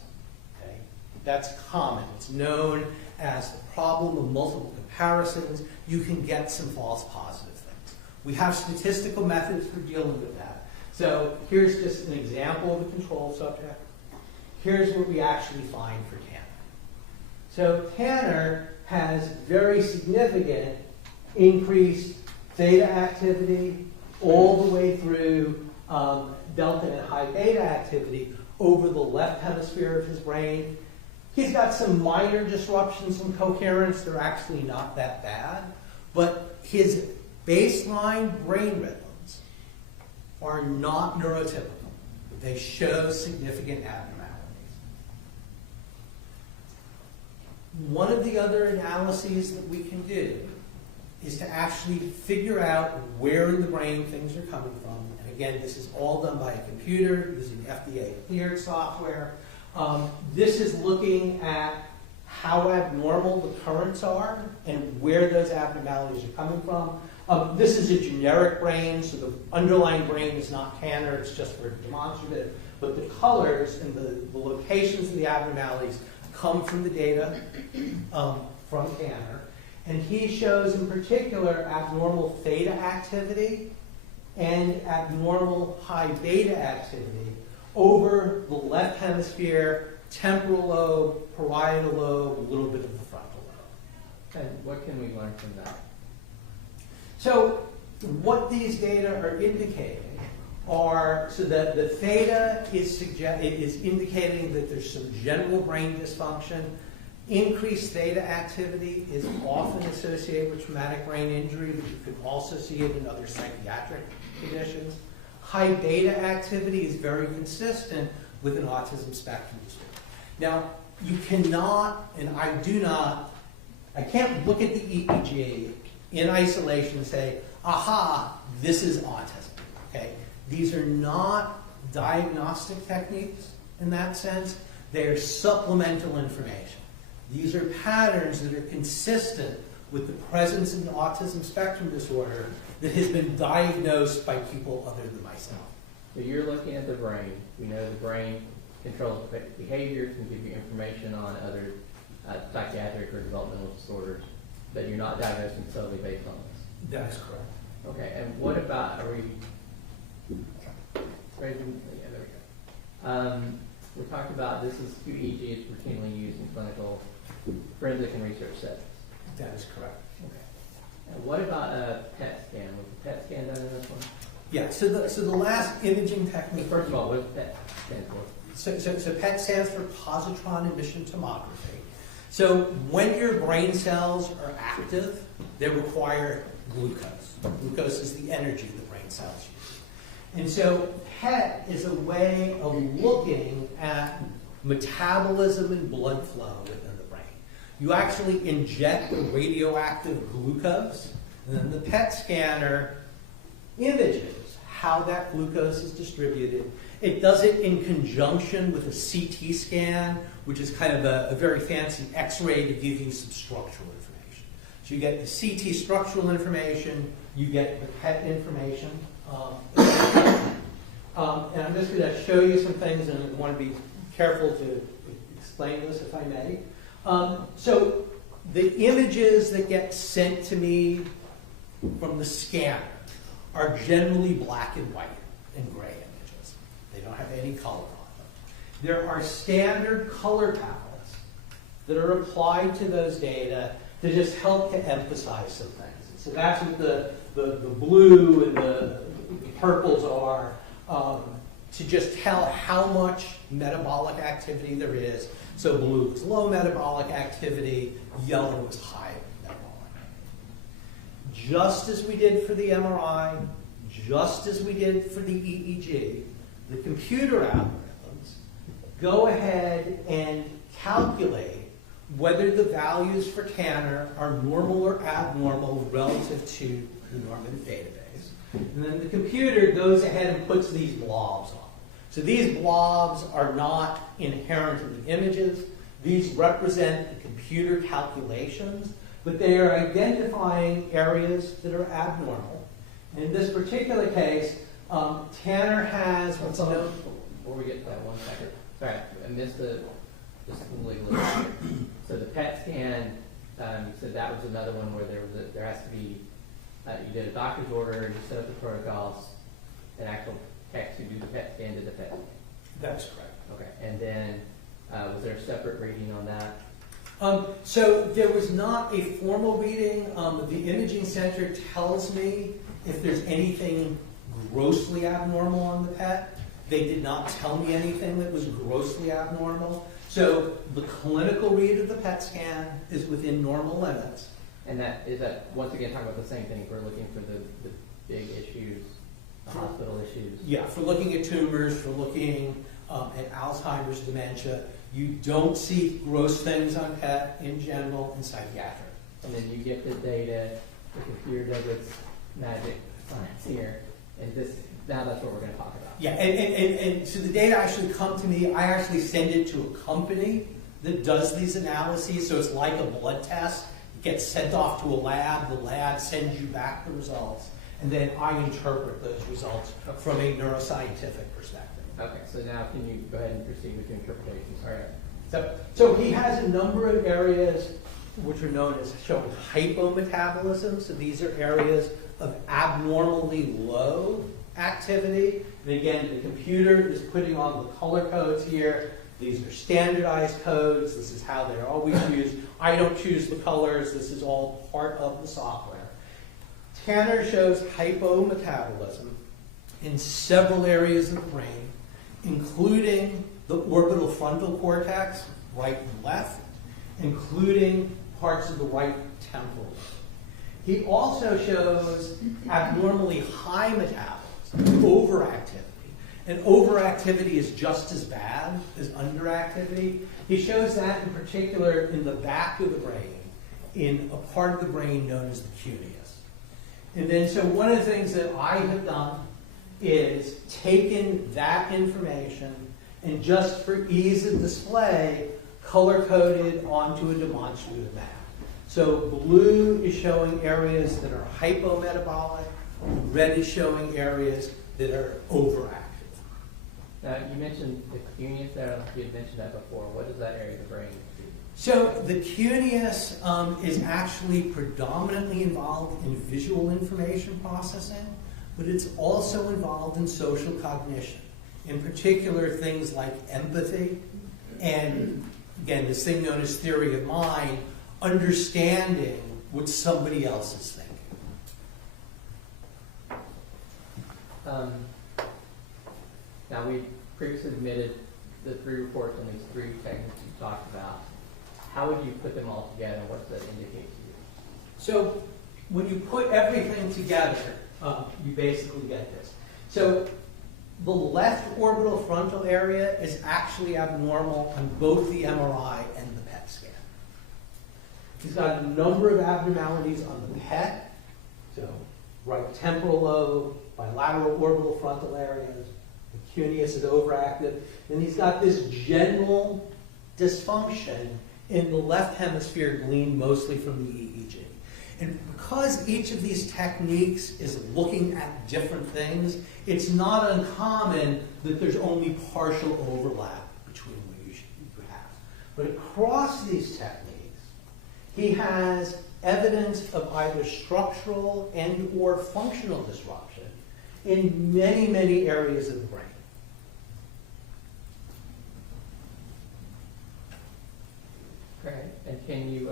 Okay? That's common. It's known as the problem of multiple comparisons. You can get some false positive things. We have statistical methods for dealing with that. So here's just an example of a control subject. Here's what we actually find for Tanner. So Tanner has very significant increased theta activity all the way through delta and high beta activity over the left hemisphere of his brain. He's got some minor disruptions in coherence. They're actually not that bad. But his baseline brain rhythms are not neurotypical. They show significant abnormalities. One of the other analyses that we can do is to actually figure out where in the brain things are coming from. And again, this is all done by a computer using FDA-cleared software. This is looking at how abnormal the currents are and where those abnormalities are coming from. This is a generic brain, so the underlying brain is not Tanner, it's just for demonstrative. But the colors and the locations of the abnormalities come from the data from Tanner. And he shows in particular abnormal theta activity and abnormal high beta activity over the left hemisphere, temporal lobe, parietal lobe, a little bit of the frontal lobe. And what can we learn from that? So what these data are indicating are, so that the theta is indicating that there's some general brain dysfunction. Increased theta activity is often associated with traumatic brain injury, but you can also see it in other psychiatric conditions. High beta activity is very consistent with an autism spectrum disorder. Now, you cannot, and I can't look at the EEG in isolation and say, aha, this is autism, okay? These are not diagnostic techniques in that sense. They are supplemental information. These are patterns that are consistent with the presence of an autism spectrum disorder that has been diagnosed by people other than myself. So you're looking at the brain. We know the brain controls behavior, can give you information on other psychiatric or developmental disorders, but you're not diagnosing solely based on this. That is correct. Okay, and what about, are we, yeah, there we go. We talked about this is QEEG is routinely used in clinical, forensic, and research settings. That is correct. Okay. And what about a PET scan? Was the PET scan done in this one? Yeah, so the last imaging technique. First of all, what does PET stand for? So PET stands for positron emission tomography. So when your brain cells are active, they require glucose. Glucose is the energy the brain cells use. And so PET is a way of looking at metabolism and blood flow within the brain. You actually inject the radioactive glucose, and then the PET scanner images how that glucose is distributed. It does it in conjunction with a CT scan, which is kind of a very fancy X-ray to give you some structural information. So you get the CT structural information, you get the PET information. And I'm just going to show you some things, and I want to be careful to explain this if I may. So the images that get sent to me from the scanner are generally black and white and gray images. They don't have any color on them. There are standard color palettes that are applied to those data to just help to emphasize some things. So that's what the blue and the purples are, to just tell how much metabolic activity there is. So blue is low metabolic activity, yellow is high metabolic activity. Just as we did for the MRI, just as we did for the EEG, the computer algorithms go ahead and calculate whether the values for Tanner are normal or abnormal relative to the normative database. And then the computer goes ahead and puts these blobs on. So these blobs are not inherent in the images. These represent the computer calculations, but they are identifying areas that are abnormal. In this particular case, Tanner has what's known. Before we get to that, 1 second. Sorry, I missed just a little bit. So the PET scan, you said that was another one where there has to be, you did a doctor's order, you set up the protocols, an actual text who do the PET scan did the PET scan. That's correct. Okay, and then was there a separate reading on that? So there was not a formal reading. The imaging center tells me if there's anything grossly abnormal on the PET. They did not tell me anything that was grossly abnormal. So the clinical read of the PET scan is within normal limits. And is that once again talking about the same thing? If we're looking for the big issues, the hospital issues. Yeah, for looking at tumors, for looking at Alzheimer's dementia, you don't see gross things on PET in general in psychiatric. And then you get the data, the computer does its magic science here, and now that's what we're going to talk about. Yeah, and so the data actually come to me. I actually send it to a company that does these analyses. So it's like a blood test. It gets sent off to a lab. The lab sends you back the results. And then I interpret those results from a neuroscientific perspective. Okay, so now can you go ahead and proceed with your interpretation? Sorry. So he has a number of areas which are known as showing hypometabolism. So these are areas of abnormally low activity. And again, the computer is putting on the color codes here. These are standardized codes. This is how they're always used. I don't choose the colors. This is all part of the software. Tanner shows hypometabolism in several areas of the brain, including the orbital frontal cortex, right and left, including parts of the right temporal lobe. He also shows abnormally high metabolism, overactivity. And overactivity is just as bad as underactivity. He shows that in particular in the back of the brain, in a part of the brain known as the cuneus. And then so one of the things that I have done is taken that information and just for ease of display, color-coded onto a demonstrative map. So blue is showing areas that are hypometabolic, red is showing areas that are overactive. Now, you mentioned the cuneus there. I don't know if you had mentioned that before. What is that area of the brain? So the cuneus is actually predominantly involved in visual information processing, but it's also involved in social cognition. In particular, things like empathy and, again, this thing known as theory of mind, understanding what somebody else is thinking. Now, we previously submitted the 3 reports on these 3 techniques you talked about. How would you put them all together, and what does that indicate to you? So when you put everything together, you basically get this. So the left orbital frontal area is actually abnormal on both the MRI and the PET scan. He's got a number of abnormalities on the PET, so right temporal lobe, bilateral orbital frontal areas, the cuneus is overactive, and he's got this general dysfunction in the left hemisphere gleaned mostly from the EEG. And because each of these techniques is looking at different things, it's not uncommon that there's only partial overlap between what you have. But across these techniques, he has evidence of either structural and or functional disruption in many, many areas of the brain. Great. And can you,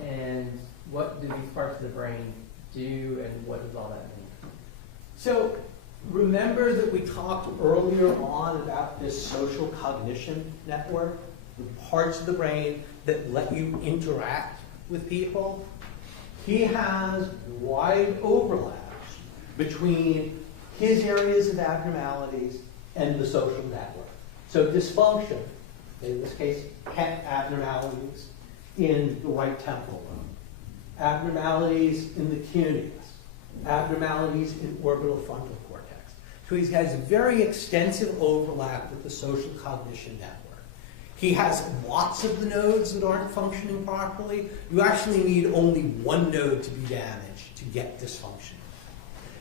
and what do these parts of the brain do, and what does all that mean? So remember that we talked earlier on about this social cognition network, the parts of the brain that let you interact with people? He has wide overlaps between his areas of abnormalities and the social network. So dysfunction, in this case, abnormalities in the right temporal lobe, abnormalities in the cuneus, abnormalities in orbital frontal cortex. So he has very extensive overlap with the social cognition network. He has lots of the nodes that aren't functioning properly. You actually need only one node to be damaged to get dysfunction.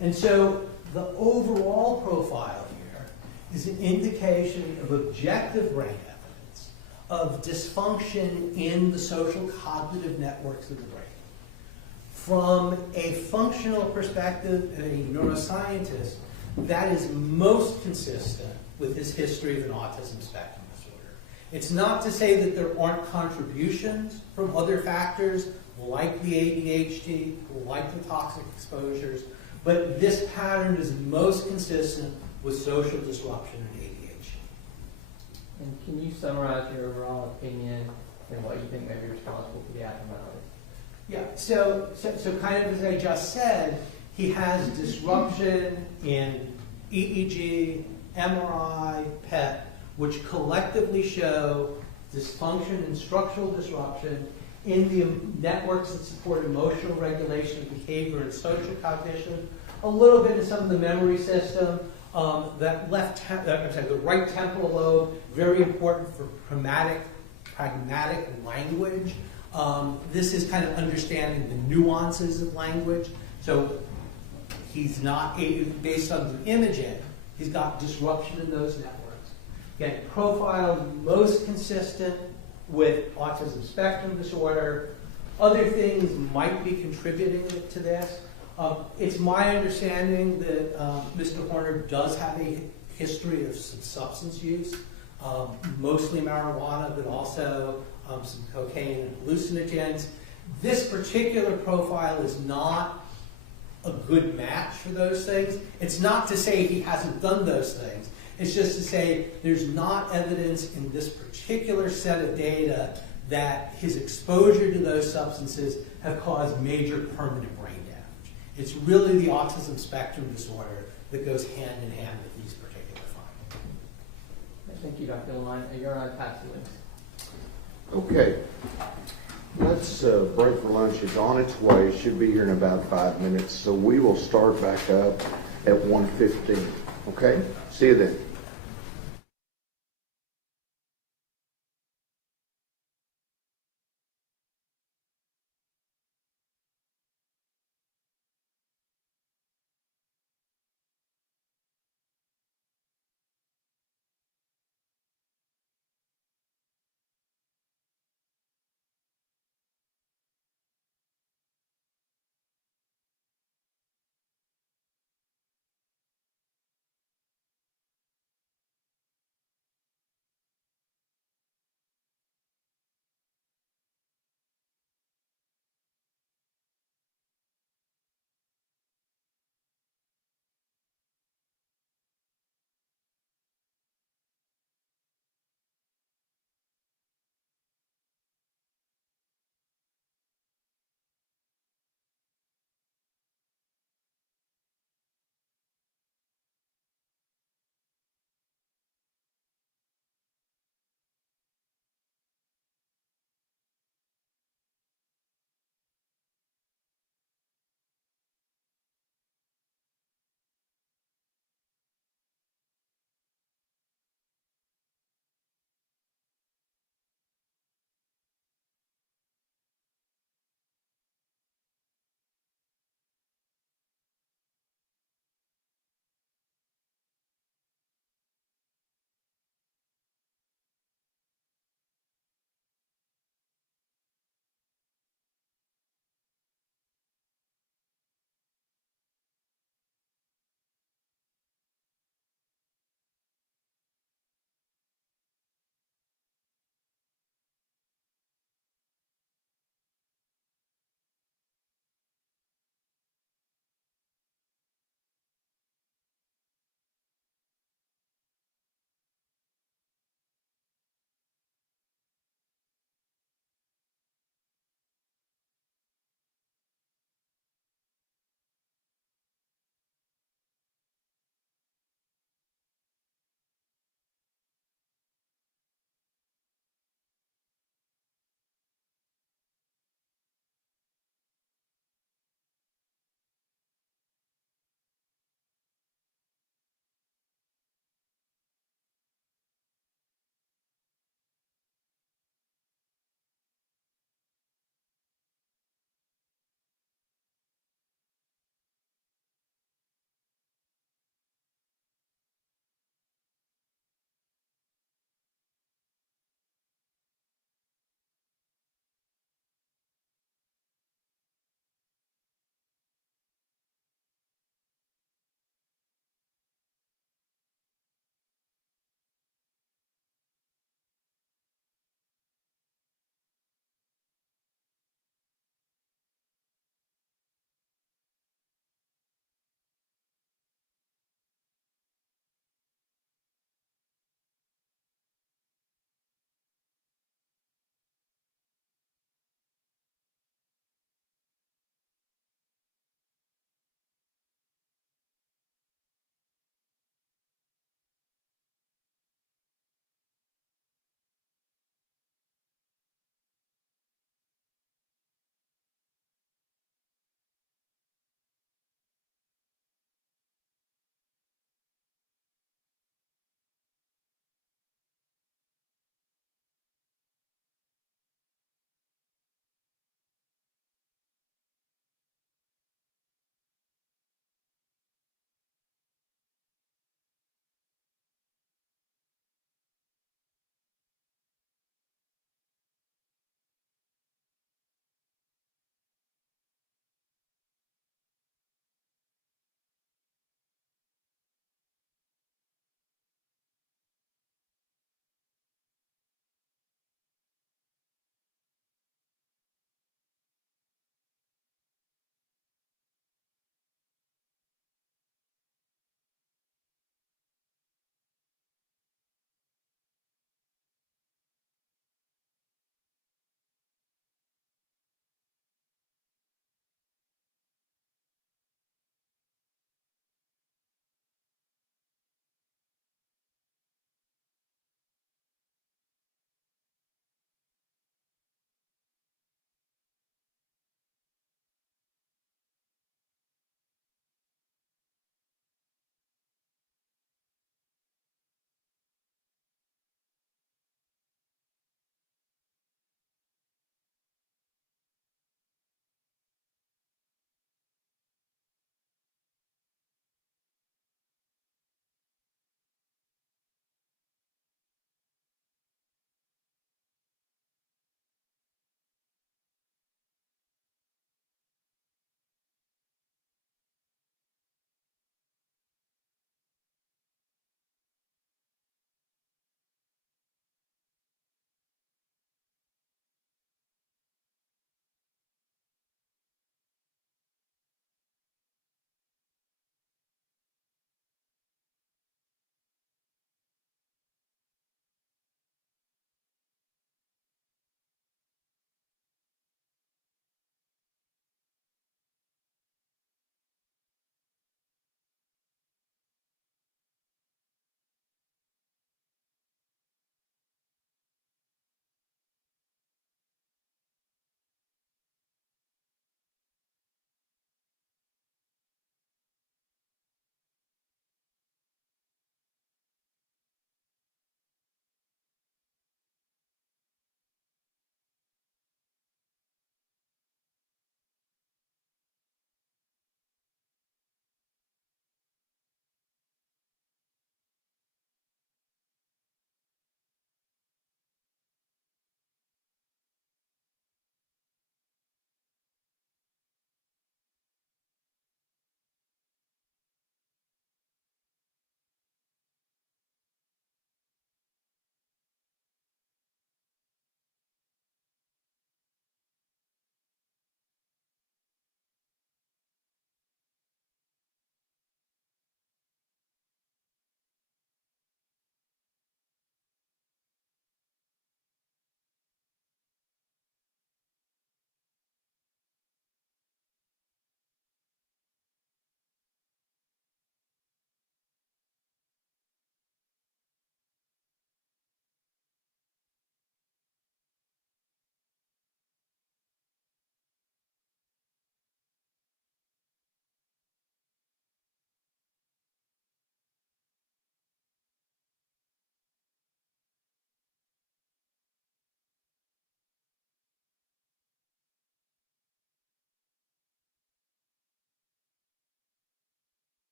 And so the overall profile here is an indication of objective brain evidence of dysfunction in the social cognitive networks of the brain. From a functional perspective, and a neuroscientist, that is most consistent with his history of an autism spectrum disorder. It's not to say that there aren't contributions from other factors like the ADHD, like the toxic exposures, but this pattern is most consistent with social disruption and ADHD. And can you summarize your overall opinion and what you think may be responsible for the abnormalities? Yeah, so kind of as I just said, he has disruption in EEG, MRI, PET, which collectively show dysfunction and structural disruption in the networks that support emotional regulation, behavior, and social cognition. A little bit in some of the memory system. The right temporal lobe, very important for pragmatic language. This is kind of understanding the nuances of language. So he's not, based on the imaging, he's got disruption in those networks. Again, profile most consistent with autism spectrum disorder. Other things might be contributing to this. It's my understanding that Mr. Horner does have a history of some substance use, mostly marijuana, but also some cocaine and hallucinogens. This particular profile is not a good match for those things. It's not to say he hasn't done those things. It's just to say there's not evidence in this particular set of data that his exposure to those substances have caused major permanent brain damage. It's really the autism spectrum disorder that goes hand in hand with these particular findings. Thank you, Dr. Lynn. You're on tax links. Okay. Let's break for lunch. It's on its way. It should be here in about 5 minutes. So we will start back up at 1:15. Okay? See you then.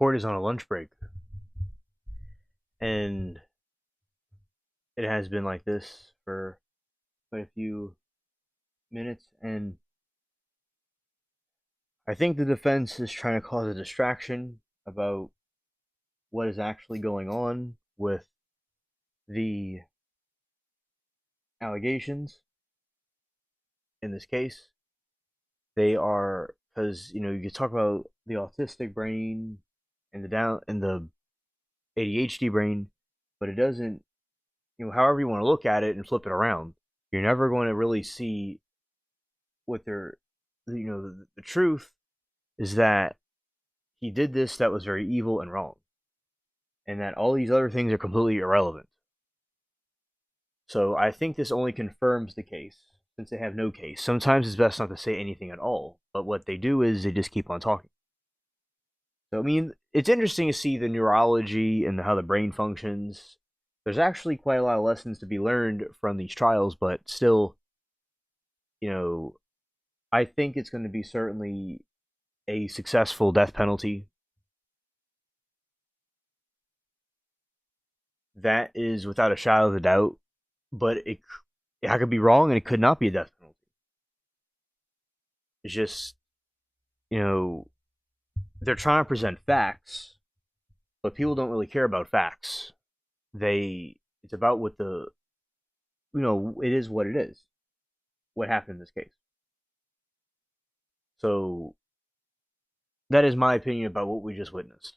court is on a lunch break, and it has been like this for quite a few minutes, and I think the defense is trying to cause a distraction about what is actually going on with the allegations in this case. They are, because you talk about the autistic brain and the ADHD brain, but it doesn't, however you want to look at it and flip it around, you're never going to really see what they're, the truth is that he did this that was very evil and wrong, and that all these other things are completely irrelevant. So I think this only confirms the case, since they have no case. Sometimes it's best not to say anything at all, but what they do is they just keep on talking. So, I mean, it's interesting to see the neurology and how the brain functions. There's actually quite a lot of lessons to be learned from these trials, but still, I think it's going to be certainly a successful death penalty. That is without a shadow of a doubt, but I could be wrong, and it could not be a death penalty. It's just, they're trying to present facts, but people don't really care about facts. It's about what it is what it is. What happened in this case. So, that is my opinion about what we just witnessed.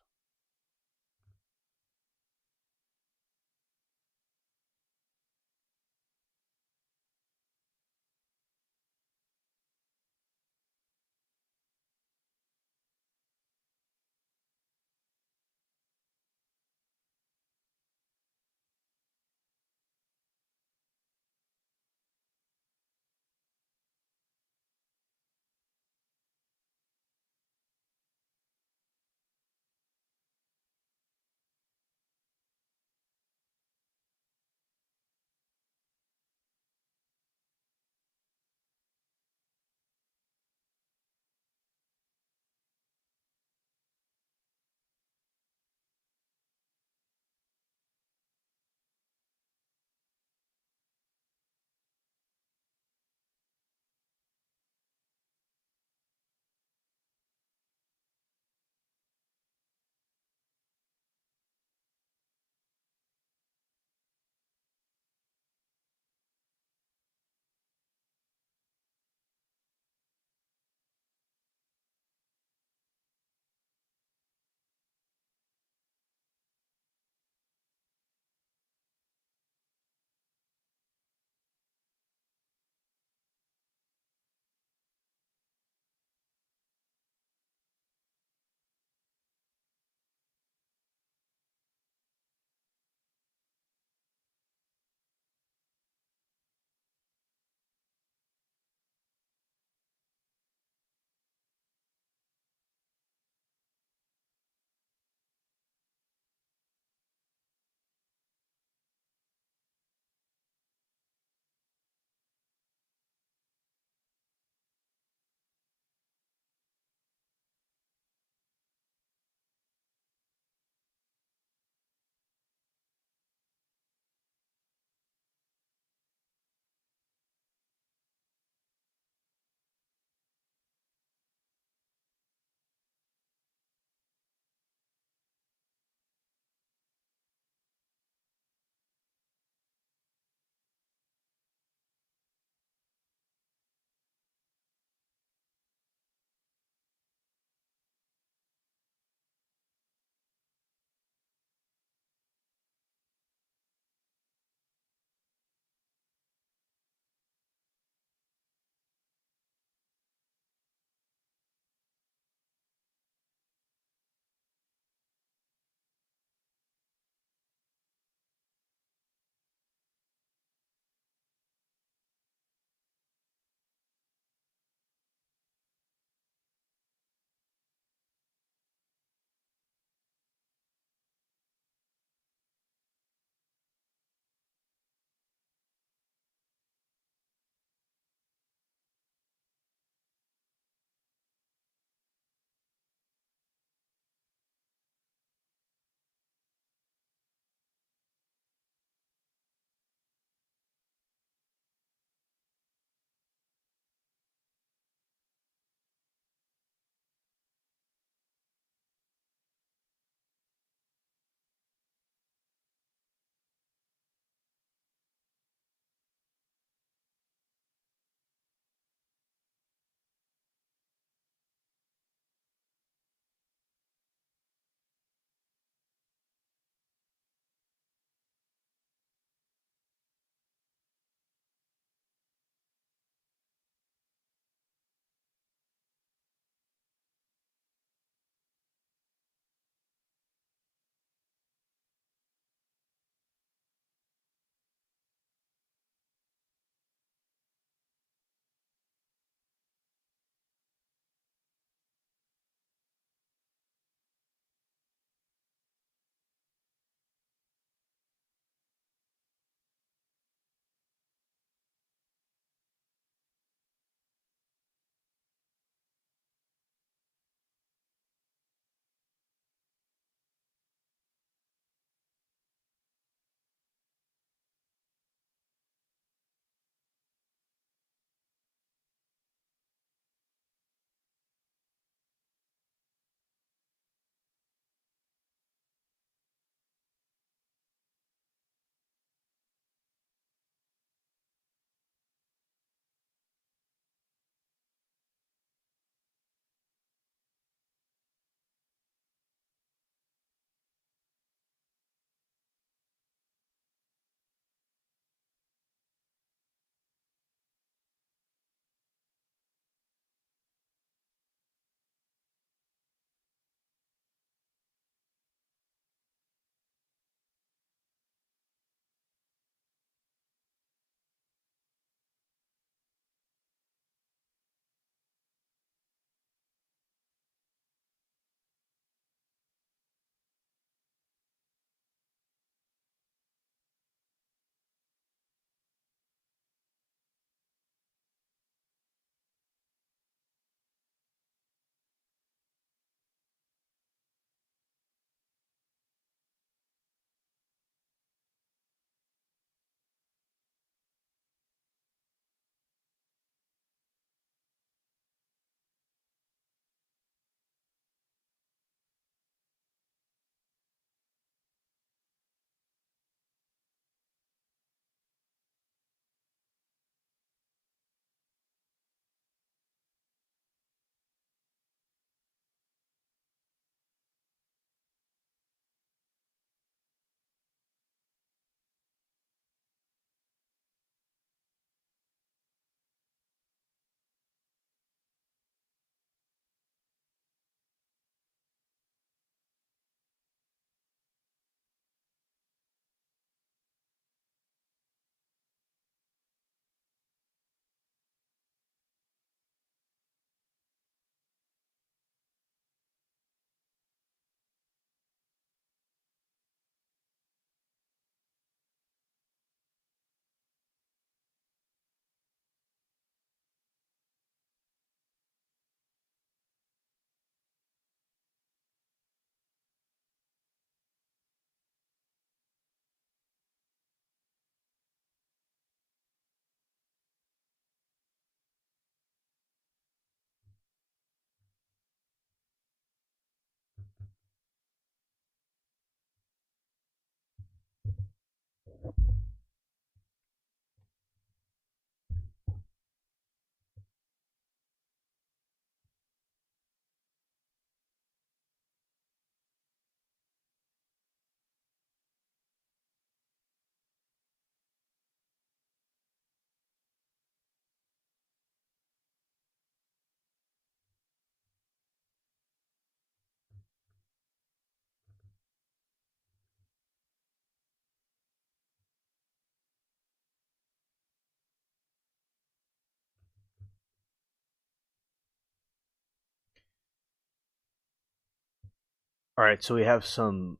All right, so we have some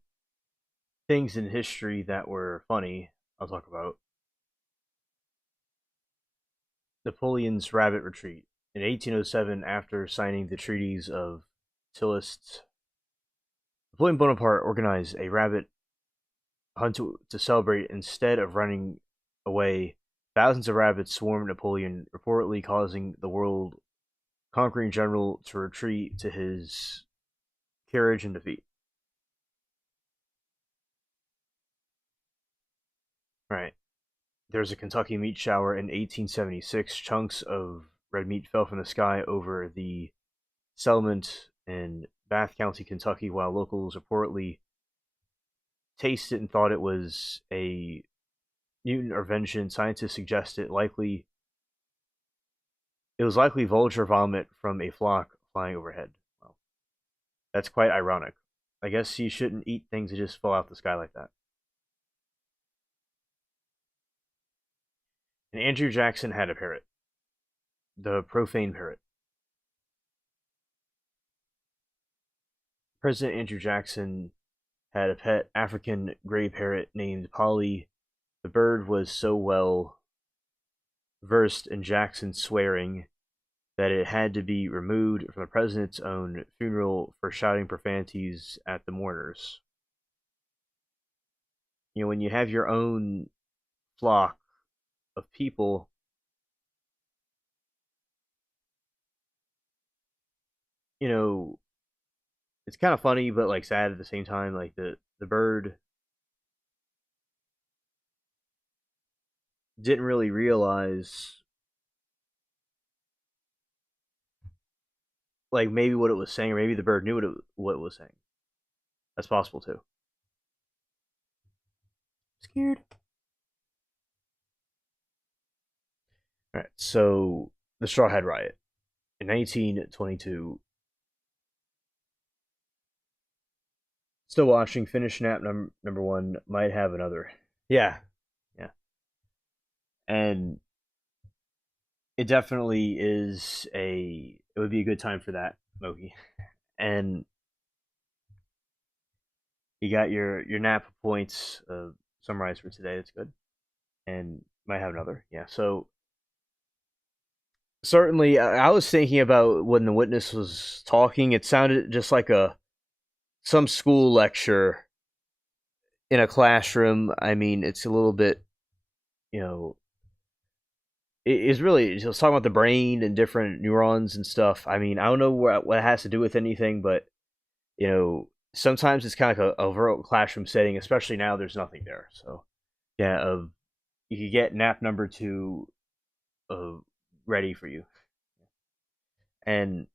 things in history that were funny. I'll talk about Napoleon's rabbit retreat. In 1807, after signing the treaties of Tilsit, Napoleon Bonaparte organized a rabbit hunt to celebrate. Instead of running away, thousands of rabbits swarmed Napoleon, reportedly causing the world conquering general to retreat to his carriage in defeat. All right. There was a Kentucky meat shower in 1876. Chunks of red meat fell from the sky over the settlement in Bath County, Kentucky, while locals reportedly tasted and thought it was a mutant or vengeance. Scientists suggest it was likely vulture vomit from a flock flying overhead. Well, that's quite ironic. I guess you shouldn't eat things that just fall out the sky like that. And Andrew Jackson had a parrot, the profane parrot. President Andrew Jackson had a pet African gray parrot named Polly. The bird was so well versed in Jackson's swearing that it had to be removed from the president's own funeral for shouting profanities at the mourners. You know, when you have your own flock of people, you know, it's kind of funny but like sad at the same time. Like the bird didn't really realize like maybe what it was saying, or maybe the bird knew what it was saying. That's possible too. Scared. All right, so the Straw Hat Riot in 1922. Still watching. Finish nap number one. Might have another. Yeah, yeah, and it definitely is a. It would be a good time for that, Moki. And you got your nap points summarized for today. That's good, and might have another. Yeah, so certainly, I was thinking about when the witness was talking. It sounded just like some school lecture in a classroom. I mean, it's a little bit, you know, it's really just talking about the brain and different neurons and stuff. I mean, I don't know what it has to do with anything, but you know, sometimes it's kind of like a overall classroom setting, especially now. There's nothing there, so yeah, you could get nap number two ready for you. And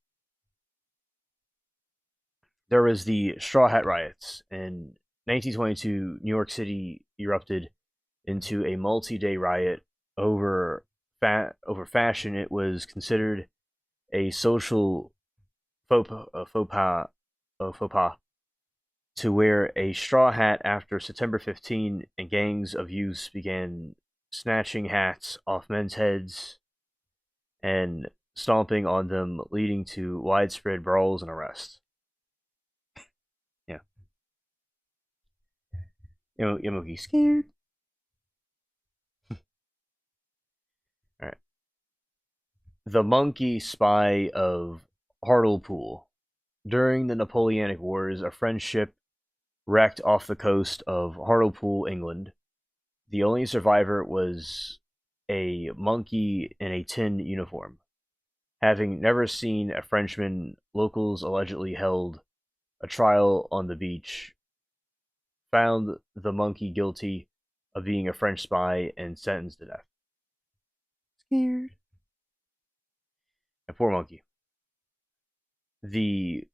there was the Straw Hat Riots in 1922. New York City erupted into a multi-day riot over fashion. It was considered a social faux pas to wear a straw hat after September 15, and gangs of youths began snatching hats off men's heads and stomping on them, leading to widespread brawls and arrests. Yeah. Yamoki scared. All right. The monkey spy of Hartlepool. During the Napoleonic Wars, a French ship wrecked off the coast of Hartlepool, England. The only survivor was a monkey in a tin uniform. Having never seen a Frenchman, locals allegedly held a trial on the beach, found the monkey guilty of being a French spy, and sentenced to death. Scared. And poor monkey. The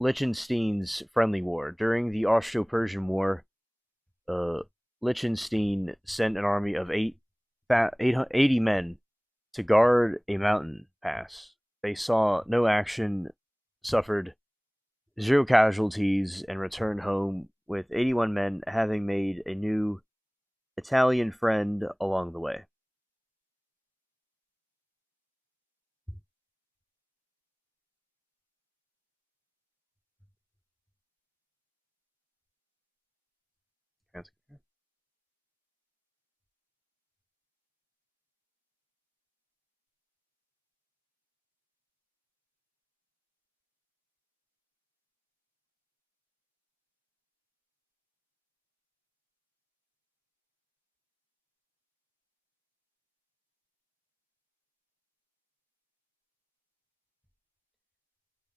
Liechtenstein's friendly war. During the Austro-Persian War, Liechtenstein sent an army of 80 men to guard a mountain pass. They saw no action, suffered 0 casualties, and returned home with 81 men, having made a new Italian friend along the way. seconds.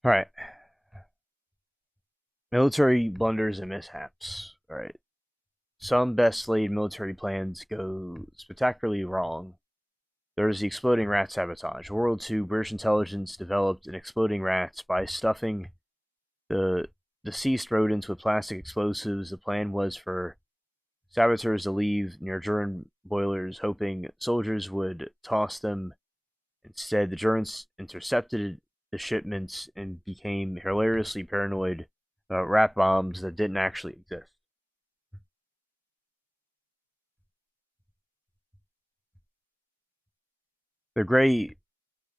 All right. Military blunders and mishaps. All right. Some best laid military plans go spectacularly wrong. There's the exploding rat sabotage. World War II, British intelligence developed an exploding rats by stuffing the deceased rodents with plastic explosives. The plan was for saboteurs to leave near German boilers, hoping soldiers would toss them. Instead, the Germans intercepted the shipments and became hilariously paranoid about rat bombs that didn't actually exist. The Great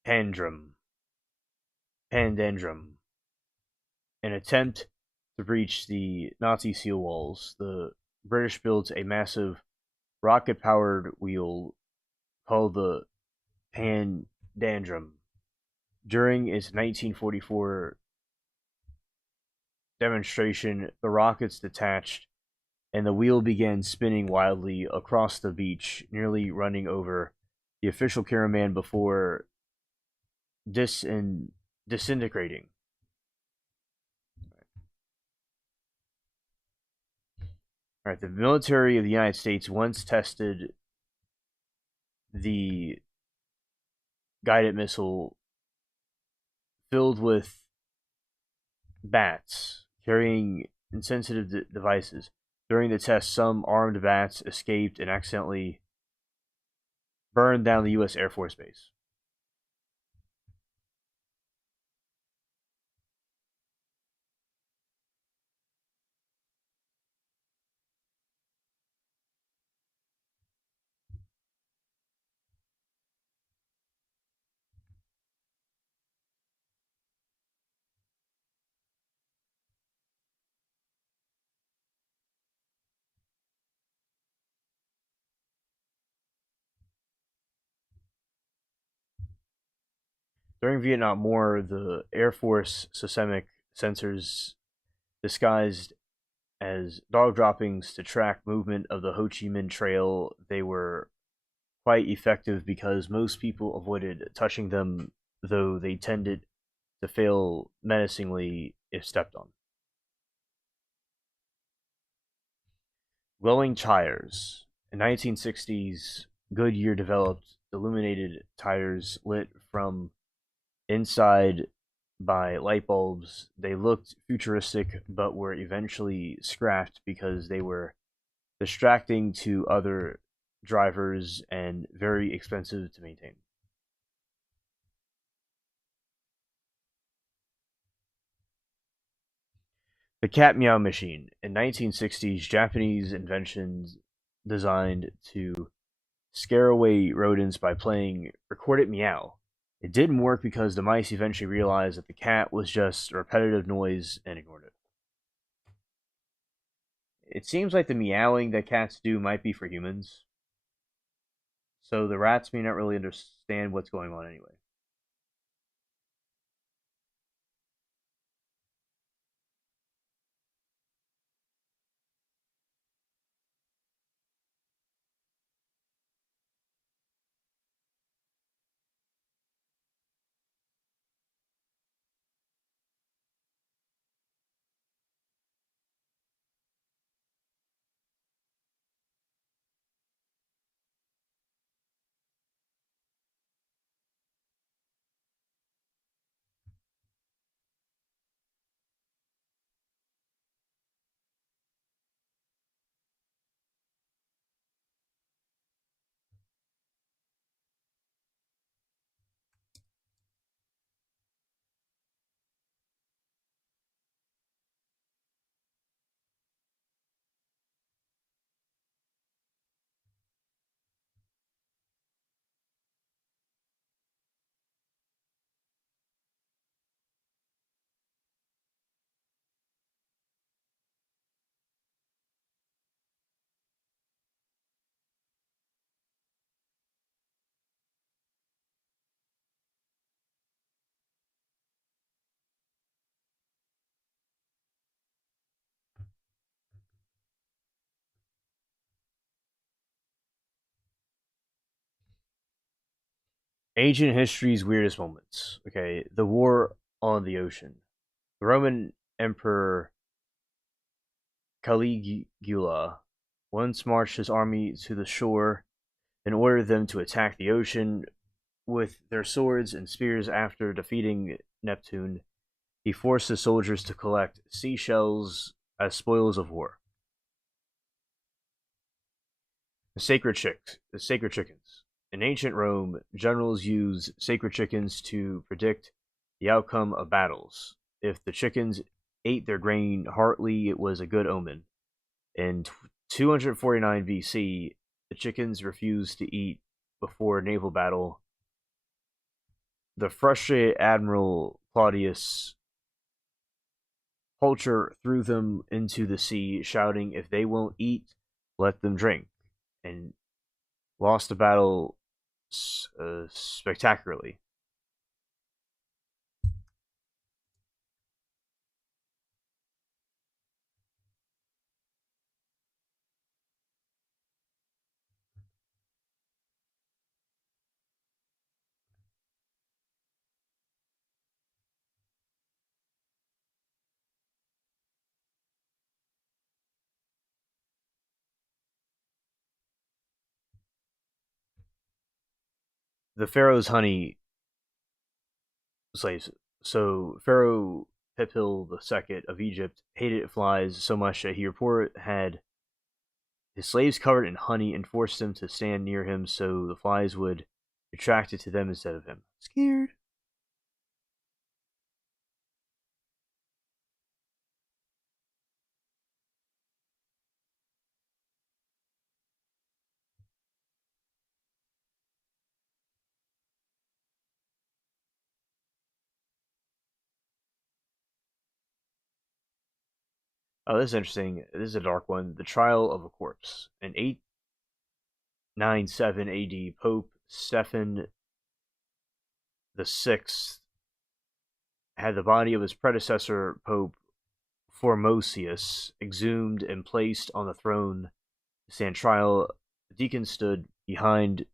Pandendrum, an attempt to breach the Nazi seal walls. The British built a massive rocket-powered wheel called the Pandendrum. During its 1944 demonstration, the rockets detached and the wheel began spinning wildly across the beach, nearly running over the official cameraman before disintegrating. All right, the military of the United States once tested the guided missile filled with bats carrying insensitive devices. During the test, some armed bats escaped and accidentally burned down the U.S. Air Force Base. During Vietnam War, the Air Force seismic sensors disguised as dog droppings to track movement of the Ho Chi Minh Trail. They were quite effective because most people avoided touching them, though they tended to fail menacingly if stepped on. Glowing tires. In 1960s, Goodyear developed illuminated tires lit from inside by light bulbs. They looked futuristic but were eventually scrapped because they were distracting to other drivers and very expensive to maintain. The cat meow machine. In 1960s, Japanese inventions designed to scare away rodents by playing recorded meow. It didn't work because the mice eventually realized that the cat was just a repetitive noise and ignored it. It seems like the meowing that cats do might be for humans, so the rats may not really understand what's going on anyway. Ancient history's weirdest moments. Okay, the war on the ocean. The Roman Emperor Caligula once marched his army to the shore and ordered them to attack the ocean with their swords and spears. After defeating Neptune, he forced his soldiers to collect seashells as spoils of war. The sacred chickens. In ancient Rome, generals used sacred chickens to predict the outcome of battles. If the chickens ate their grain heartily, it was a good omen. In 249 BC, the chickens refused to eat before a naval battle. The frustrated Admiral Claudius Pulcher threw them into the sea, shouting, "If they won't eat, let them drink," and lost the battle spectacularly. The Pharaoh's honey slaves. So Pharaoh Pepil II of Egypt hated flies so much that he had his slaves covered in honey and forced them to stand near him so the flies would be attracted to them instead of him. Scared. Oh, this is interesting. This is a dark one. The Trial of a Corpse. In 897 AD, Pope Stephen VI had the body of his predecessor, Pope Formosius, exhumed and placed on the throne to stand trial. The deacon stood behind the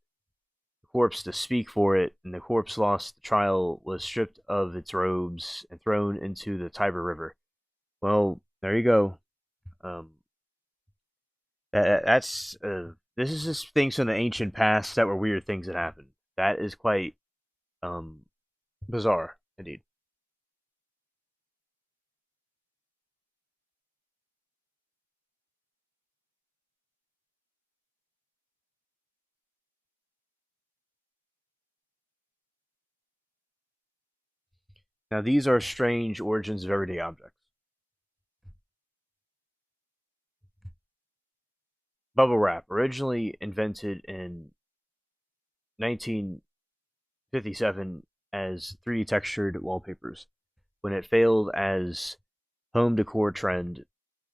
corpse to speak for it, and the corpse lost the trial, was stripped of its robes, and thrown into the Tiber River. Well, there you go. That's this is just things from the ancient past that were weird things that happened. That is quite bizarre, indeed. Now, these are strange origins of everyday objects. Bubble wrap, originally invented in 1957 as 3D textured wallpapers. When it failed as home decor trend,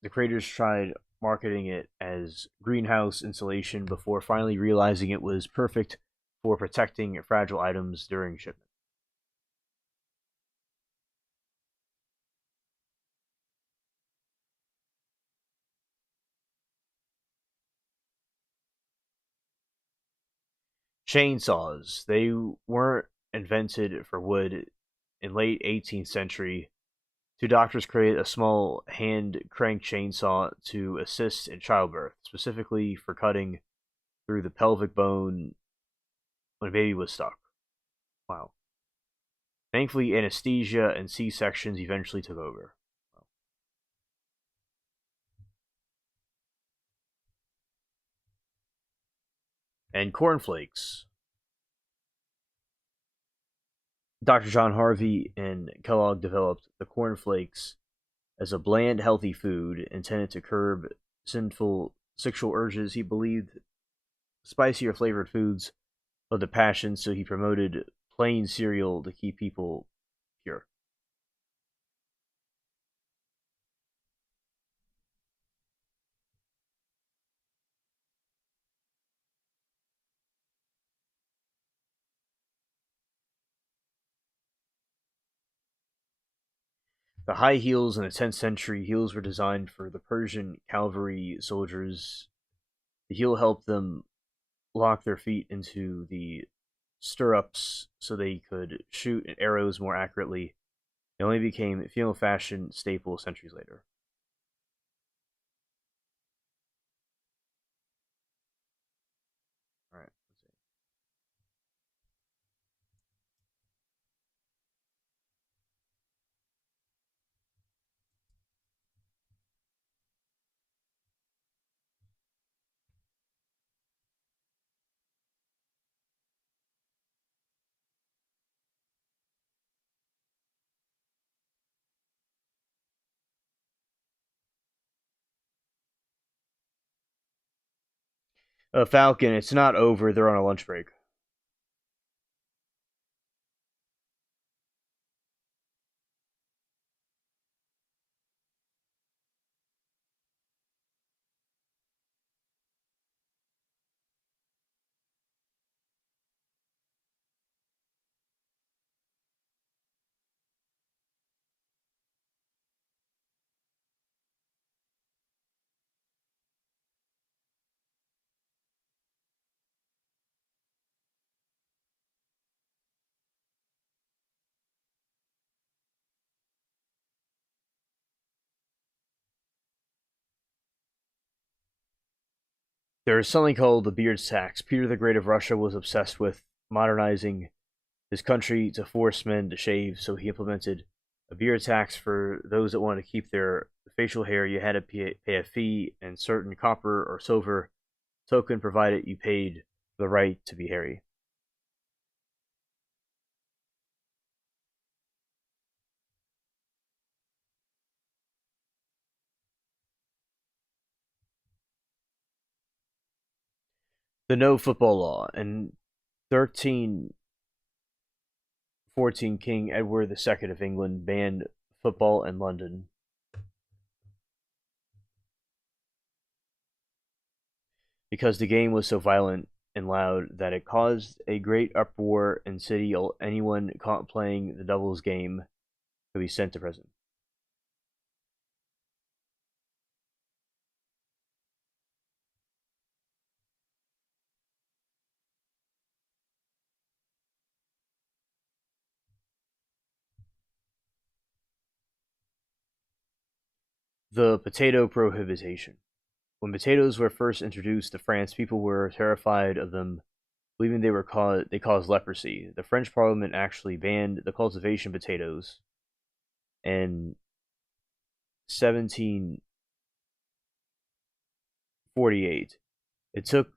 the creators tried marketing it as greenhouse insulation before finally realizing it was perfect for protecting fragile items during shipment. Chainsaws. They weren't invented for wood. In late 18th century, two doctors created a small hand crank chainsaw to assist in childbirth, specifically for cutting through the pelvic bone when a baby was stuck. Wow. Thankfully, anesthesia and C-sections eventually took over. Wow. And cornflakes. Dr. John Harvey and Kellogg developed the cornflakes as a bland, healthy food intended to curb sinful sexual urges. He believed spicier flavored foods of the passion, so he promoted plain cereal to keep people pure. The high heels in the 10th century, heels were designed for the Persian cavalry soldiers. The heel helped them lock their feet into the stirrups so they could shoot arrows more accurately. It only became a female fashion staple centuries later. All right. Falcon, it's not over. They're on a lunch break. There is something called the beard tax. Peter the Great of Russia was obsessed with modernizing his country to force men to shave, so he implemented a beard tax for those that wanted to keep their facial hair. You had to pay a fee and certain copper or silver token provided you paid the right to be hairy. The no football law. In 1314, King Edward II of England banned football in London. Because the game was so violent and loud that it caused a great uproar in city. Anyone caught playing the devil's game could be sent to prison. The potato prohibition. When potatoes were first introduced to France, people were terrified of them, believing they caused leprosy. The French Parliament actually banned the cultivation of potatoes in 1748. It took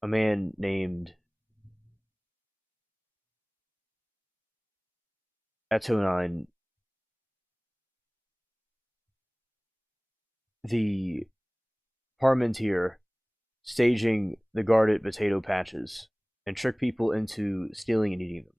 a man named Etonin, the parmentier, staging the guarded potato patches and trick people into stealing and eating them.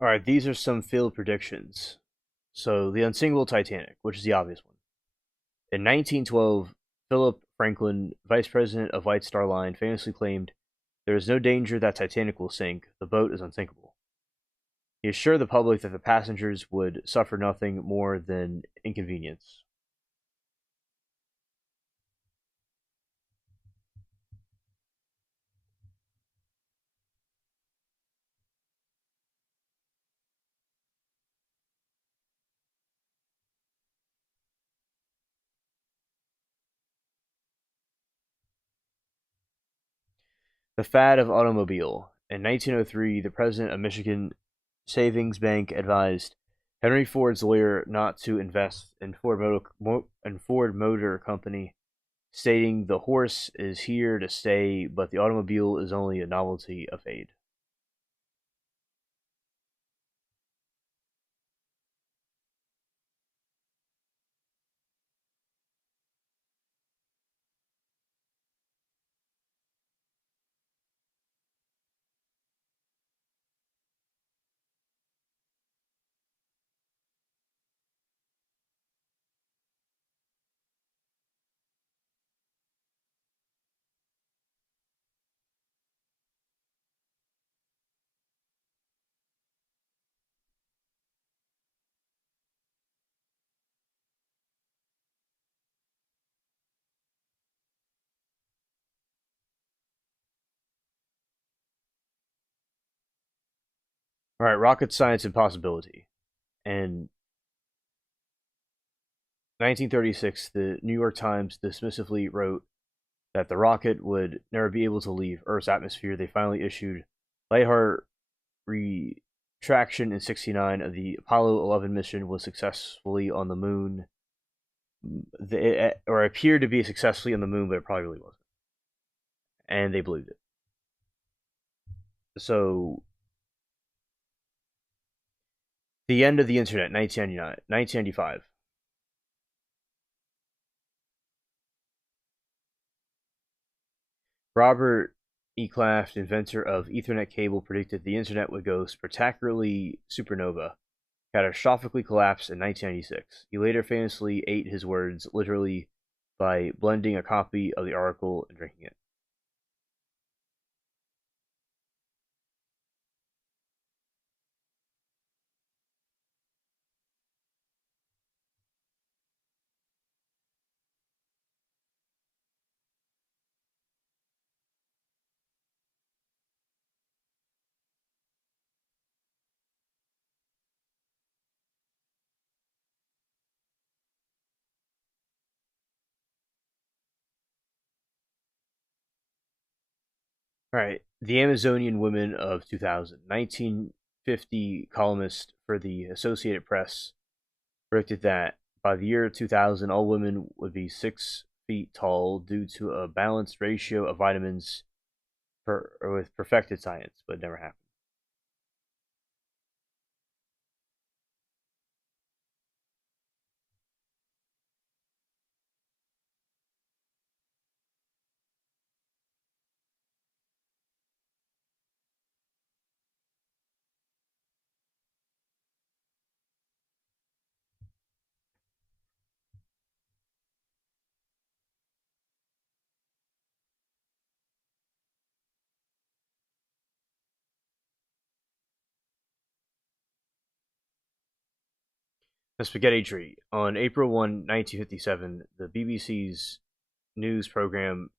All right, these are some field predictions. So, the unsinkable Titanic, which is the obvious one. In 1912, Philip Franklin, vice president of White Star Line, famously claimed, "There is no danger that Titanic will sink. The boat is unsinkable." He assured the public that the passengers would suffer nothing more than inconvenience. The fad of automobile. In 1903, the president of Michigan Savings Bank advised Henry Ford's lawyer not to invest in Ford Motor Company, stating the horse is here to stay, but the automobile is only a novelty, a fad. All right, rocket science and possibility. In 1936, the New York Times dismissively wrote that the rocket would never be able to leave Earth's atmosphere. They finally issued lighthearted retraction in '69 of the Apollo 11 mission was successfully on the moon, or appeared to be successfully on the moon, but it probably really wasn't. And they believed it. So, the end of the internet, 1995. Robert E. Kraft, inventor of Ethernet cable, predicted the internet would go spectacularly supernova, catastrophically collapse in 1996. He later famously ate his words literally by blending a copy of the article and drinking it. All right, the Amazonian women of 2000. 1950 columnist for the Associated Press predicted that by the year 2000, all women would be 6 feet tall due to a balanced ratio of vitamins with perfected science, but it never happened. The Spaghetti Tree. On April 1, 1957, the BBC's news program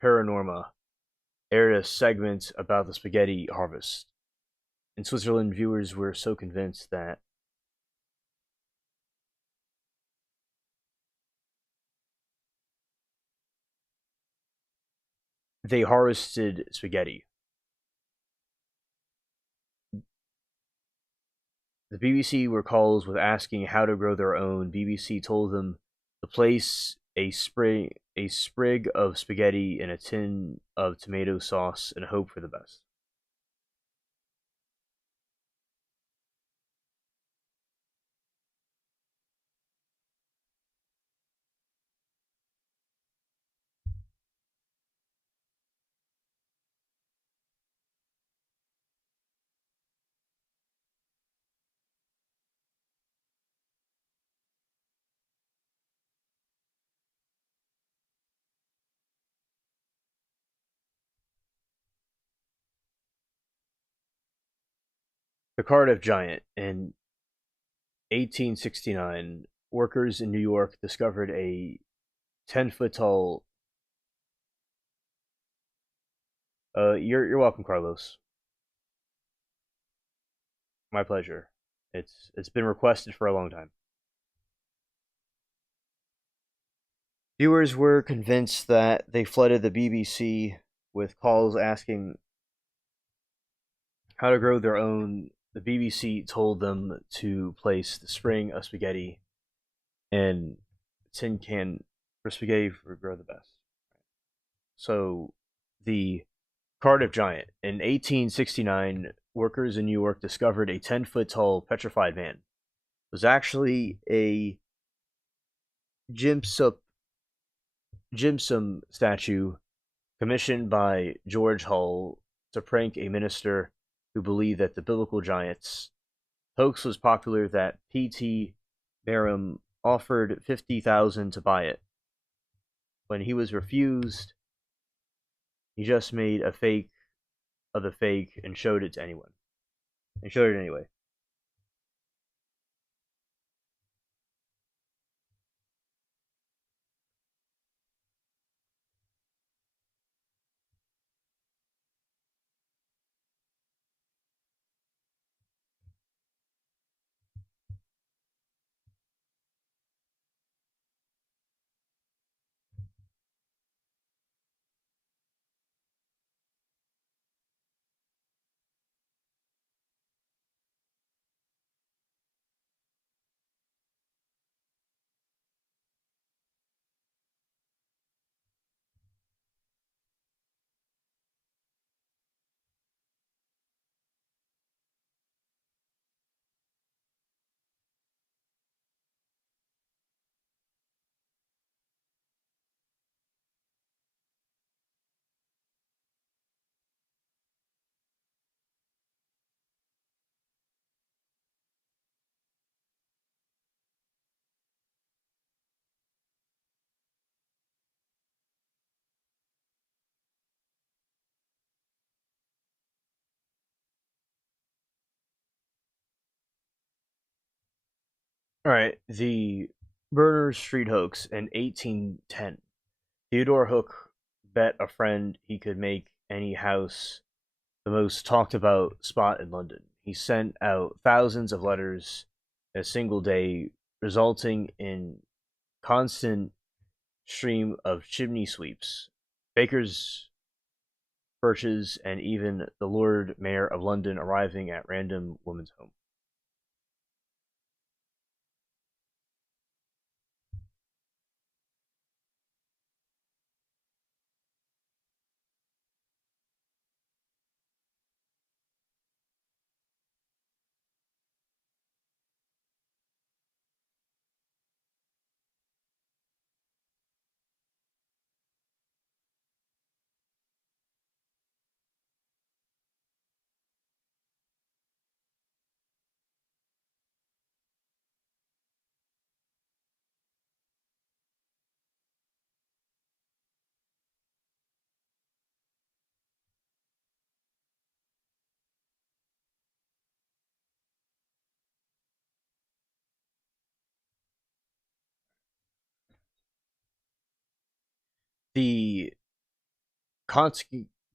Paranorma aired a segment about the spaghetti harvest. In Switzerland, viewers were so convinced that they harvested spaghetti. The BBC were calls with asking how to grow their own. BBC told them to place a sprig of spaghetti in a tin of tomato sauce and hope for the best. The Cardiff Giant. In 1869, workers in New York discovered a 10-foot tall. You're welcome, Carlos. My pleasure. It's been requested for a long time. Viewers were convinced that they flooded the BBC with calls asking how to grow their own. The BBC told them to place the spring of spaghetti and tin can for spaghetti for grow the best. So the Cardiff Giant. In 1869, workers in New York discovered a 10-foot tall petrified man. It was actually a gypsum statue commissioned by George Hull to prank a minister who believed that the biblical giants. Hoax was popular that P.T. Barnum offered 50,000 to buy it. When he was refused, he just made a fake of the fake and showed it to anyone. And showed it anyway. Alright, the Berners Street hoax in 1810. Theodore Hook bet a friend he could make any house the most talked about spot in London. He sent out thousands of letters in a single day, resulting in constant stream of chimney sweeps, bakers' birches, and even the Lord Mayor of London arriving at random woman's home. The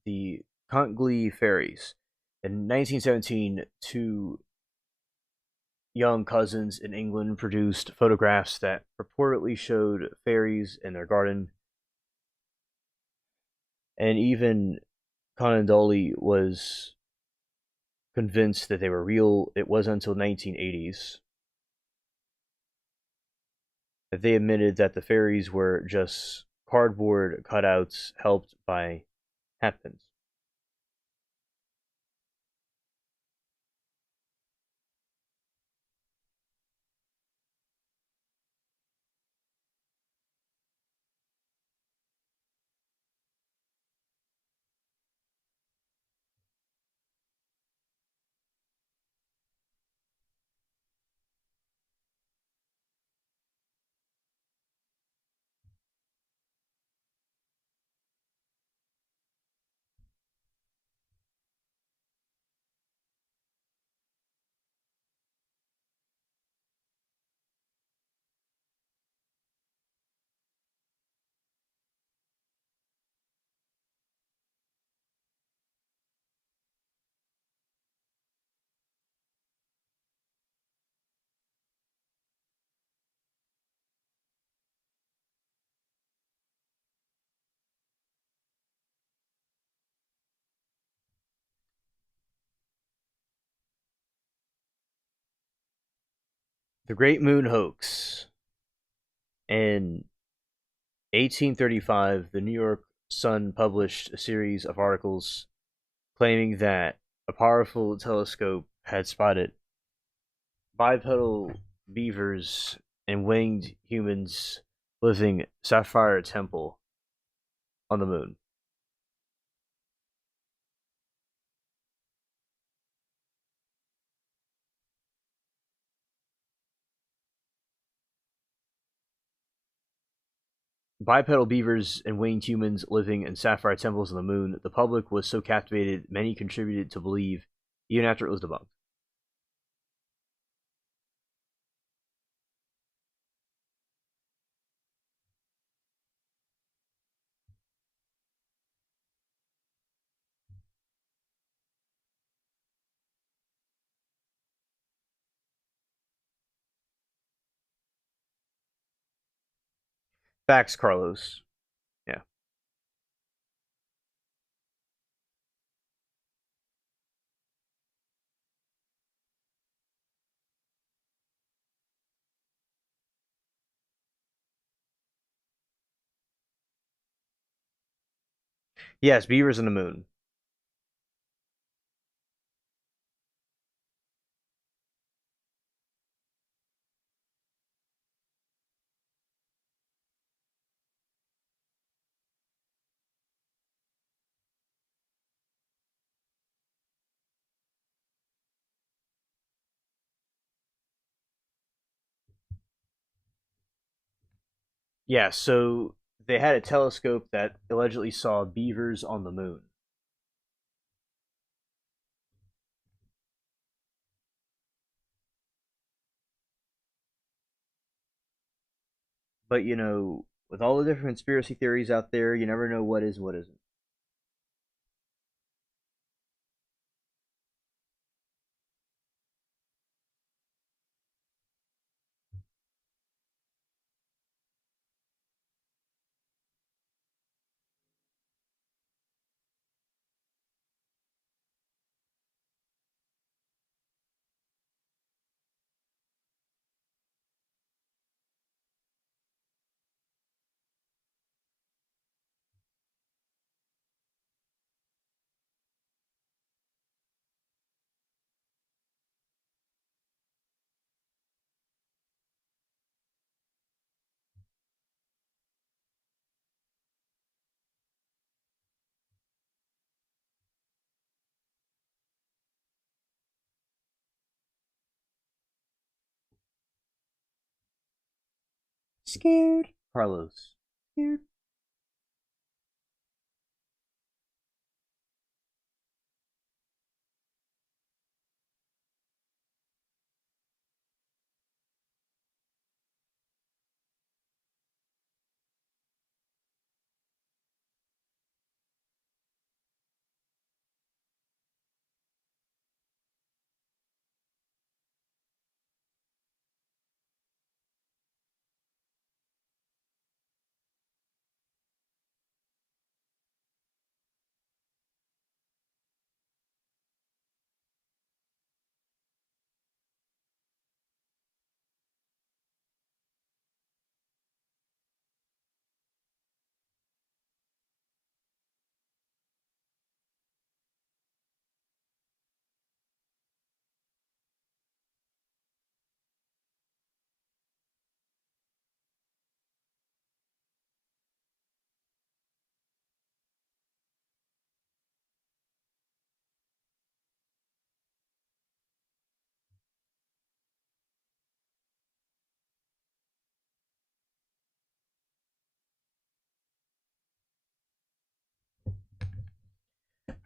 the Contley fairies. In 1917, two young cousins in England produced photographs that purportedly showed fairies in their garden, and even Conan Doyle was convinced that they were real. It wasn't until 1980s that they admitted that the fairies were just cardboard cutouts helped by hatpins. The Great Moon Hoax. In 1835, the New York Sun published a series of articles claiming that a powerful telescope had spotted bipedal beavers and winged humans living Sapphire Temple on the moon. Bipedal beavers and winged humans living in sapphire temples on the moon, the public was so captivated many contributed to believe, even after it was debunked. Facts, Carlos. Yeah. Yes, beavers on the moon. Yeah, so they had a telescope that allegedly saw beavers on the moon. But with all the different conspiracy theories out there, you never know what is and what isn't. Scared. Carlos. Scared.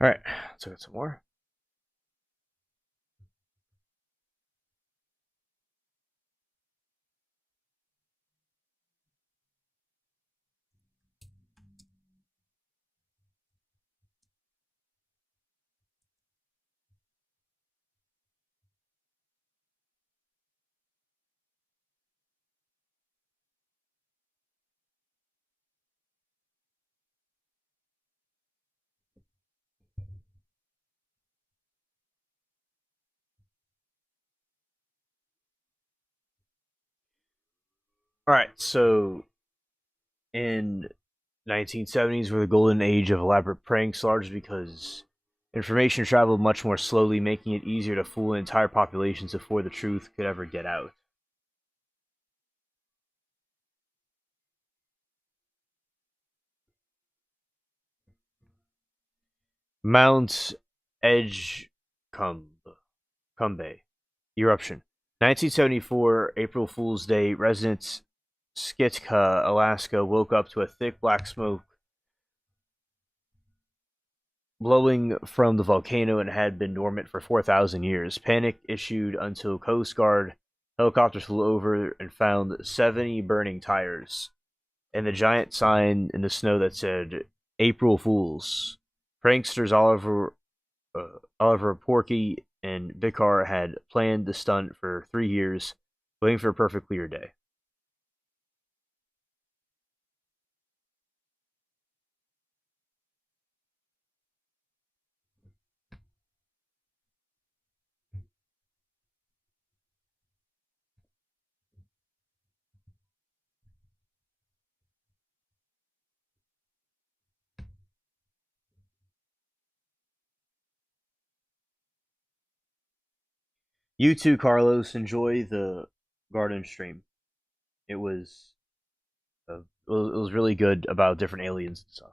All right, let's look at some more. All right, so in 1970s were the golden age of elaborate pranks, largely because information traveled much more slowly, making it easier to fool entire populations before the truth could ever get out. Mount Edgecumbe eruption. 1974, April Fool's Day, residents Skitka, Alaska, woke up to a thick black smoke blowing from the volcano and had been dormant for 4,000 years. Panic issued until Coast Guard helicopters flew over and found 70 burning tires and the giant sign in the snow that said April Fools. Pranksters Oliver Porky and Vicar had planned the stunt for 3 years, waiting for a perfect clear day. You too, Carlos. Enjoy the garden stream. It was it was really good about different aliens and stuff.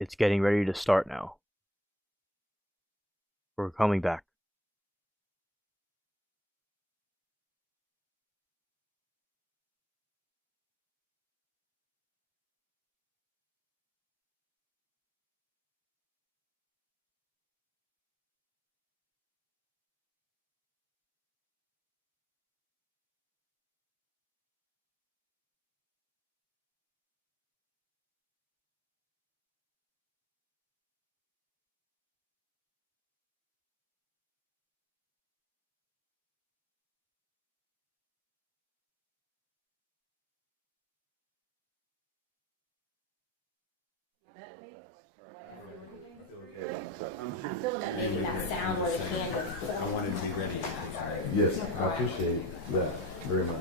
It's getting ready to start now. We're coming back. I'm feeling that making that sound where the candle. I wanted to be ready. Yes, I appreciate that very much.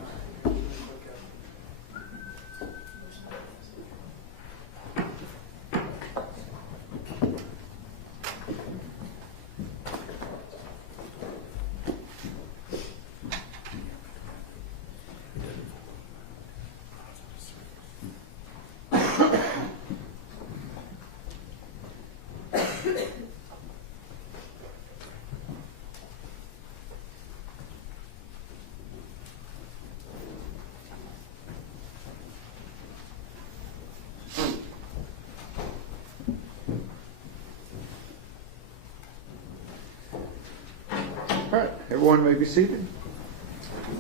All right, everyone may be seated.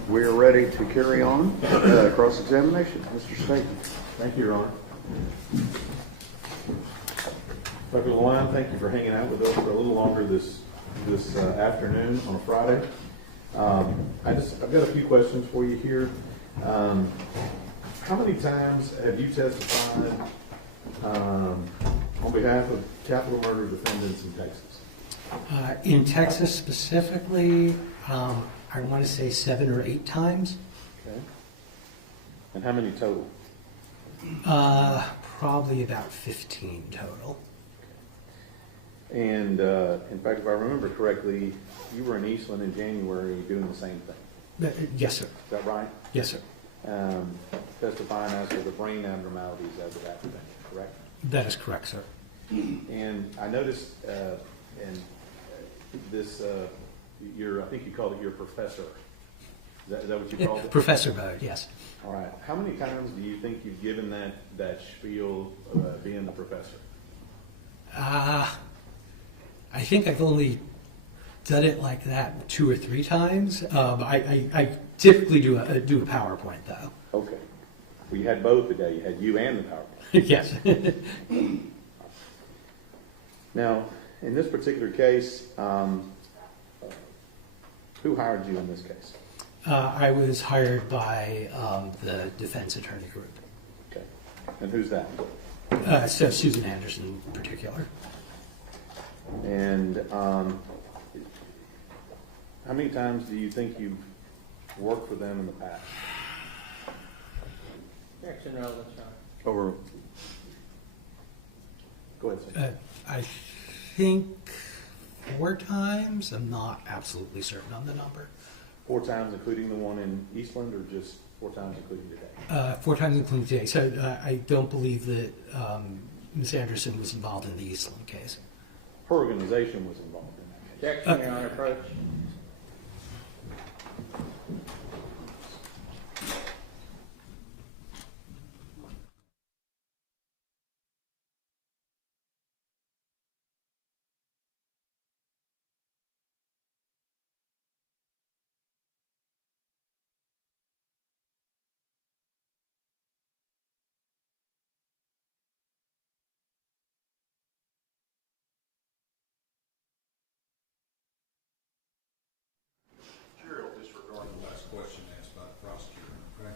We're ready to carry on cross-examination. Mr. Staten. Thank you, Your Honor. Dr. LeWine, thank you for hanging out with us for a little longer this afternoon on a Friday. I've got a few questions for you here. How many times have you testified on behalf of capital murder defendants in Texas? In Texas specifically, I want to say 7 or 8 times. Okay. And how many total? Probably about 15 total. And in fact, if I remember correctly, you were in Eastland in January doing the same thing. Yes, sir. Is that right? Yes, sir. Testifying as to the brain abnormalities as of that event, correct? That is correct, sir. And I noticed in this, I think you called it your professor. Is that what you called it? Professor mode, yes. All right. How many times do you think you've given that spiel being the professor? I think I've only done it like that 2 or 3 times. I typically do a PowerPoint though. Okay. Well, you had both today. You had you and the PowerPoint. Yes. Now, in this particular case, who hired you in this case? I was hired by the defense attorney group. Okay. And who's that? So Susan Anderson in particular. And how many times do you think you've worked for them in the past? Objection, relevant, John. Over. Go ahead, sir. I think 4 times. I'm not absolutely certain on the number. 4 times, including the one in Eastland, or just 4 times, including today? 4 times including today. So I don't believe that Ms. Anderson was involved in the Eastland case. Her organization was involved in that case. Objection, Your Honor, approach. Chair will disregard the last question asked by the prosecutor, okay?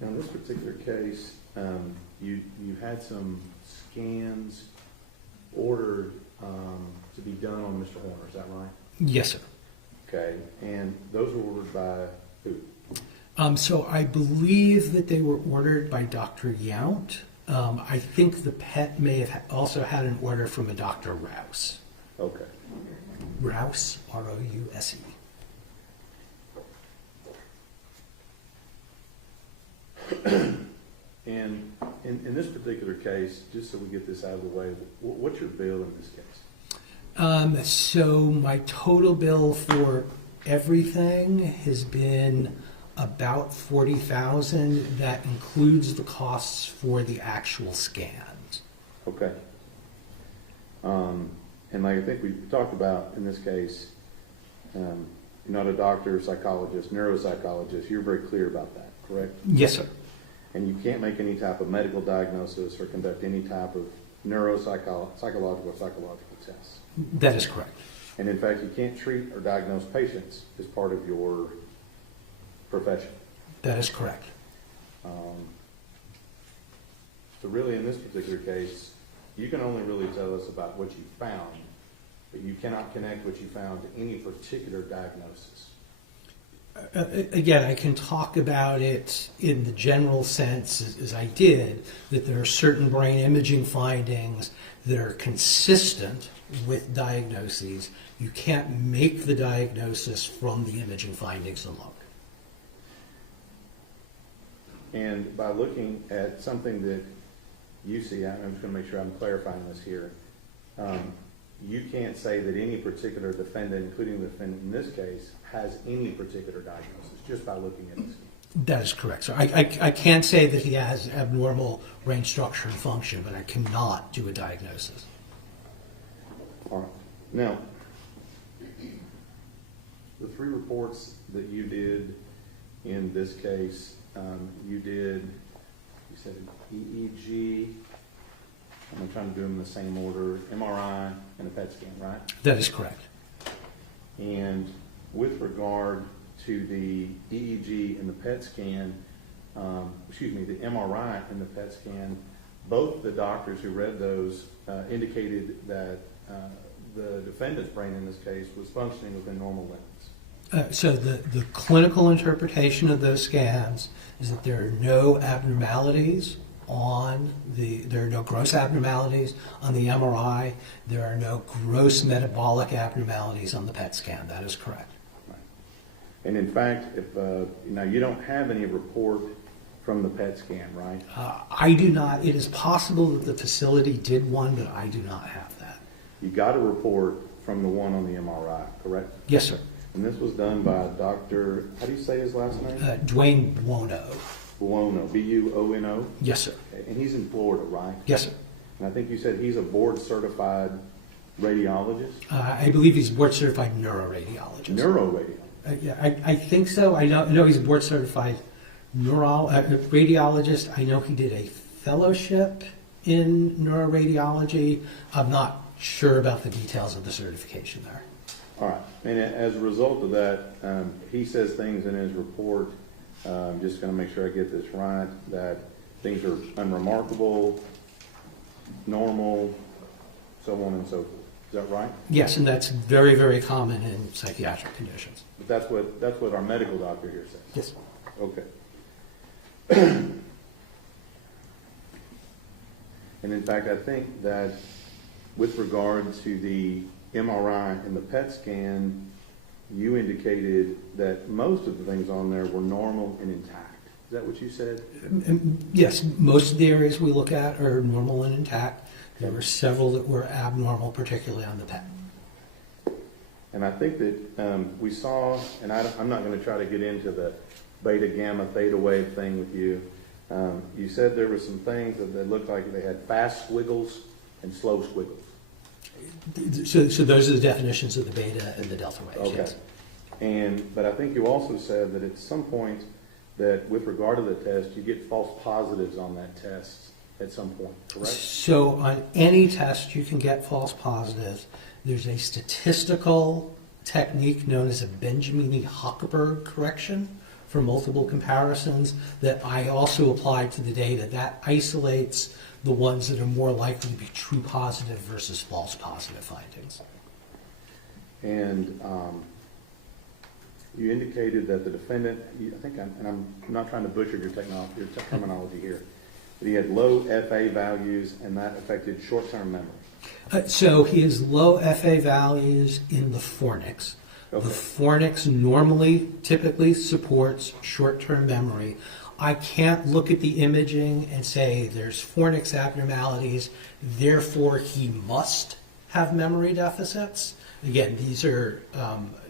Now, in this particular case, you had some scans ordered to be done on Mr. Horner, is that right? Yes, sir. Okay, and those were ordered by who? So I believe that they were ordered by Dr. Yount. I think the PET may have also had an order from a Dr. Rouse. Okay. Rouse, R-O-U-S-E. And in this particular case, just so we get this out of the way, what's your bill in this case? So my total bill for everything has been about 40,000. That includes the costs for the actual scans. Okay. And like I think we talked about in this case, you're not a doctor, psychologist, neuropsychologist. You're very clear about that, correct? Yes, sir. And you can't make any type of medical diagnosis or conduct any type of psychological or psychological tests. That is correct. And in fact, you can't treat or diagnose patients as part of your profession. That is correct. So really, in this particular case, you can only really tell us about what you found, but you cannot connect what you found to any particular diagnosis. Again, I can talk about it in the general sense, as I did, that there are certain brain imaging findings that are consistent with diagnoses. You can't make the diagnosis from the imaging findings alone. And by looking at something that you see, I'm just going to make sure I'm clarifying this here. You can't say that any particular defendant, including the defendant in this case, has any particular diagnosis just by looking at this. That is correct. So I can't say that he has abnormal brain structure and function, but I cannot do a diagnosis. All right. Now, the 3 reports that you did in this case, you said EEG, I'm trying to do them in the same order, MRI and a PET scan, right? That is correct. And with regard to the EEG and the PET scan, the MRI and the PET scan, both the doctors who read those indicated that the defendant's brain in this case was functioning within normal limits. So the clinical interpretation of those scans is that there are no abnormalities there are no gross abnormalities on the MRI. There are no gross metabolic abnormalities on the PET scan. That is correct. Right. And in fact, if now you don't have any report from the PET scan, right? I do not. It is possible that the facility did one, but I do not have that. You got a report from the one on the MRI, correct? Yes, sir. And this was done by Dr. How do you say his last name? Dwayne Buono. Buono, B-U-O-N-O? Yes, sir. Okay. And he's in Florida, right? Yes, sir. And I think you said he's a board-certified radiologist? I believe he's a board-certified neuroradiologist. Neuroradiologist? Yeah, I think so. I know he's a board-certified radiologist. I know he did a fellowship in neuroradiology. I'm not sure about the details of the certification there. All right. And as a result of that, he says things in his report, I'm just going to make sure I get this right, that things are unremarkable, normal, so on and so forth. Is that right? Yes, and that's very, very common in psychiatric conditions. But that's what our medical doctor here says? Yes. Okay. And in fact, I think that with regard to the MRI and the PET scan, you indicated that most of the things on there were normal and intact. Is that what you said? Yes, most of the areas we look at are normal and intact. There were several that were abnormal, particularly on the PET. And I think that we saw, and I'm not going to try to get into the beta, gamma, theta wave thing with you. You said there were some things that looked like they had fast squiggles and slow squiggles. So those are the definitions of the beta and the delta waves. Okay. Yes. But I think you also said that at some point that with regard to the test, you get false positives on that test at some point, correct? So on any test, you can get false positives. There's a statistical technique known as a Benjamini-Hochberg correction for multiple comparisons that I also applied to the data. That isolates the ones that are more likely to be true positive versus false positive findings. And you indicated that the defendant, I think, and I'm not trying to butcher your terminology here, that he had low FA values and that affected short-term memory. So he has low FA values in the fornix. Okay. The fornix normally, typically supports short-term memory. I can't look at the imaging and say there's fornix abnormalities, therefore he must have memory deficits. Again, these are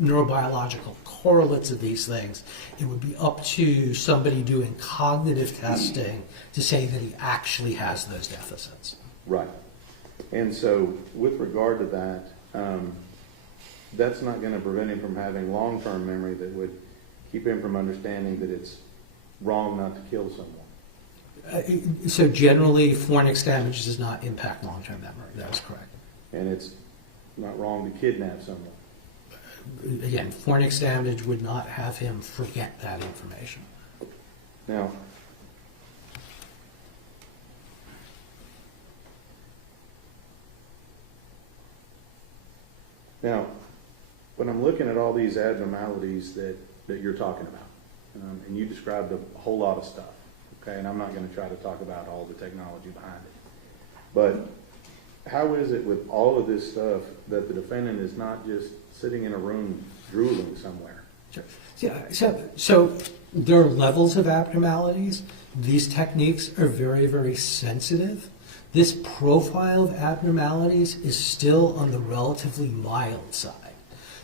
neurobiological correlates of these things. It would be up to somebody doing cognitive testing to say that he actually has those deficits. Right. And so with regard to that, that's not going to prevent him from having long-term memory that would keep him from understanding that it's wrong not to kill someone. So generally, fornix damage does not impact long-term memory. That is correct. And it's not wrong to kidnap someone. Again, fornix damage would not have him forget that information. Now, when I'm looking at all these abnormalities that you're talking about, and you described a whole lot of stuff, okay, and I'm not going to try to talk about all the technology behind it, but how is it with all of this stuff that the defendant is not just sitting in a room drooling somewhere? Sure. Yeah, so there are levels of abnormalities. These techniques are very, very sensitive. This profile of abnormalities is still on the relatively mild side.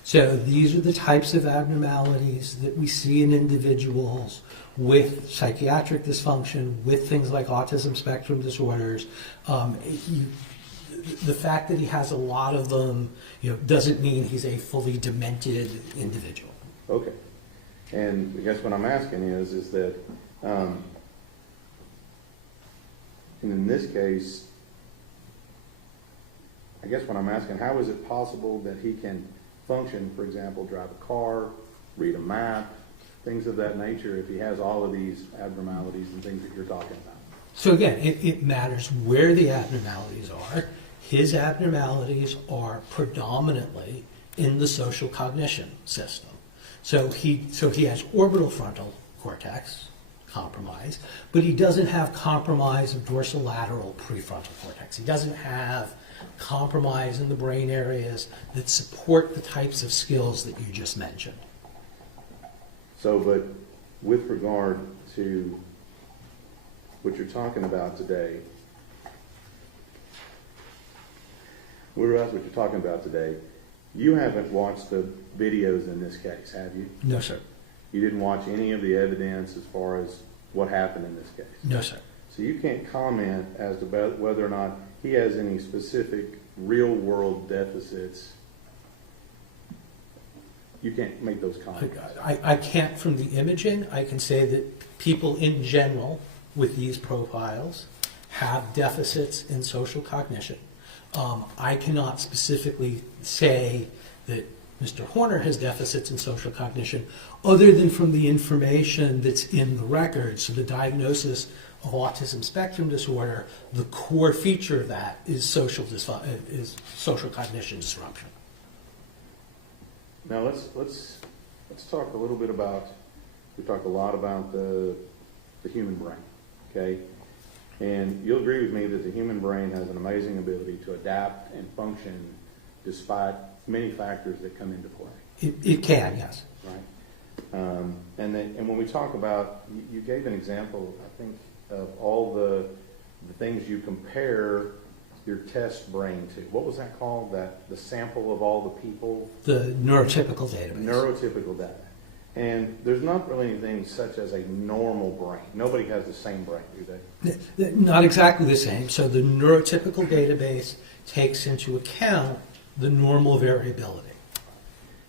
So these are the types of abnormalities that we see in individuals with psychiatric dysfunction, with things like autism spectrum disorders. The fact that he has a lot of them, doesn't mean he's a fully demented individual. Okay. And I guess what I'm asking is that, in this case, I guess what I'm asking, how is it possible that he can function, for example, drive a car, read a map, things of that nature, if he has all of these abnormalities and things that you're talking about? So again, it matters where the abnormalities are. His abnormalities are predominantly in the social cognition system. So he has orbital frontal cortex compromise, but he doesn't have compromise of dorsolateral prefrontal cortex. He doesn't have compromise in the brain areas that support the types of skills that you just mentioned. So, but with regard to what you're talking about today, you haven't watched the videos in this case, have you? No, sir. You didn't watch any of the evidence as far as what happened in this case? No, sir. So you can't comment as to whether or not he has any specific real-world deficits. You can't make those comments. I can't from the imaging. I can say that people in general with these profiles have deficits in social cognition. I cannot specifically say that Mr. Horner has deficits in social cognition other than from the information that's in the record. So the diagnosis of autism spectrum disorder, the core feature of that is social cognition disruption. Now let's talk a little bit about, we talked a lot about the human brain, okay? And you'll agree with me that the human brain has an amazing ability to adapt and function despite many factors that come into play. It can, yes. Right. And when we talk about, you gave an example, I think, of all the things you compare your test brain to. What was that called? The sample of all the people? The neurotypical database. Neurotypical data. And there's not really anything such as a normal brain. Nobody has the same brain, do they? Not exactly the same. So the neurotypical database takes into account the normal variability.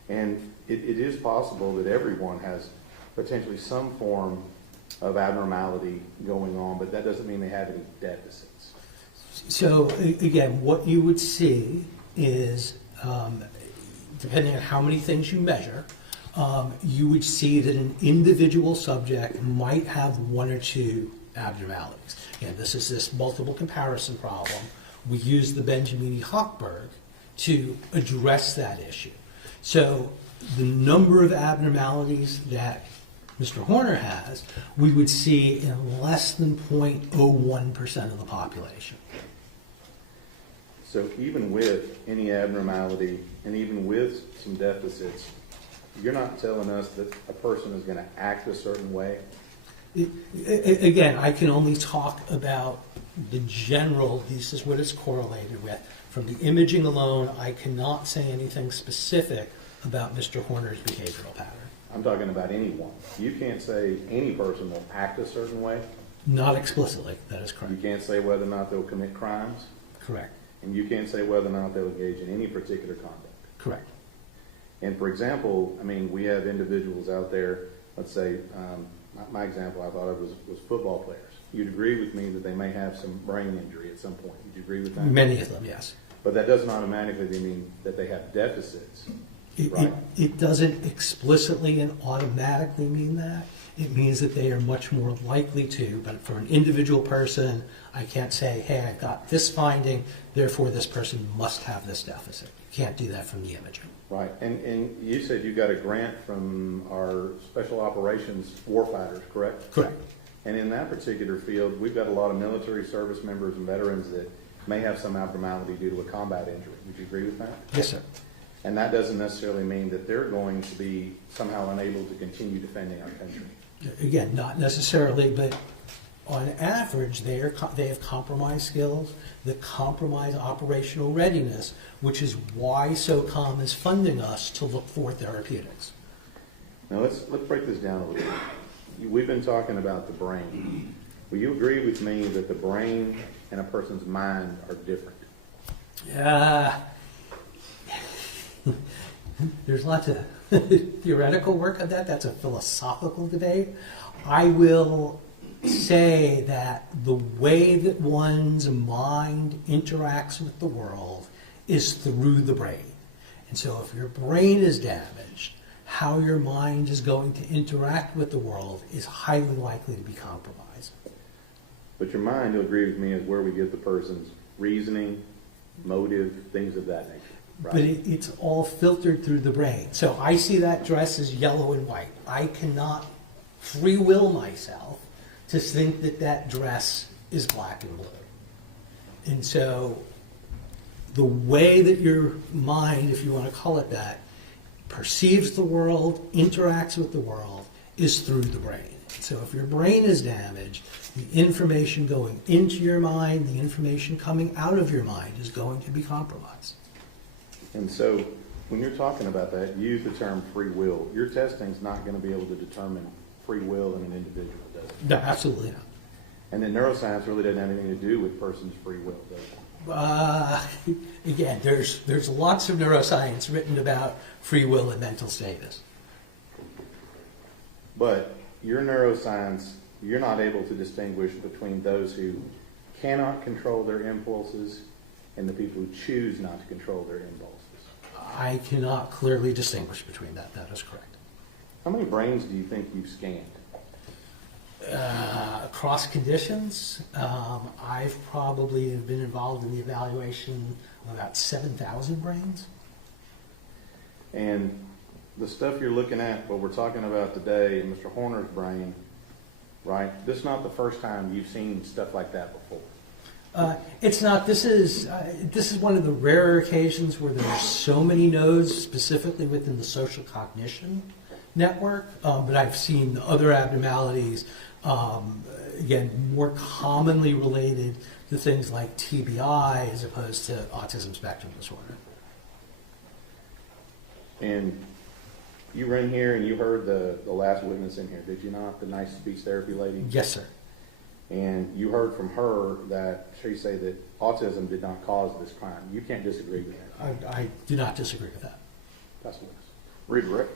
And it is possible that everyone has potentially some form of abnormality going on, but that doesn't mean they have any deficits. So again, what you would see is, depending on how many things you measure, you would see that an individual subject might have one or two abnormalities. Again, this is this multiple comparison problem. We use the Benjamini-Hochberg to address that issue. So the number of abnormalities that Mr. Horner has, we would see in less than 0.01% of the population. So even with any abnormality and even with some deficits, you're not telling us that a person is going to act a certain way? Again, I can only talk about the general, this is what it's correlated with. From the imaging alone, I cannot say anything specific about Mr. Horner's behavioral pattern. I'm talking about anyone. You can't say any person will act a certain way. Not explicitly, that is You correct. can't say whether or not they'll commit crimes. Correct, And you can't say whether or not they'll engage in any particular conduct. correct. And for example, I mean, we have individuals out there, let's say, my example I thought of was football players. You'd agree with me that they may have some brain injury at some point. Would you agree with that? Many of them, yes. But that doesn't automatically mean that they have deficits, It, right? it doesn't explicitly and automatically mean that. It means that they are much more likely to, but for an individual person, I can't say, hey, I've got this finding, therefore this person must have this deficit. You can't do that from the imaging. Right. And you said you got a grant from our special operations warfighters, correct? Correct. And in that particular field, we've got a lot of military service members and veterans that may have some abnormality due to a combat injury. Would you agree with that? Yes, sir. And that doesn't necessarily mean that they're going to be somehow unable to continue defending our country. Again, not necessarily, but on average, they have compromised skills that compromise operational readiness, which is why SOCOM is funding us to look for therapeutics. Now let's break this down a little bit. We've been talking about the brain. Will you agree with me that the brain and a person's mind are different? There's lots of theoretical work of that. That's a philosophical debate. I will say that the way that one's mind interacts with the world is through the brain. And so if your brain is damaged, how your mind is going to interact with the world is highly likely to be compromised. But your mind, you'll agree with me, is where we get the person's reasoning, motive, things of that nature. Right? But it's all filtered through the brain. So I see that dress as yellow and white. I cannot free will myself to think that that dress is black and blue. And so the way that your mind, if you want to call it that, perceives the world, interacts with the world, is through the brain. So if your brain is damaged, the information going into your mind, the information coming out of your mind is going to be compromised. And so when you're talking about that, you use the term free will. Your testing's not going to be able to determine free will in an individual, does it? No, absolutely not. And then neuroscience really doesn't have anything to do with person's free will, does it? Again, there's lots of neuroscience written about free will and mental status. But your neuroscience, you're not able to distinguish between those who cannot control their impulses and the people who choose not to control their impulses. I cannot clearly distinguish between that. That is correct. How many brains do you think you've scanned? Across conditions, I've probably been involved in the evaluation of about 7,000 brains. And the stuff you're looking at, what we're talking about today, in Mr. Horner's brain, right? This is not the first time you've seen stuff like that before. It's not. This is one of the rarer occasions where there are so many nodes specifically within the social cognition network. But I've seen other abnormalities, again, more commonly related to things like TBI as opposed to autism spectrum disorder. And you were in here and you heard the last witness in here, did you not? The nice speech therapy lady? Yes, sir. And you heard from her that she said that autism did not cause this crime. You can't disagree with that. I do not disagree with that. That's what it is. Read Rick.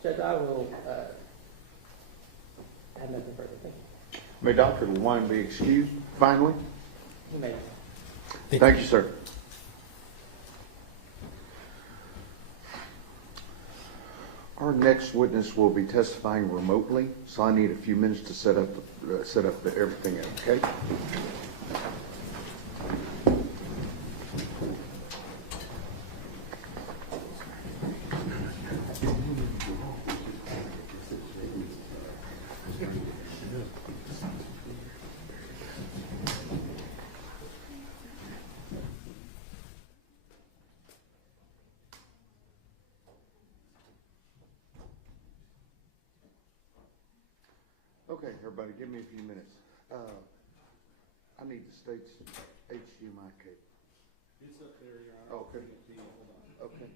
Judge, I will have nothing further. Thank you. May Dr. Lewine be excused finally? You may. Thank you, sir. Our next witness will be testifying remotely, so I need a few minutes to set up everything up, okay? Okay, everybody, give me a few minutes. I need the state's HDMI cable. It's up there, Your Honor. Okay. Hold on. Okay.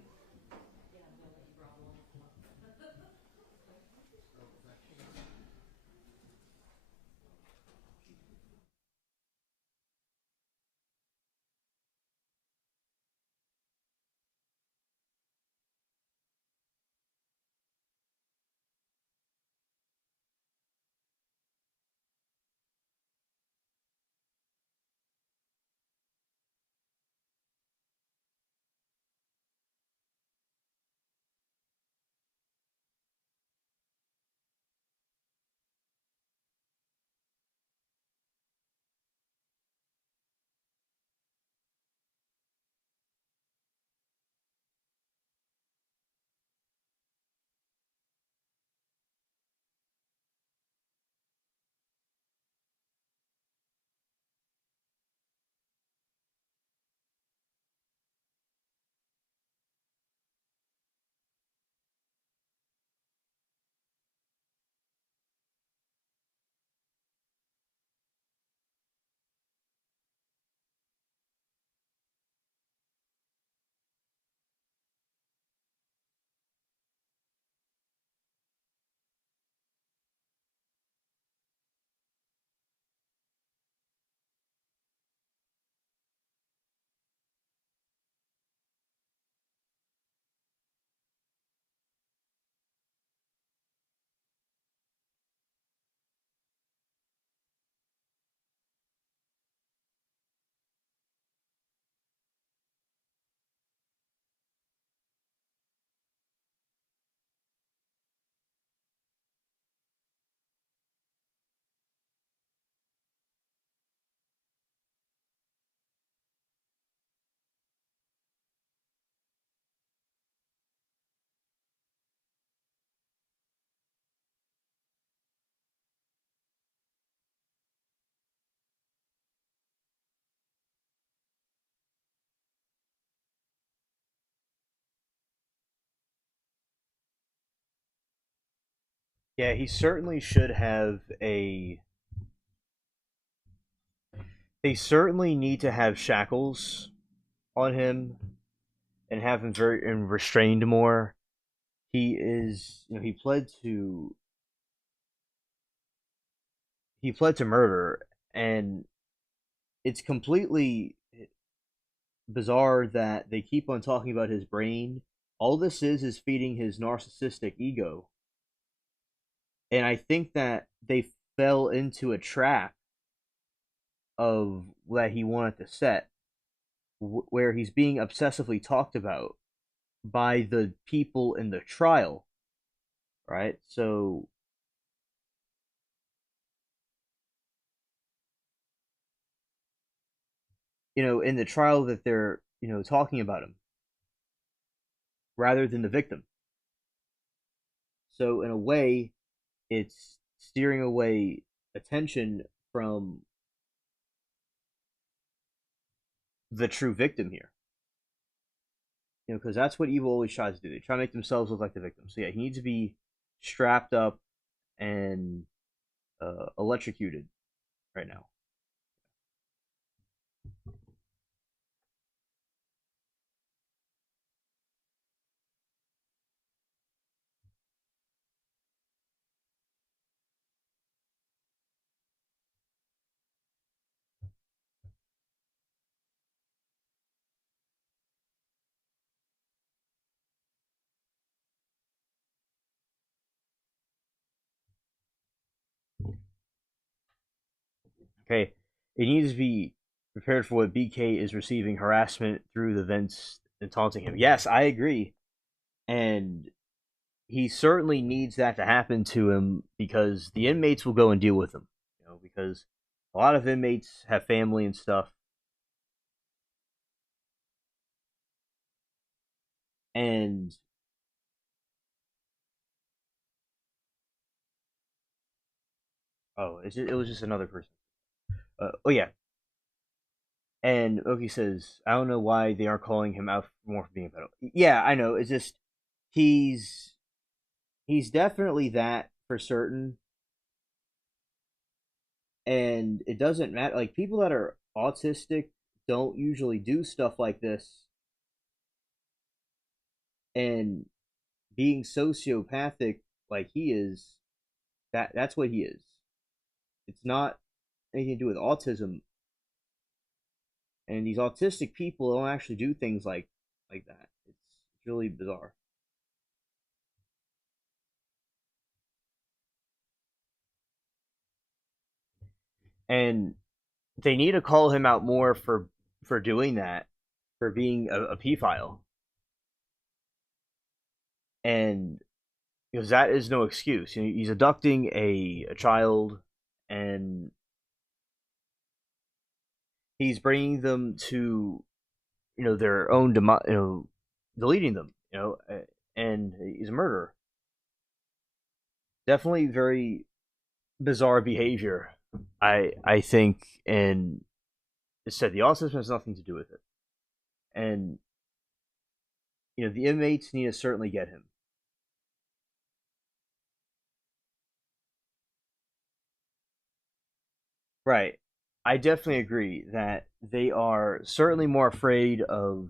Yeah, he certainly should have a. They certainly need to have shackles on him and have him very and restrained more. He is, he pled to murder, and it's completely bizarre that they keep on talking about his brain. All this is feeding his narcissistic ego, and I think that they fell into a trap of that he wanted to set, where he's being obsessively talked about by the people in the trial, right? So, in the trial that they're, talking about him rather than the victim. So, in a way, it's steering away attention from the true victim here. Because that's what evil always tries to do. They try to make themselves look like the victim. So, yeah, he needs to be strapped up and electrocuted right now. Okay, it needs to be prepared for what BK is receiving harassment through the vents and taunting him. Yes, I agree. And he certainly needs that to happen to him because the inmates will go and deal with him. Because a lot of inmates have family and stuff. And it was just another person. Oh yeah. And Oki says, I don't know why they aren't calling him out more for being a pedophile. Yeah, I know. It's just he's definitely that for certain. And it doesn't matter. Like, people that are autistic don't usually do stuff like this. And being sociopathic like he is, that's what he is. It's not anything to do with autism. And these autistic people don't actually do things like that. It's really bizarre. And they need to call him out more for doing that, for being a pedophile. And because that is no excuse. He's abducting a child, and he's bringing them to their own deleting them, and he's a murderer. Definitely very bizarre behavior, I think, and it said the autism has nothing to do with it. And the inmates need to certainly get him. Right. I definitely agree that they are certainly more afraid of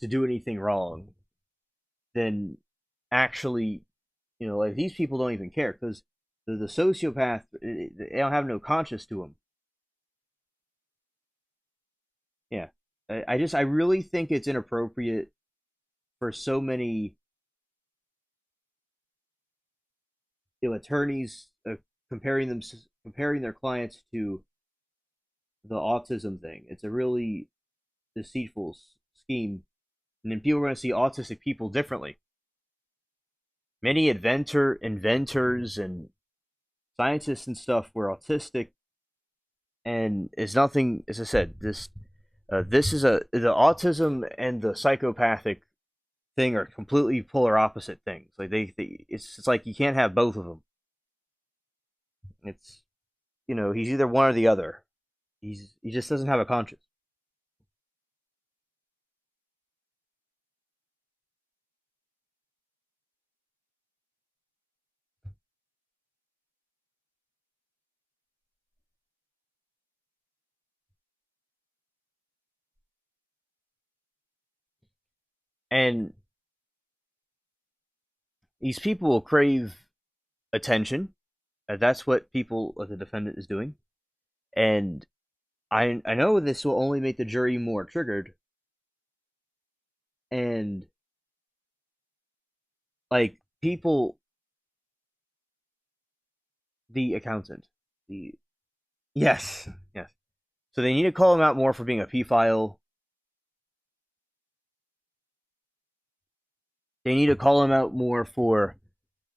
to do anything wrong than actually, like, these people don't even care because the sociopath, they don't have no conscience to them. Yeah. I really think it's inappropriate for so many attorneys comparing their clients to the autism thing. It's a really deceitful scheme, and then people are going to see autistic people differently. Many inventors and scientists and stuff were autistic, and it's nothing. As I said, this is the autism and the psychopathic thing are completely polar opposite things. Like it's like you can't have both of them. It's he's either one or the other. He just doesn't have a conscience. And these people will crave attention. That's what the defendant is doing. And I know this will only make the jury more triggered. And like people, the accountant, the yes. So they need to call him out more for being a pedophile. They need to call him out more for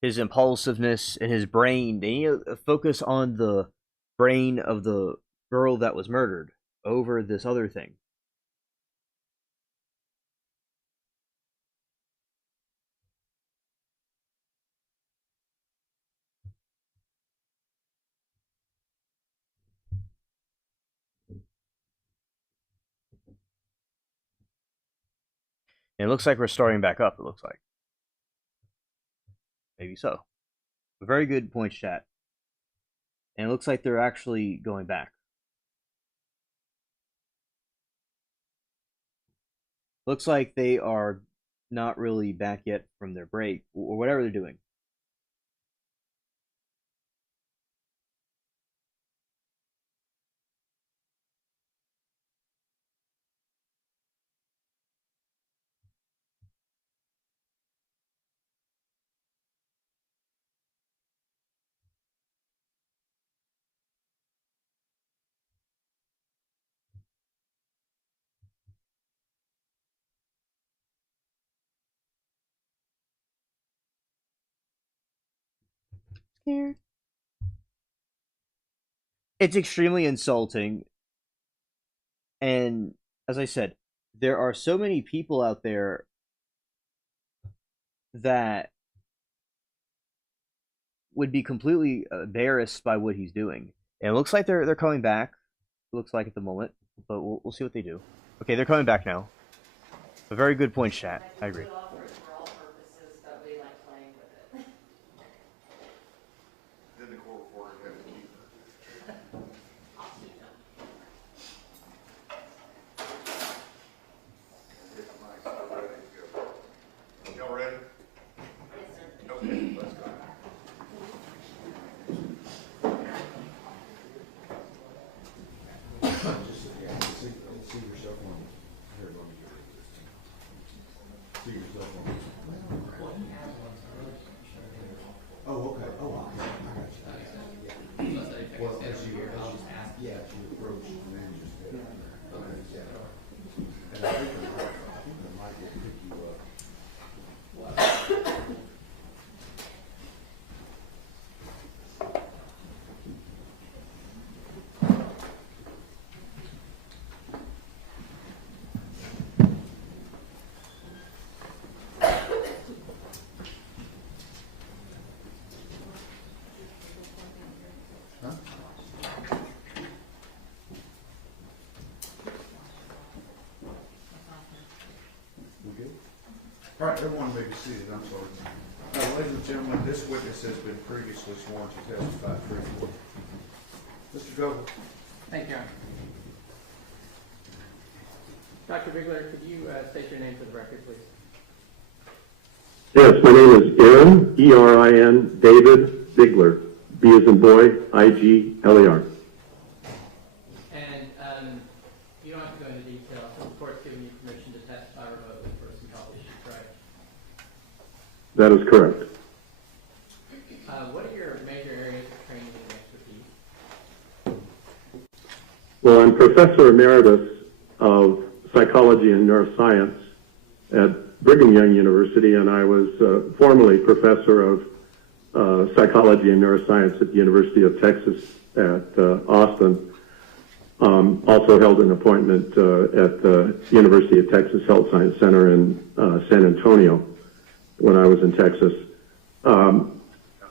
his impulsiveness and his brain. They need to focus on the brain of the girl that was murdered over this other thing. And it looks like we're starting back up, it looks like. Maybe so. A very good point, chat. And it looks like they're actually going back. Looks like they are not really back yet from their break, or whatever they're doing. scared. It's extremely insulting. And as I said, there are so many people out there that would be completely embarrassed by what he's doing. And it looks like they're coming back. It looks like at the moment, but we'll see what they do. Okay, they're coming back now. A very good point, chat. I agree. Then the court reporter had to keep it. Y'all ready? Okay, let's go. See yourself on. Here, let me get rid of this thing. See yourself on. Oh, okay. Oh, I got you. Well, as you ask, yeah, as you approach, and then just get on there. Okay, yeah. And I think the mic will pick you up. All right, everyone may be seated, I'm sorry. Ladies and gentlemen, this witness has been previously sworn to testify truthfully. Mr. Goble. Thank you, Your Honor. Dr. Bigler, could you state your name for the record, please? Yes, my name is Aaron, E-R-I-N, David Bigler, B as in boy, I-G-L-E-R. And you don't have to go into detail, so the court's giving you permission to testify remotely for some health issues, right? That is correct. What are your major areas of training and expertise? Well, I'm Professor Emeritus of Psychology and Neuroscience at Brigham Young University, and I was formerly Professor of Psychology and Neuroscience at the University of Texas at Austin. Also held an appointment at the University of Texas Health Science Center in San Antonio when I was in Texas.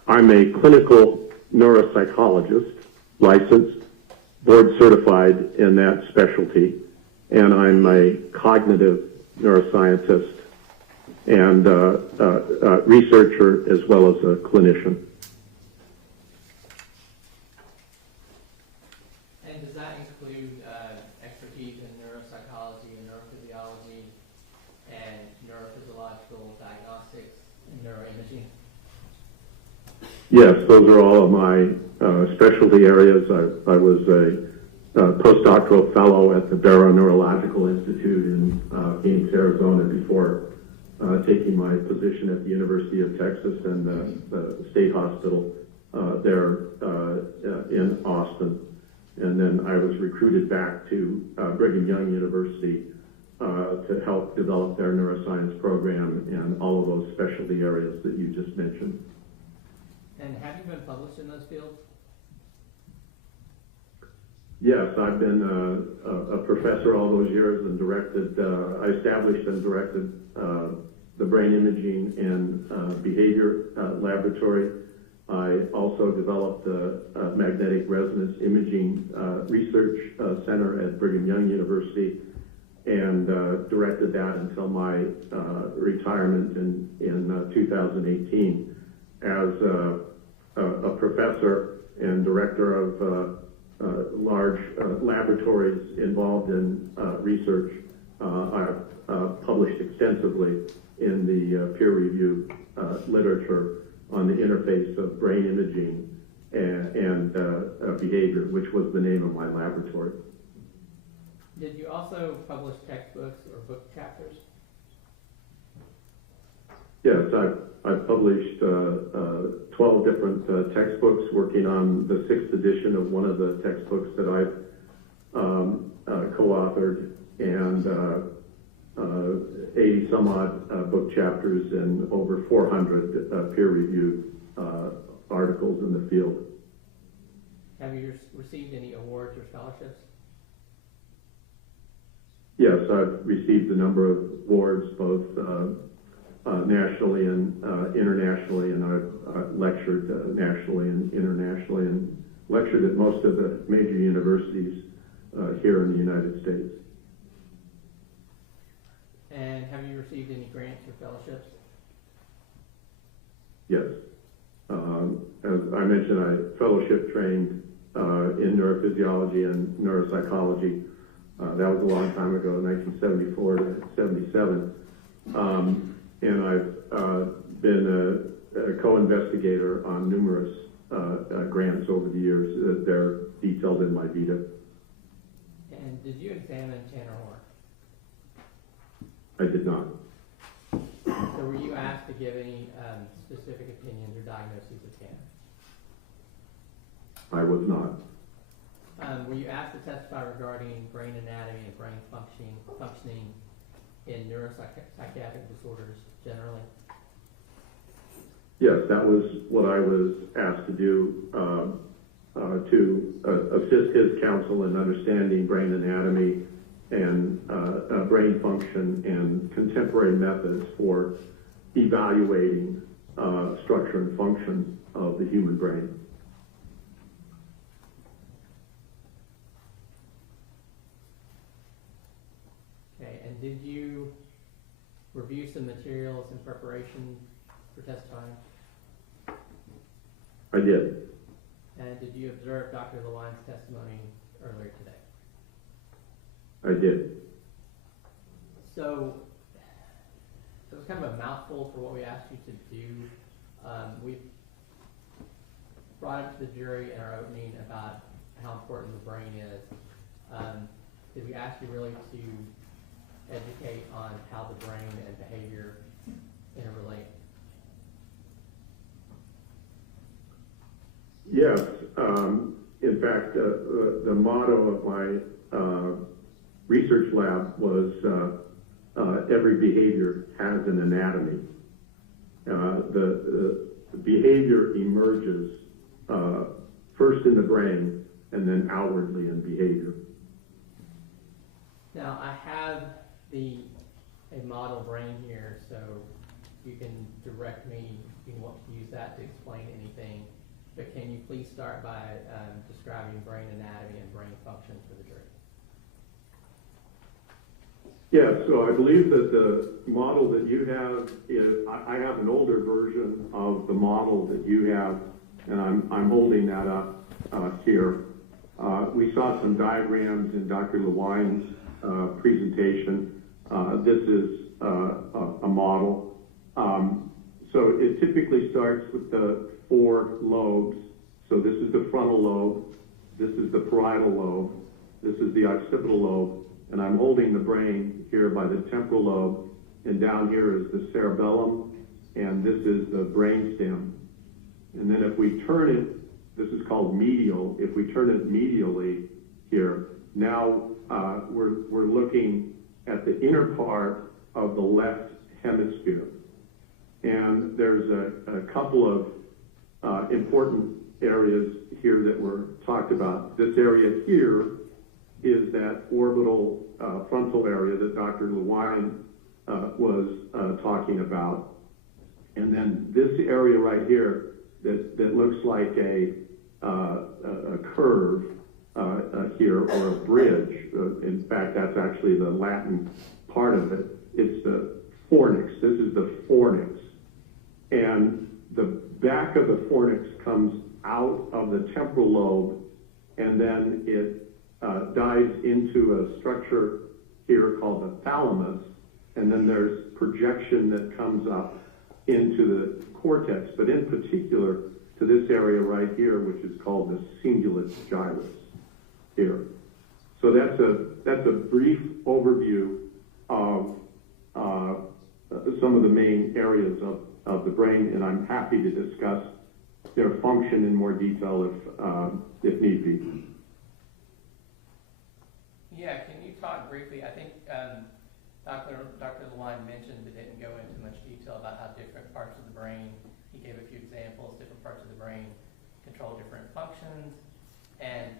I'm a clinical neuropsychologist, licensed, board certified in that specialty, and I'm a cognitive neuroscientist and researcher as well as a clinician. And does that include expertise in neuropsychology and neurophysiology and neurophysiological diagnostics and neuroimaging? Yes, those are all of my specialty areas. I was a postdoctoral fellow at the Barrow Neurological Institute in Phoenix, Arizona, before taking my position at the University of Texas and the State Hospital there in Austin. And then I was recruited back to Brigham Young University to help develop their neuroscience program and all of those specialty areas that you just mentioned. And have you been published in those fields? Yes, I've been a professor all those years and directed, I established and directed the brain imaging and behavior laboratory. I also developed a magnetic resonance imaging research center at Brigham Young University and directed that until my retirement in 2018 as a professor and director of large laboratories involved in research. I've published extensively in the peer-reviewed literature on the interface of brain imaging and behavior, which was the name of my laboratory. Did you also publish textbooks or book chapters? Yes, I've published 12 different textbooks, working on the 6th edition of one of the textbooks that I've co-authored, and 80 some odd book chapters and over 400 peer-reviewed articles in the field. Have you received any awards or scholarships? Yes, I've received a number of awards, both nationally and internationally, and I've lectured nationally and internationally, and lectured at most of the major universities here in the United States. And have you received any grants or fellowships? Yes. As I mentioned, I fellowship trained in neurophysiology and neuropsychology. That was a long time ago, 1974 to 77. And I've been a co-investigator on numerous grants over the years. They're detailed in my vita. And did you examine Tanner Moore? I did not. So were you asked to give any specific opinions or diagnoses of Tanner? I was not. Were you asked to testify regarding brain anatomy and brain functioning in neuropsychiatric disorders generally? Yes, that was what I was asked to do to assist his counsel in understanding brain anatomy and brain function and contemporary methods for evaluating structure and function of the human brain. Okay, and did you review some materials in preparation for testifying? I did. And did you observe Dr. Lewine's testimony earlier today? I did. So it was kind of a mouthful for what we asked you to do. We brought up to the jury in our opening about how important the brain is. Did we ask you really to educate on how the brain and behavior interrelate? Yes. In fact, the motto of my research lab was every behavior has an anatomy. The behavior emerges first in the brain and then outwardly in behavior. Now, I have a model brain here, so you can direct me if you want to use that to explain anything. But can you please start by describing brain anatomy and brain function for the jury? Yeah, so I believe that the model that you have is, I have an older version of the model that you have, and I'm holding that up here. We saw some diagrams in Dr. Lewine's presentation. This is a model. So it typically starts with the 4 lobes. So this is the frontal lobe, this is the parietal lobe, this is the occipital lobe, and I'm holding the brain here by the temporal lobe, and down here is the cerebellum, and this is the brainstem. And then if we turn it, this is called medial, if we turn it medially here, now we're looking at the inner part of the left hemisphere. And there's a couple of important areas here that were talked about. This area here is that orbital frontal area that Dr. Lewine was talking about. And then this area right here that looks like a curve here, or a bridge. In fact, that's actually the Latin part of it. It's the fornix. This is the fornix. And the back of the fornix comes out of the temporal lobe, and then it dives into a structure here called the thalamus, and then there's projection that comes up into the cortex, but in particular to this area right here, which is called the cingulus gyrus here. So that's a brief overview of some of the main areas of the brain, and I'm happy to discuss their function in more detail if need be. Yeah, can you talk briefly? I think Dr. Lewine mentioned but didn't go into much detail about how different parts of the brain he gave a few examples, different parts of the brain control different functions, and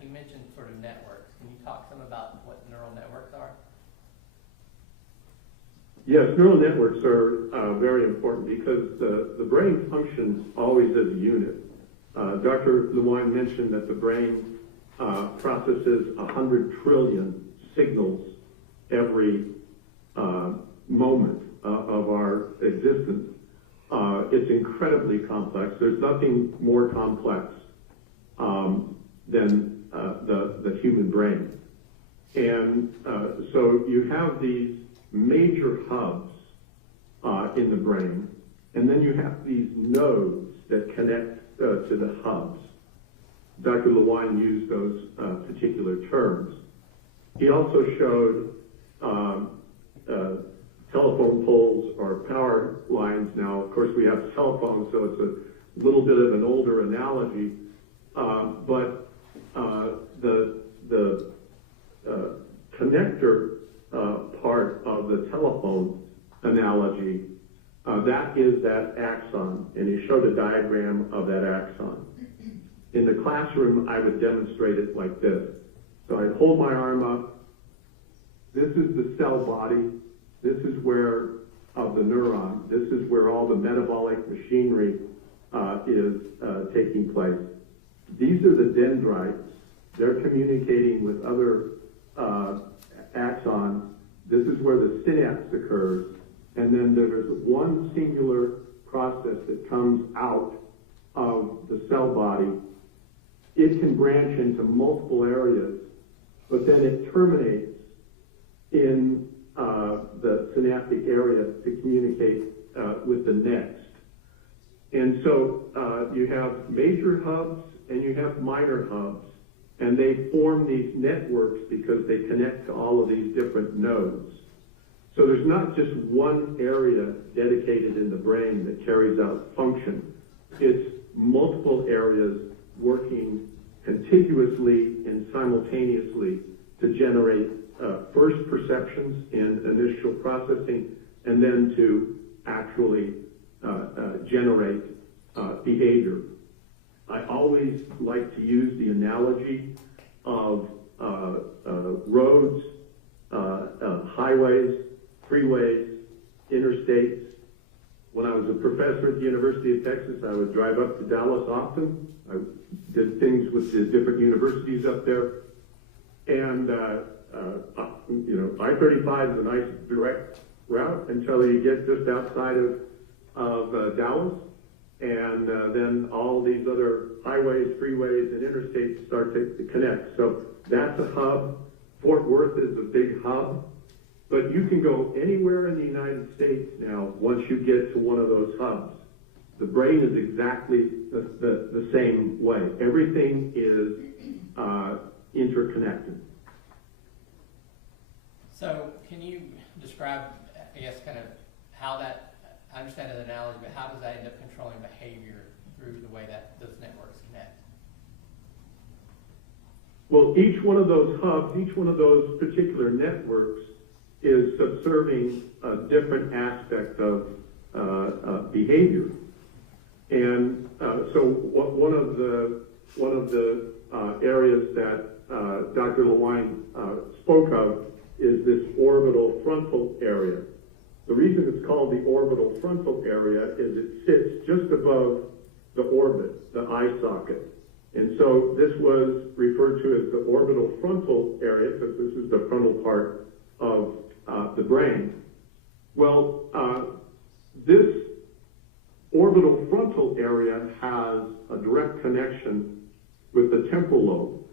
he mentioned sort of networks. Can you talk some about what neural networks are? Yes, neural networks are very important because the brain functions always as a unit. Dr. Lewine mentioned that the brain processes 100 trillion signals every moment of our existence. It's incredibly complex. There's nothing more complex than the human brain. And so you have these major hubs in the brain, and then you have these nodes that connect to the hubs. Dr. Lewine used those particular terms. He also showed telephone poles or power lines. Now, of course, we have cell phones, so it's a little bit of an older analogy, but the connector part of the telephone analogy, that is that axon, and he showed a diagram of that axon. In the classroom, I would demonstrate it like this. So I'd hold my arm up. This is the cell body. This is where, of the neuron, this is where all the metabolic machinery is taking place. These are the dendrites. They're communicating with other axons. This is where the synapse occurs. And then there's one singular process that comes out of the cell body. It can branch into multiple areas, but then it terminates in the synaptic area to communicate with the next. And so you have major hubs and you have minor hubs, and they form these networks because they connect to all of these different nodes. So there's not just one area dedicated in the brain that carries out function. It's multiple areas working contiguously and simultaneously to generate first perceptions and initial processing, and then to actually generate behavior. I always like to use the analogy of roads, highways, freeways, interstates. When I was a professor at the University of Texas, I would drive up to Dallas often. I did things with the different universities up there. And, I-35 is a nice direct route until you get just outside of Dallas. And then all these other highways, freeways, and interstates start to connect. So that's a hub. Fort Worth is a big hub. But you can go anywhere in the United States now once you get to one of those hubs. The brain is exactly the same way. Everything is interconnected. So can you describe, I guess, kind of how that, I understand the analogy, but how does that end up controlling behavior through the way that those networks connect? Well, each one of those hubs, each one of those particular networks is subserving a different aspect of behavior. And so one of the areas that Dr. Lewine spoke of is this orbital frontal area. The reason it's called the orbital frontal area is it sits just above the orbit, the eye socket. And so this was referred to as the orbital frontal area because this is the frontal part of the brain. Well, this orbital frontal area has a direct connection with the temporal lobe.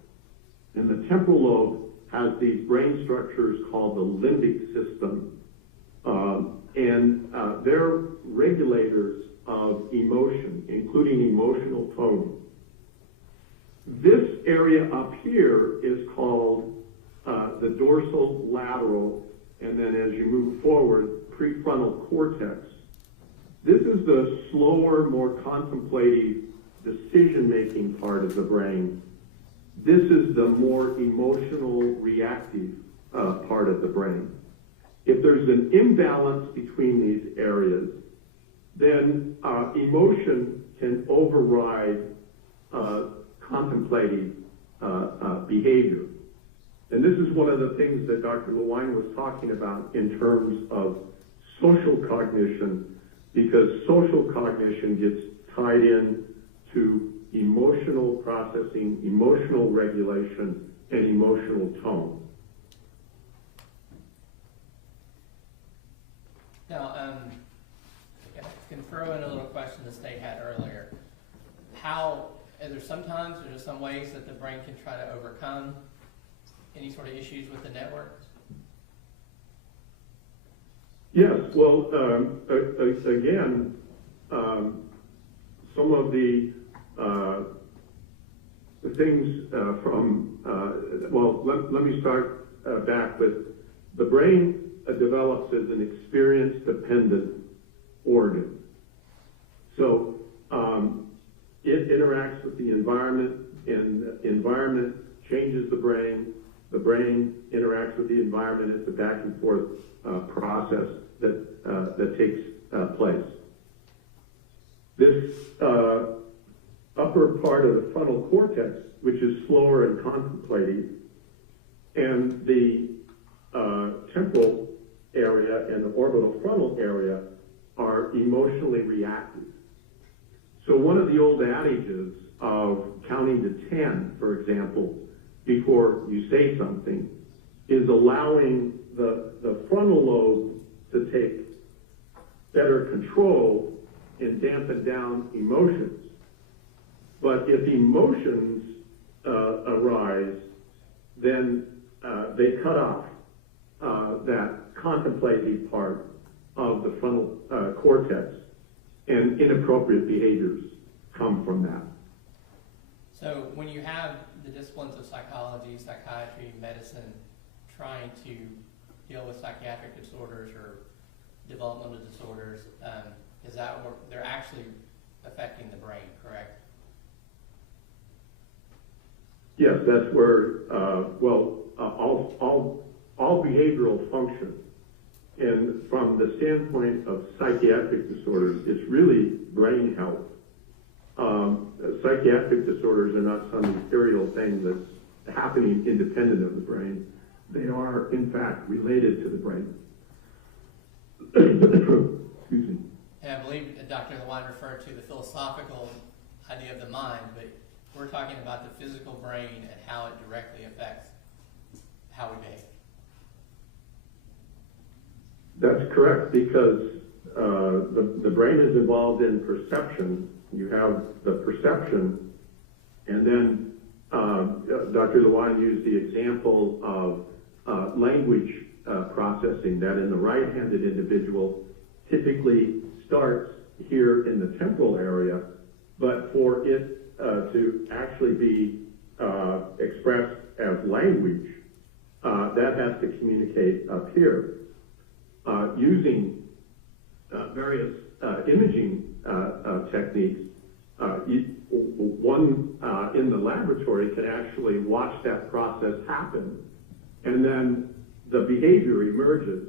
And the temporal lobe has these brain structures called the limbic system. And they're regulators of emotion, including emotional tone. This area up here is called the dorsal lateral, and then as you move forward, prefrontal cortex. This is the slower, more contemplative, decision-making part of the brain. This is the more emotional, reactive part of the brain. If there's an imbalance between these areas, then emotion can override contemplative behavior. And this is one of the things that Dr. Lewine was talking about in terms of social cognition, because social cognition gets tied in to emotional processing, emotional regulation, and emotional tone. Now, I can throw in a little question the state had earlier. Are there sometimes, or just some ways that the brain can try to overcome any sort of issues with the network? Yes, well, again, some of the things from, let me start back with the brain develops as an experience-dependent organ. So it interacts with the environment, and the environment changes the brain interacts with the environment. It's a back and forth process that takes place. This upper part of the frontal cortex, which is slower and contemplative, and the temporal area and the orbital frontal area are emotionally reactive. So one of the old adages of counting to 10, for example, before you say something, is allowing the frontal lobe to take better control and dampen down emotions. But if emotions arise, then they cut off that contemplative part of the frontal cortex, and inappropriate behaviors come from that. So when you have the disciplines of psychology, psychiatry, medicine, trying to deal with psychiatric disorders or developmental disorders, is that where they're actually affecting the brain, correct? Yes, that's where, all behavioral function, and from the standpoint of psychiatric disorders, it's really brain health. Psychiatric disorders are not some ethereal thing that's happening independent of the brain. They are, in fact, related to the brain. Excuse me. And I believe Dr. Lewine referred to the philosophical idea of the mind, but we're talking about the physical brain and how it directly affects how we behave. That's correct, because the brain is involved in perception. You have the perception, and then Dr. Lewine used the example of language processing, that in the right-handed individual typically starts here in the temporal area, but for it to actually be expressed as language, that has to communicate up here. Using various imaging techniques, one in the laboratory can actually watch that process happen, and then the behavior emerges,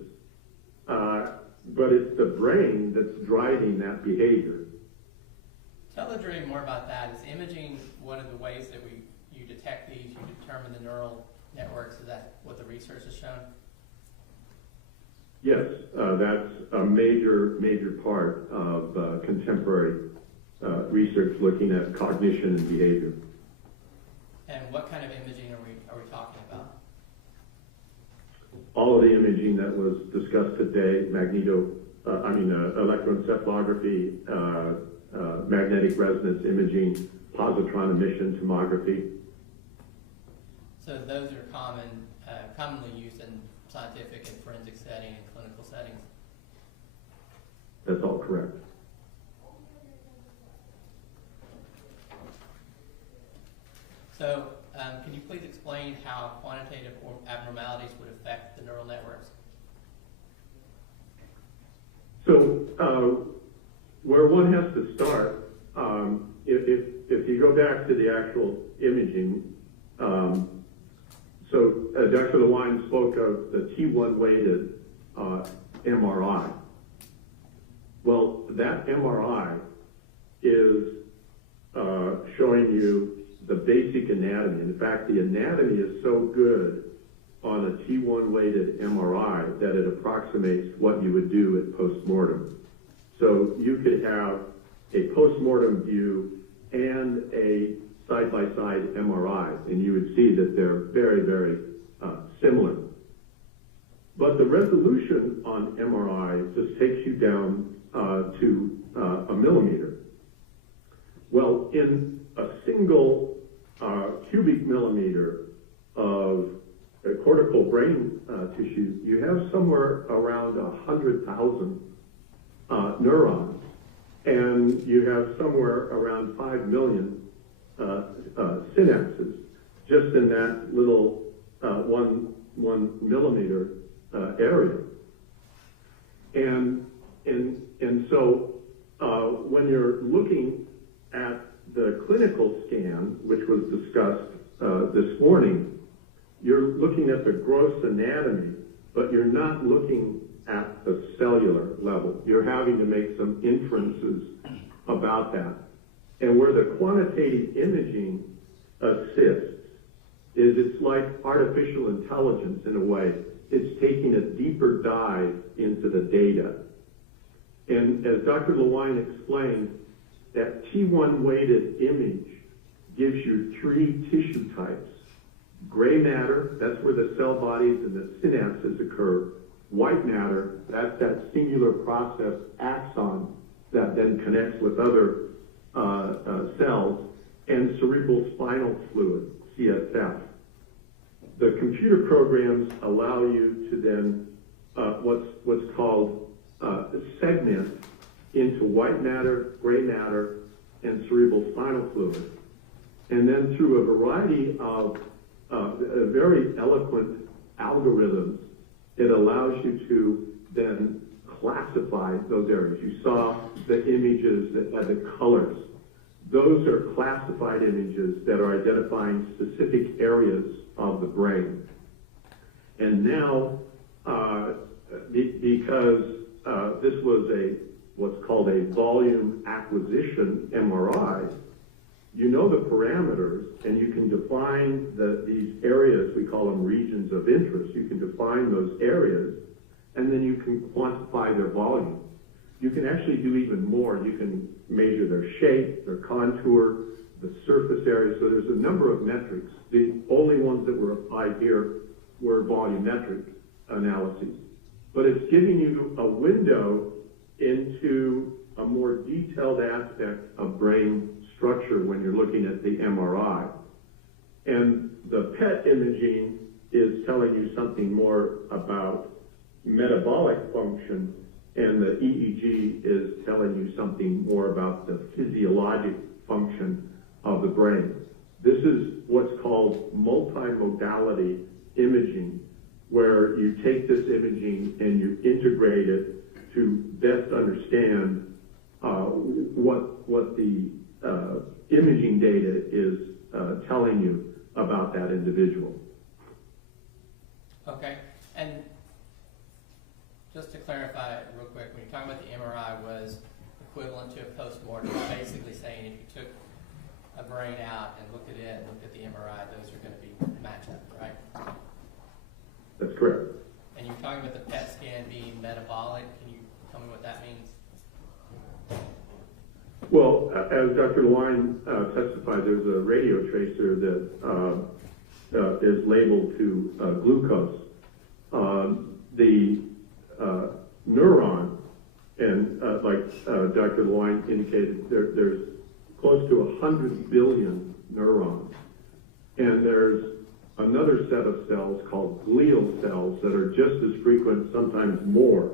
but it's the brain that's driving that behavior. Tell the jury more about that. Is imaging one of the ways that you detect these, you determine the neural networks? Is that what the research has shown? Yes, that's a major part of contemporary research looking at cognition and behavior. And what kind of imaging are we talking about? All of the imaging that was discussed today, electroencephalography, magnetic resonance imaging, positron emission tomography. So those are commonly used in scientific and forensic setting and clinical settings. That's all correct. So can you please explain how quantitative abnormalities would affect the neural networks? So where one has to start, if you go back to the actual imaging, Dr. Lewine spoke of the T1 weighted MRI. Well, that MRI is showing you the basic anatomy. In fact, the anatomy is so good on a T1 weighted MRI that it approximates what you would do at postmortem. So you could have a postmortem view and a side-by-side MRI, and you would see that they're very, very similar. But the resolution on MRI just takes you down to a millimeter. Well, in a single cubic millimeter of cortical brain tissue, you have somewhere around 100,000 neurons, and you have somewhere around 5 million synapses just in that little 1 millimeter area. And so when you're looking at the clinical scan, which was discussed this morning, you're looking at the gross anatomy, but you're not looking at the cellular level. You're having to make some inferences about that. And where the quantitative imaging assists is it's like artificial intelligence in a way. It's taking a deeper dive into the data. And as Dr. Lewine explained, that T1 weighted image gives you 3 tissue types. Gray matter, that's where the cell bodies and the synapses occur. White matter, that's that singular process axon that then connects with other cells. And cerebral spinal fluid, CSF. The computer programs allow you to then what's called segment into white matter, gray matter, and cerebral spinal fluid. And then through a variety of very eloquent algorithms, it allows you to then classify those areas. You saw the images that had the colors. Those are classified images that are identifying specific areas of the brain. And now, because this was what's called a volume acquisition MRI, you know the parameters, and you can define these areas, we call them regions of interest. You can define those areas, and then you can quantify their volume. You can actually do even more. You can measure their shape, their contour, the surface area. So there's a number of metrics. The only ones that were applied here were volumetric analyses. But it's giving you a window into a more detailed aspect of brain structure when you're looking at the MRI. And the PET imaging is telling you something more about metabolic function, and the EEG is telling you something more about the physiologic function of the brain. This is what's called multimodality imaging, where you take this imaging and you integrate it to best understand what the imaging data is telling you about that individual. Okay, and just to clarify real quick, when you're talking about the MRI was equivalent to a postmortem, basically saying if you took a brain out and looked at it and looked at the MRI, those are going to be matched up, right? That's correct. And you're talking about the PET scan being metabolic. Can you tell me what that means? Well, as Dr. Lewine testified, there's a radio tracer that is labeled to glucose. The neuron, and like Dr. Lewine indicated, there's close to 100 billion neurons. And there's another set of cells called glial cells that are just as frequent, sometimes more.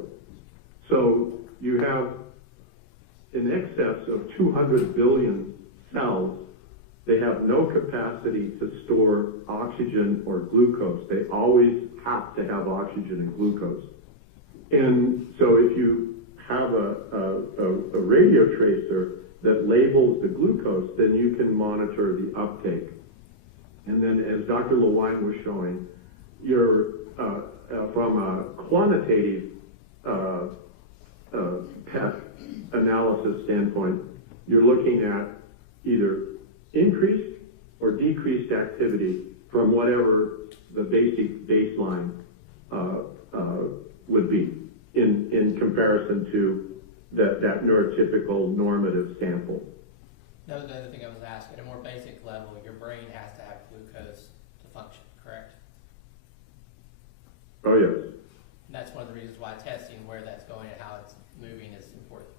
So you have in excess of 200 billion cells. They have no capacity to store oxygen or glucose. They always have to have oxygen and glucose. And so if you have a radio tracer that labels the glucose, then you can monitor the uptake. And then as Dr. Lewine was showing, you're from a quantitative PET analysis standpoint, you're looking at either increased or decreased activity from whatever the basic baseline would be in comparison to that neurotypical normative sample. That was the other thing I was asking. At a more basic level, your brain has to have glucose to function, correct? Oh, yes. And that's one of the reasons why testing where that's going and how it's moving is important.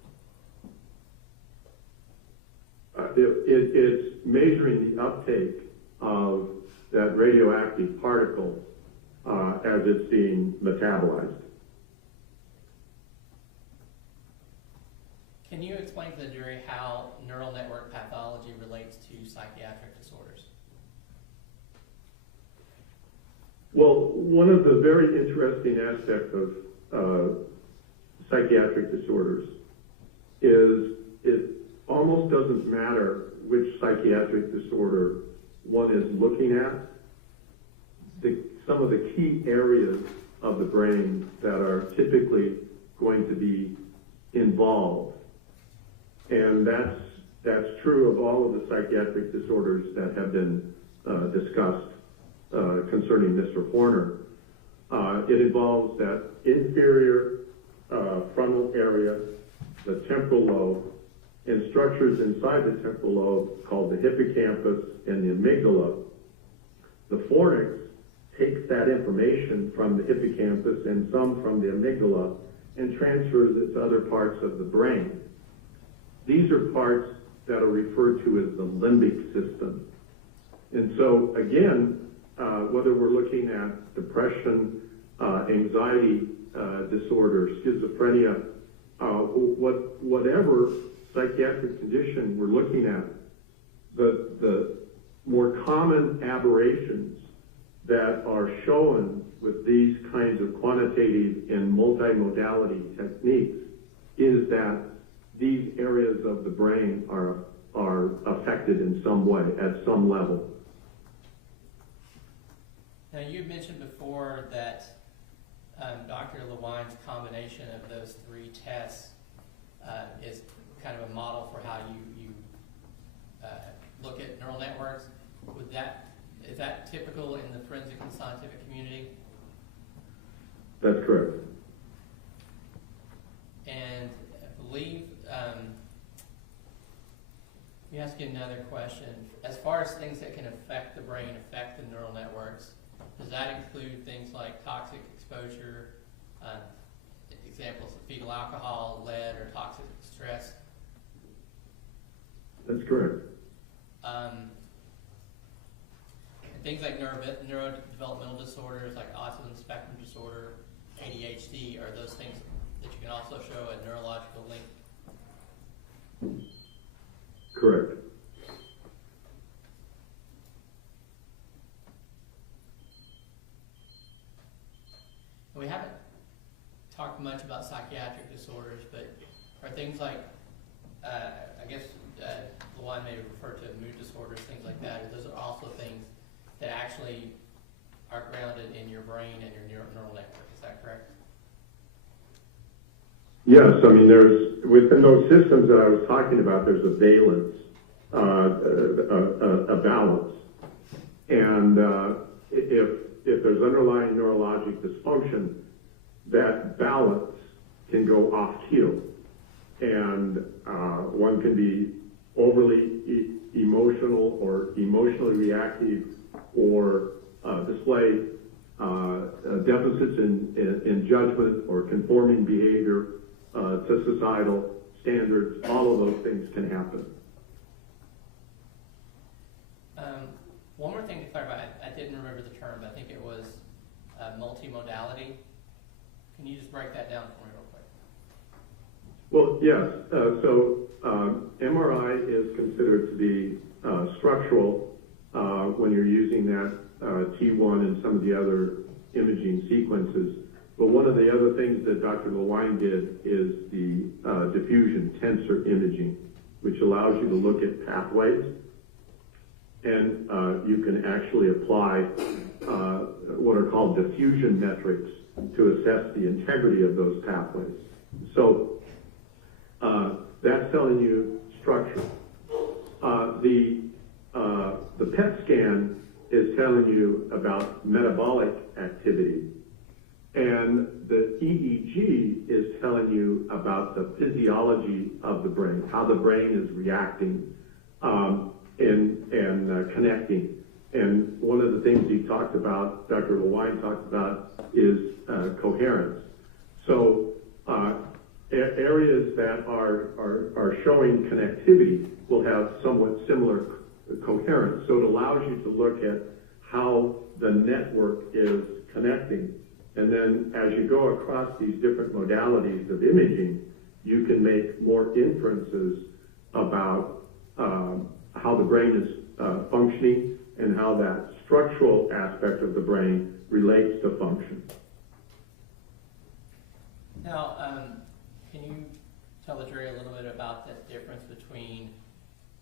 It's measuring the uptake of that radioactive particle as it's being metabolized. Can you explain to the jury how neural network pathology relates to psychiatric disorders? Well, one of the very interesting aspects of psychiatric disorders is it almost doesn't matter which psychiatric disorder one is looking at. Some of the key areas of the brain that are typically going to be involved, and that's true of all of the psychiatric disorders that have been discussed concerning Mr. Horner. It involves that inferior frontal area, the temporal lobe, and structures inside the temporal lobe called the hippocampus and the amygdala. The fornix takes that information from the hippocampus and some from the amygdala and transfers it to other parts of the brain. These are parts that are referred to as the limbic system. And so, again, whether we're looking at depression, anxiety disorder, schizophrenia, whatever psychiatric condition we're looking at, the more common aberrations that are shown with these kinds of quantitative and multimodality techniques is that these areas of the brain are affected in some way, at some level. Now, you mentioned before that Dr. Lewine's combination of those three tests is kind of a model for how you look at neural networks. Is that typical in the forensic and scientific community? That's correct. And I believe, let me ask you another question. As far as things that can affect the brain, affect the neural networks, does that include things like toxic exposure, examples of fetal alcohol, lead, or toxic stress? That's correct. Things like neurodevelopmental disorders like autism spectrum disorder, ADHD, are those things that you can also show a neurological link? Correct. We haven't talked much about psychiatric disorders, but are things like, I guess Lewine may refer to mood disorders, things like that. Those are also things that actually are grounded in your brain and your neural network. Is that correct? Yes, I mean, within those systems that I was talking about, there's a valence, a balance. And if there's underlying neurologic dysfunction, that balance can go off keel. And one can be overly emotional or emotionally reactive or display deficits in judgment or conforming behavior to societal standards. All of those things can happen. One more thing to clarify, I didn't remember the term, but I think it was multimodality. Can you just break that down for me real quick? Well, yes. So MRI is considered to be structural when you're using that T1 and some of the other imaging sequences. But one of the other things that Dr. Lewine did is the diffusion tensor imaging, which allows you to look at pathways, and you can actually apply what are called diffusion metrics to assess the integrity of those pathways. So That's telling you structure. The PET scan is telling you about metabolic activity. And the EEG is telling you about the physiology of the brain, how the brain is reacting and connecting. And one of the things he talked about, Dr. Lewine talked about, is coherence. So areas that are showing connectivity will have somewhat similar coherence. So it allows you to look at how the network is connecting. And then as you go across these different modalities of imaging, you can make more inferences about how the brain is functioning and how that structural aspect of the brain relates to function. Now, can you tell the jury a little bit about the difference between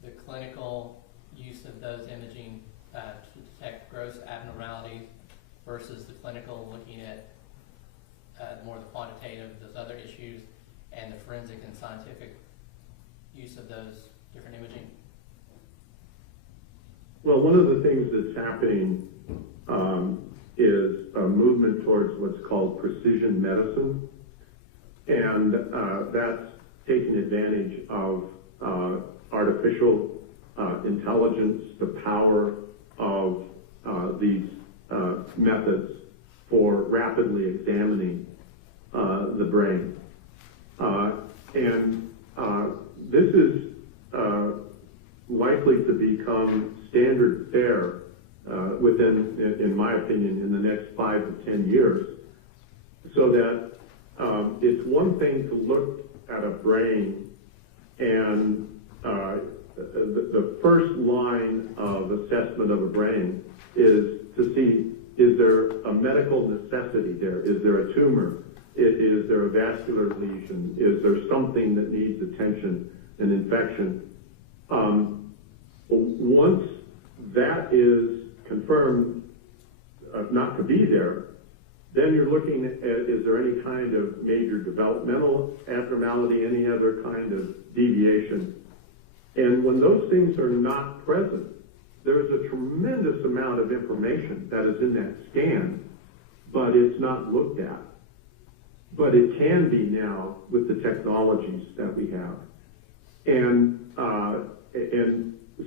the clinical use of those imaging to detect gross abnormalities versus the clinical looking at more the quantitative, those other issues, and the forensic and scientific use of those different imaging? Well, one of the things that's happening is a movement towards what's called precision medicine, and that's taking advantage of artificial intelligence, the power of these methods for rapidly examining the brain. And this is likely to become standard fare within, in my opinion, in the next 5 to 10 years, so that it's one thing to look at a brain and the first line of assessment of a brain is to see, is there a medical necessity there? Is there a tumor? Is there a vascular lesion? Is there something that needs attention, an infection? Once that is confirmed not to be there, then you're looking at, is there any kind of major developmental abnormality, any other kind of deviation? And when those things are not present, there is a tremendous amount of information that is in that scan, but it's not looked at. But it can be now with the technologies that we have. And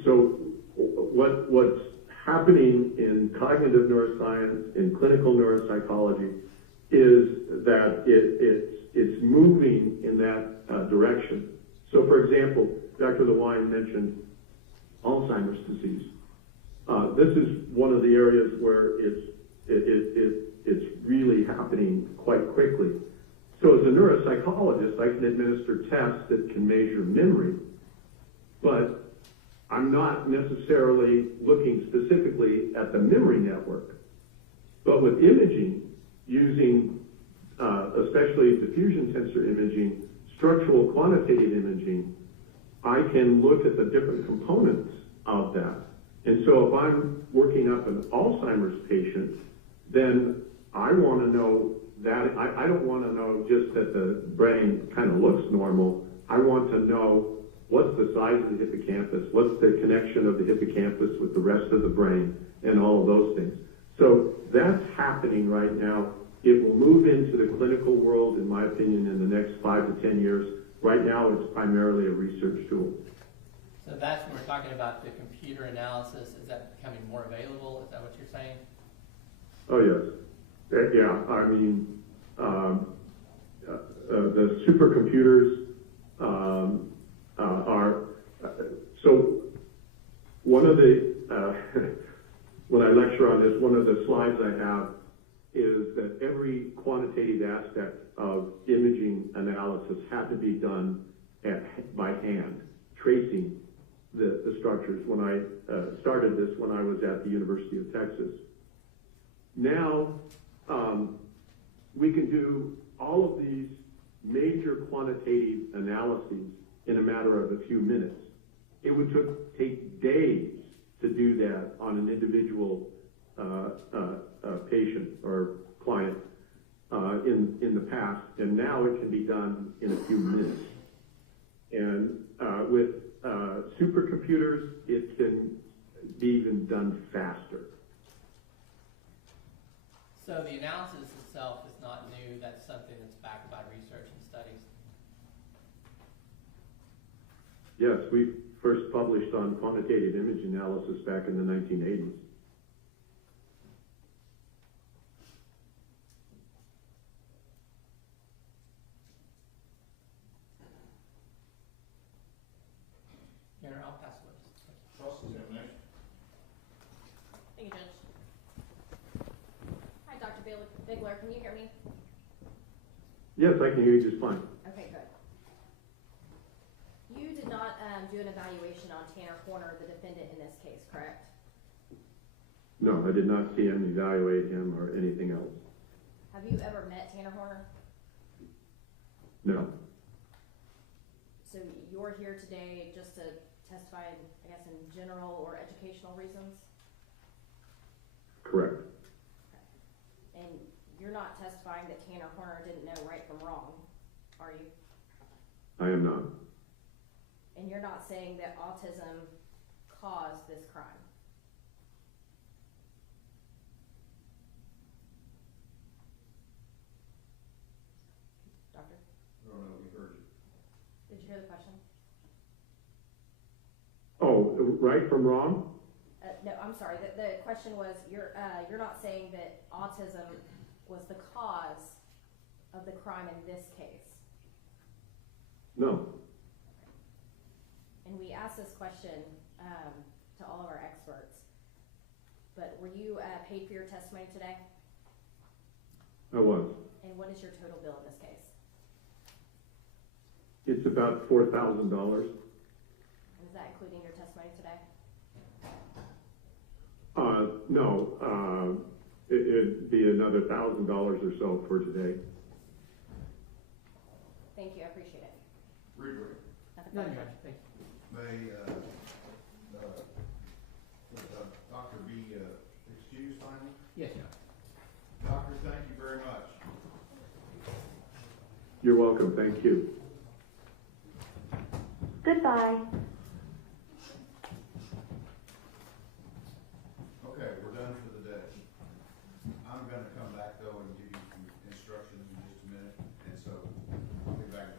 so what's happening in cognitive neuroscience, in clinical neuropsychology, is that it's moving in that direction. So, for example, Dr. Lewine mentioned Alzheimer's disease. This is one of the areas where it's really happening quite quickly. So as a neuropsychologist, I can administer tests that can measure memory, but I'm not necessarily looking specifically at the memory network. But with imaging, using especially diffusion tensor imaging, structural quantitative imaging, I can look at the different components of that. And so if I'm working up an Alzheimer's patient, then I want to know that, I don't want to know just that the brain kind of looks normal. I want to know what's the size of the hippocampus, what's the connection of the hippocampus with the rest of the brain, and all of those things. So that's happening right now. It will move into the clinical world, in my opinion, in the next 5 to 10 years. Right now, it's primarily a research tool. So that's when we're talking about the computer analysis. Is that becoming more available? Is that what you're saying? Oh, yes. Yeah, I mean, the supercomputers are, so one of the, when I lecture on this, one of the slides I have is that every quantitative aspect of imaging analysis had to be done by hand, tracing the structures. When I started this when I was at the University of Texas. Now, we can do all of these major quantitative analyses in a matter of a few minutes. It would take days to do that on an individual patient or client in the past, and now it can be done in a few minutes. And with supercomputers, it can be even done faster. So the analysis itself is not new. That's something that's backed by research and studies. Yes, we first published on quantitative image analysis back in the 1980s. Here, I'll pass it. Cross-examination. Thank you, Judge. Hi, Dr. Bigler, can you hear me? Yes, I can hear you just fine. Okay, good. You did not do an evaluation on Tanner Horner, the defendant in this case, correct? No, I did not see him, evaluate him, or anything else. Have you ever met Tanner Horner? No. So you're here today just to testify, I guess, in general or educational reasons? Correct. And you're not testifying that Tanner Horner didn't know right from wrong, are you? I am not. And you're not saying that autism caused this crime? Doctor? No, we heard you. Did you hear the question? Oh, right from wrong? No, I'm sorry. The question was, you're not saying that autism was the cause of the crime in this case? No. And we asked this question to all of our experts, but were you paid for your testimony today? I was. And what is your total bill in this case? It's about $4,000. And is that including your testimony today? No. It'd be another $1,000 or so for today. Thank you. I appreciate it. Read. Nothing No, further. Judge, thank you. May, Dr. be excused finally? Yes, Judge. Doctor, thank you very much. You're welcome. Thank you. Goodbye. Okay, we're done for the day. I'm gonna come back though and give you some instructions in just a minute, and so I'll be back.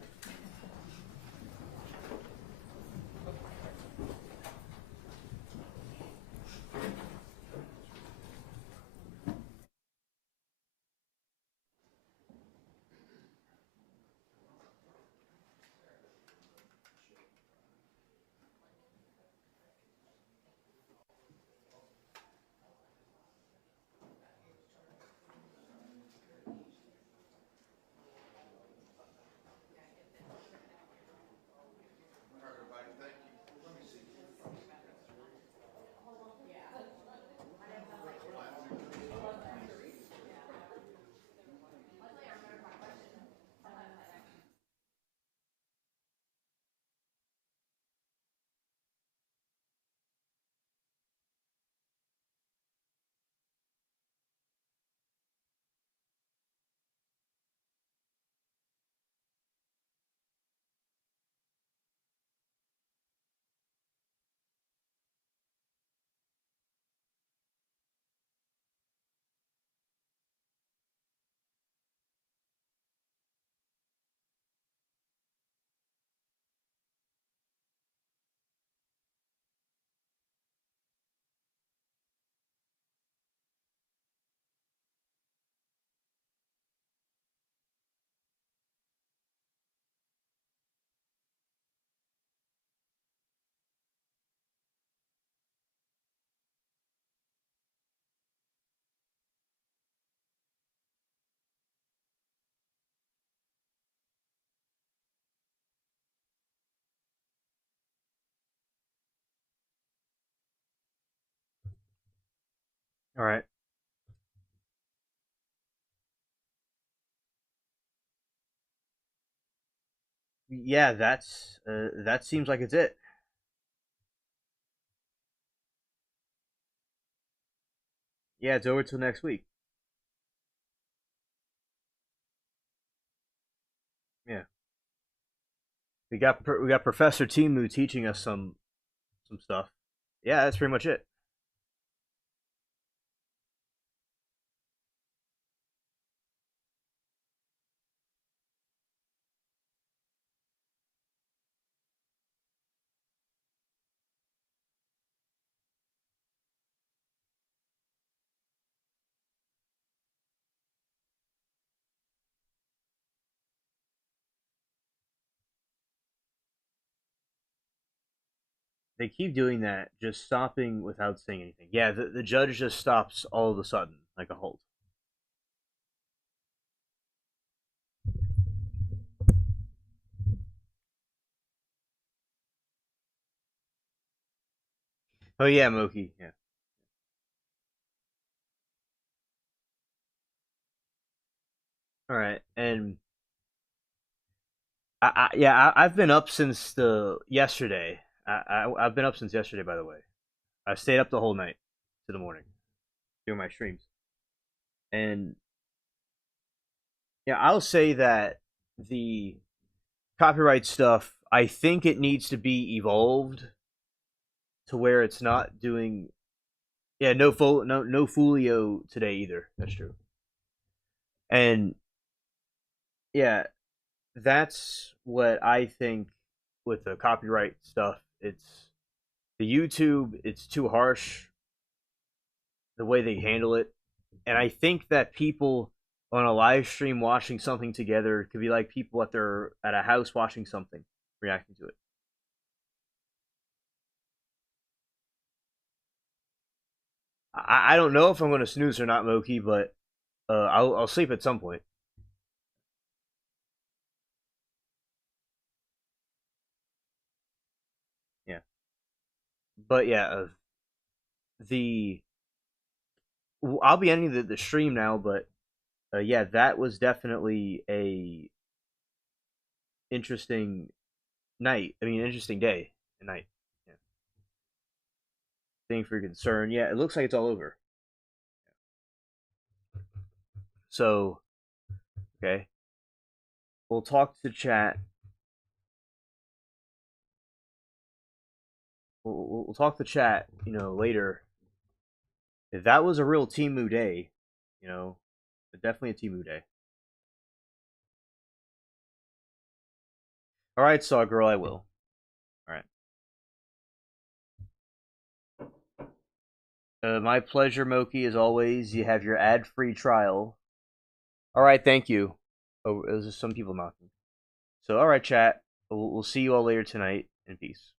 All right. Yeah, that seems like it's it. Yeah, it's over till next week. Yeah. We got Professor Timu teaching us some stuff. Yeah, that's pretty much it. They keep doing that, just stopping without saying anything. Yeah, the judge just stops all of a sudden, like a halt. Oh yeah, Moki. Yeah. All right, and I've been up since the yesterday. I've been up since yesterday. By the way, I stayed up the whole night to the morning doing my streams, and yeah, I'll say that the copyright stuff, I think it needs to be evolved to where it's not doing. Yeah, no Folio today either. That's true. And yeah, that's what I think with the copyright stuff. It's the YouTube. It's too harsh the way they handle it, and I think that people on a live stream watching something together could be like people at a house watching something, reacting to it. I don't know if I'm going to snooze or not, Moki, but I'll sleep at some point. Yeah, but yeah, the I'll be ending the stream now, but yeah, that was definitely a interesting night. I mean, interesting day and night. Yeah. Thing for your concern. Yeah, it looks like it's all over. So, okay, we'll talk to the chat. We'll talk to chat, later. If that was a real Timu day, definitely a Timu day. All right, Saw Girl, I will. All right. My pleasure, Moki, as always. You have your ad-free trial. All right, thank you. Oh, there's just some people knocking. So, all right, chat. We'll see you all later tonight, and peace.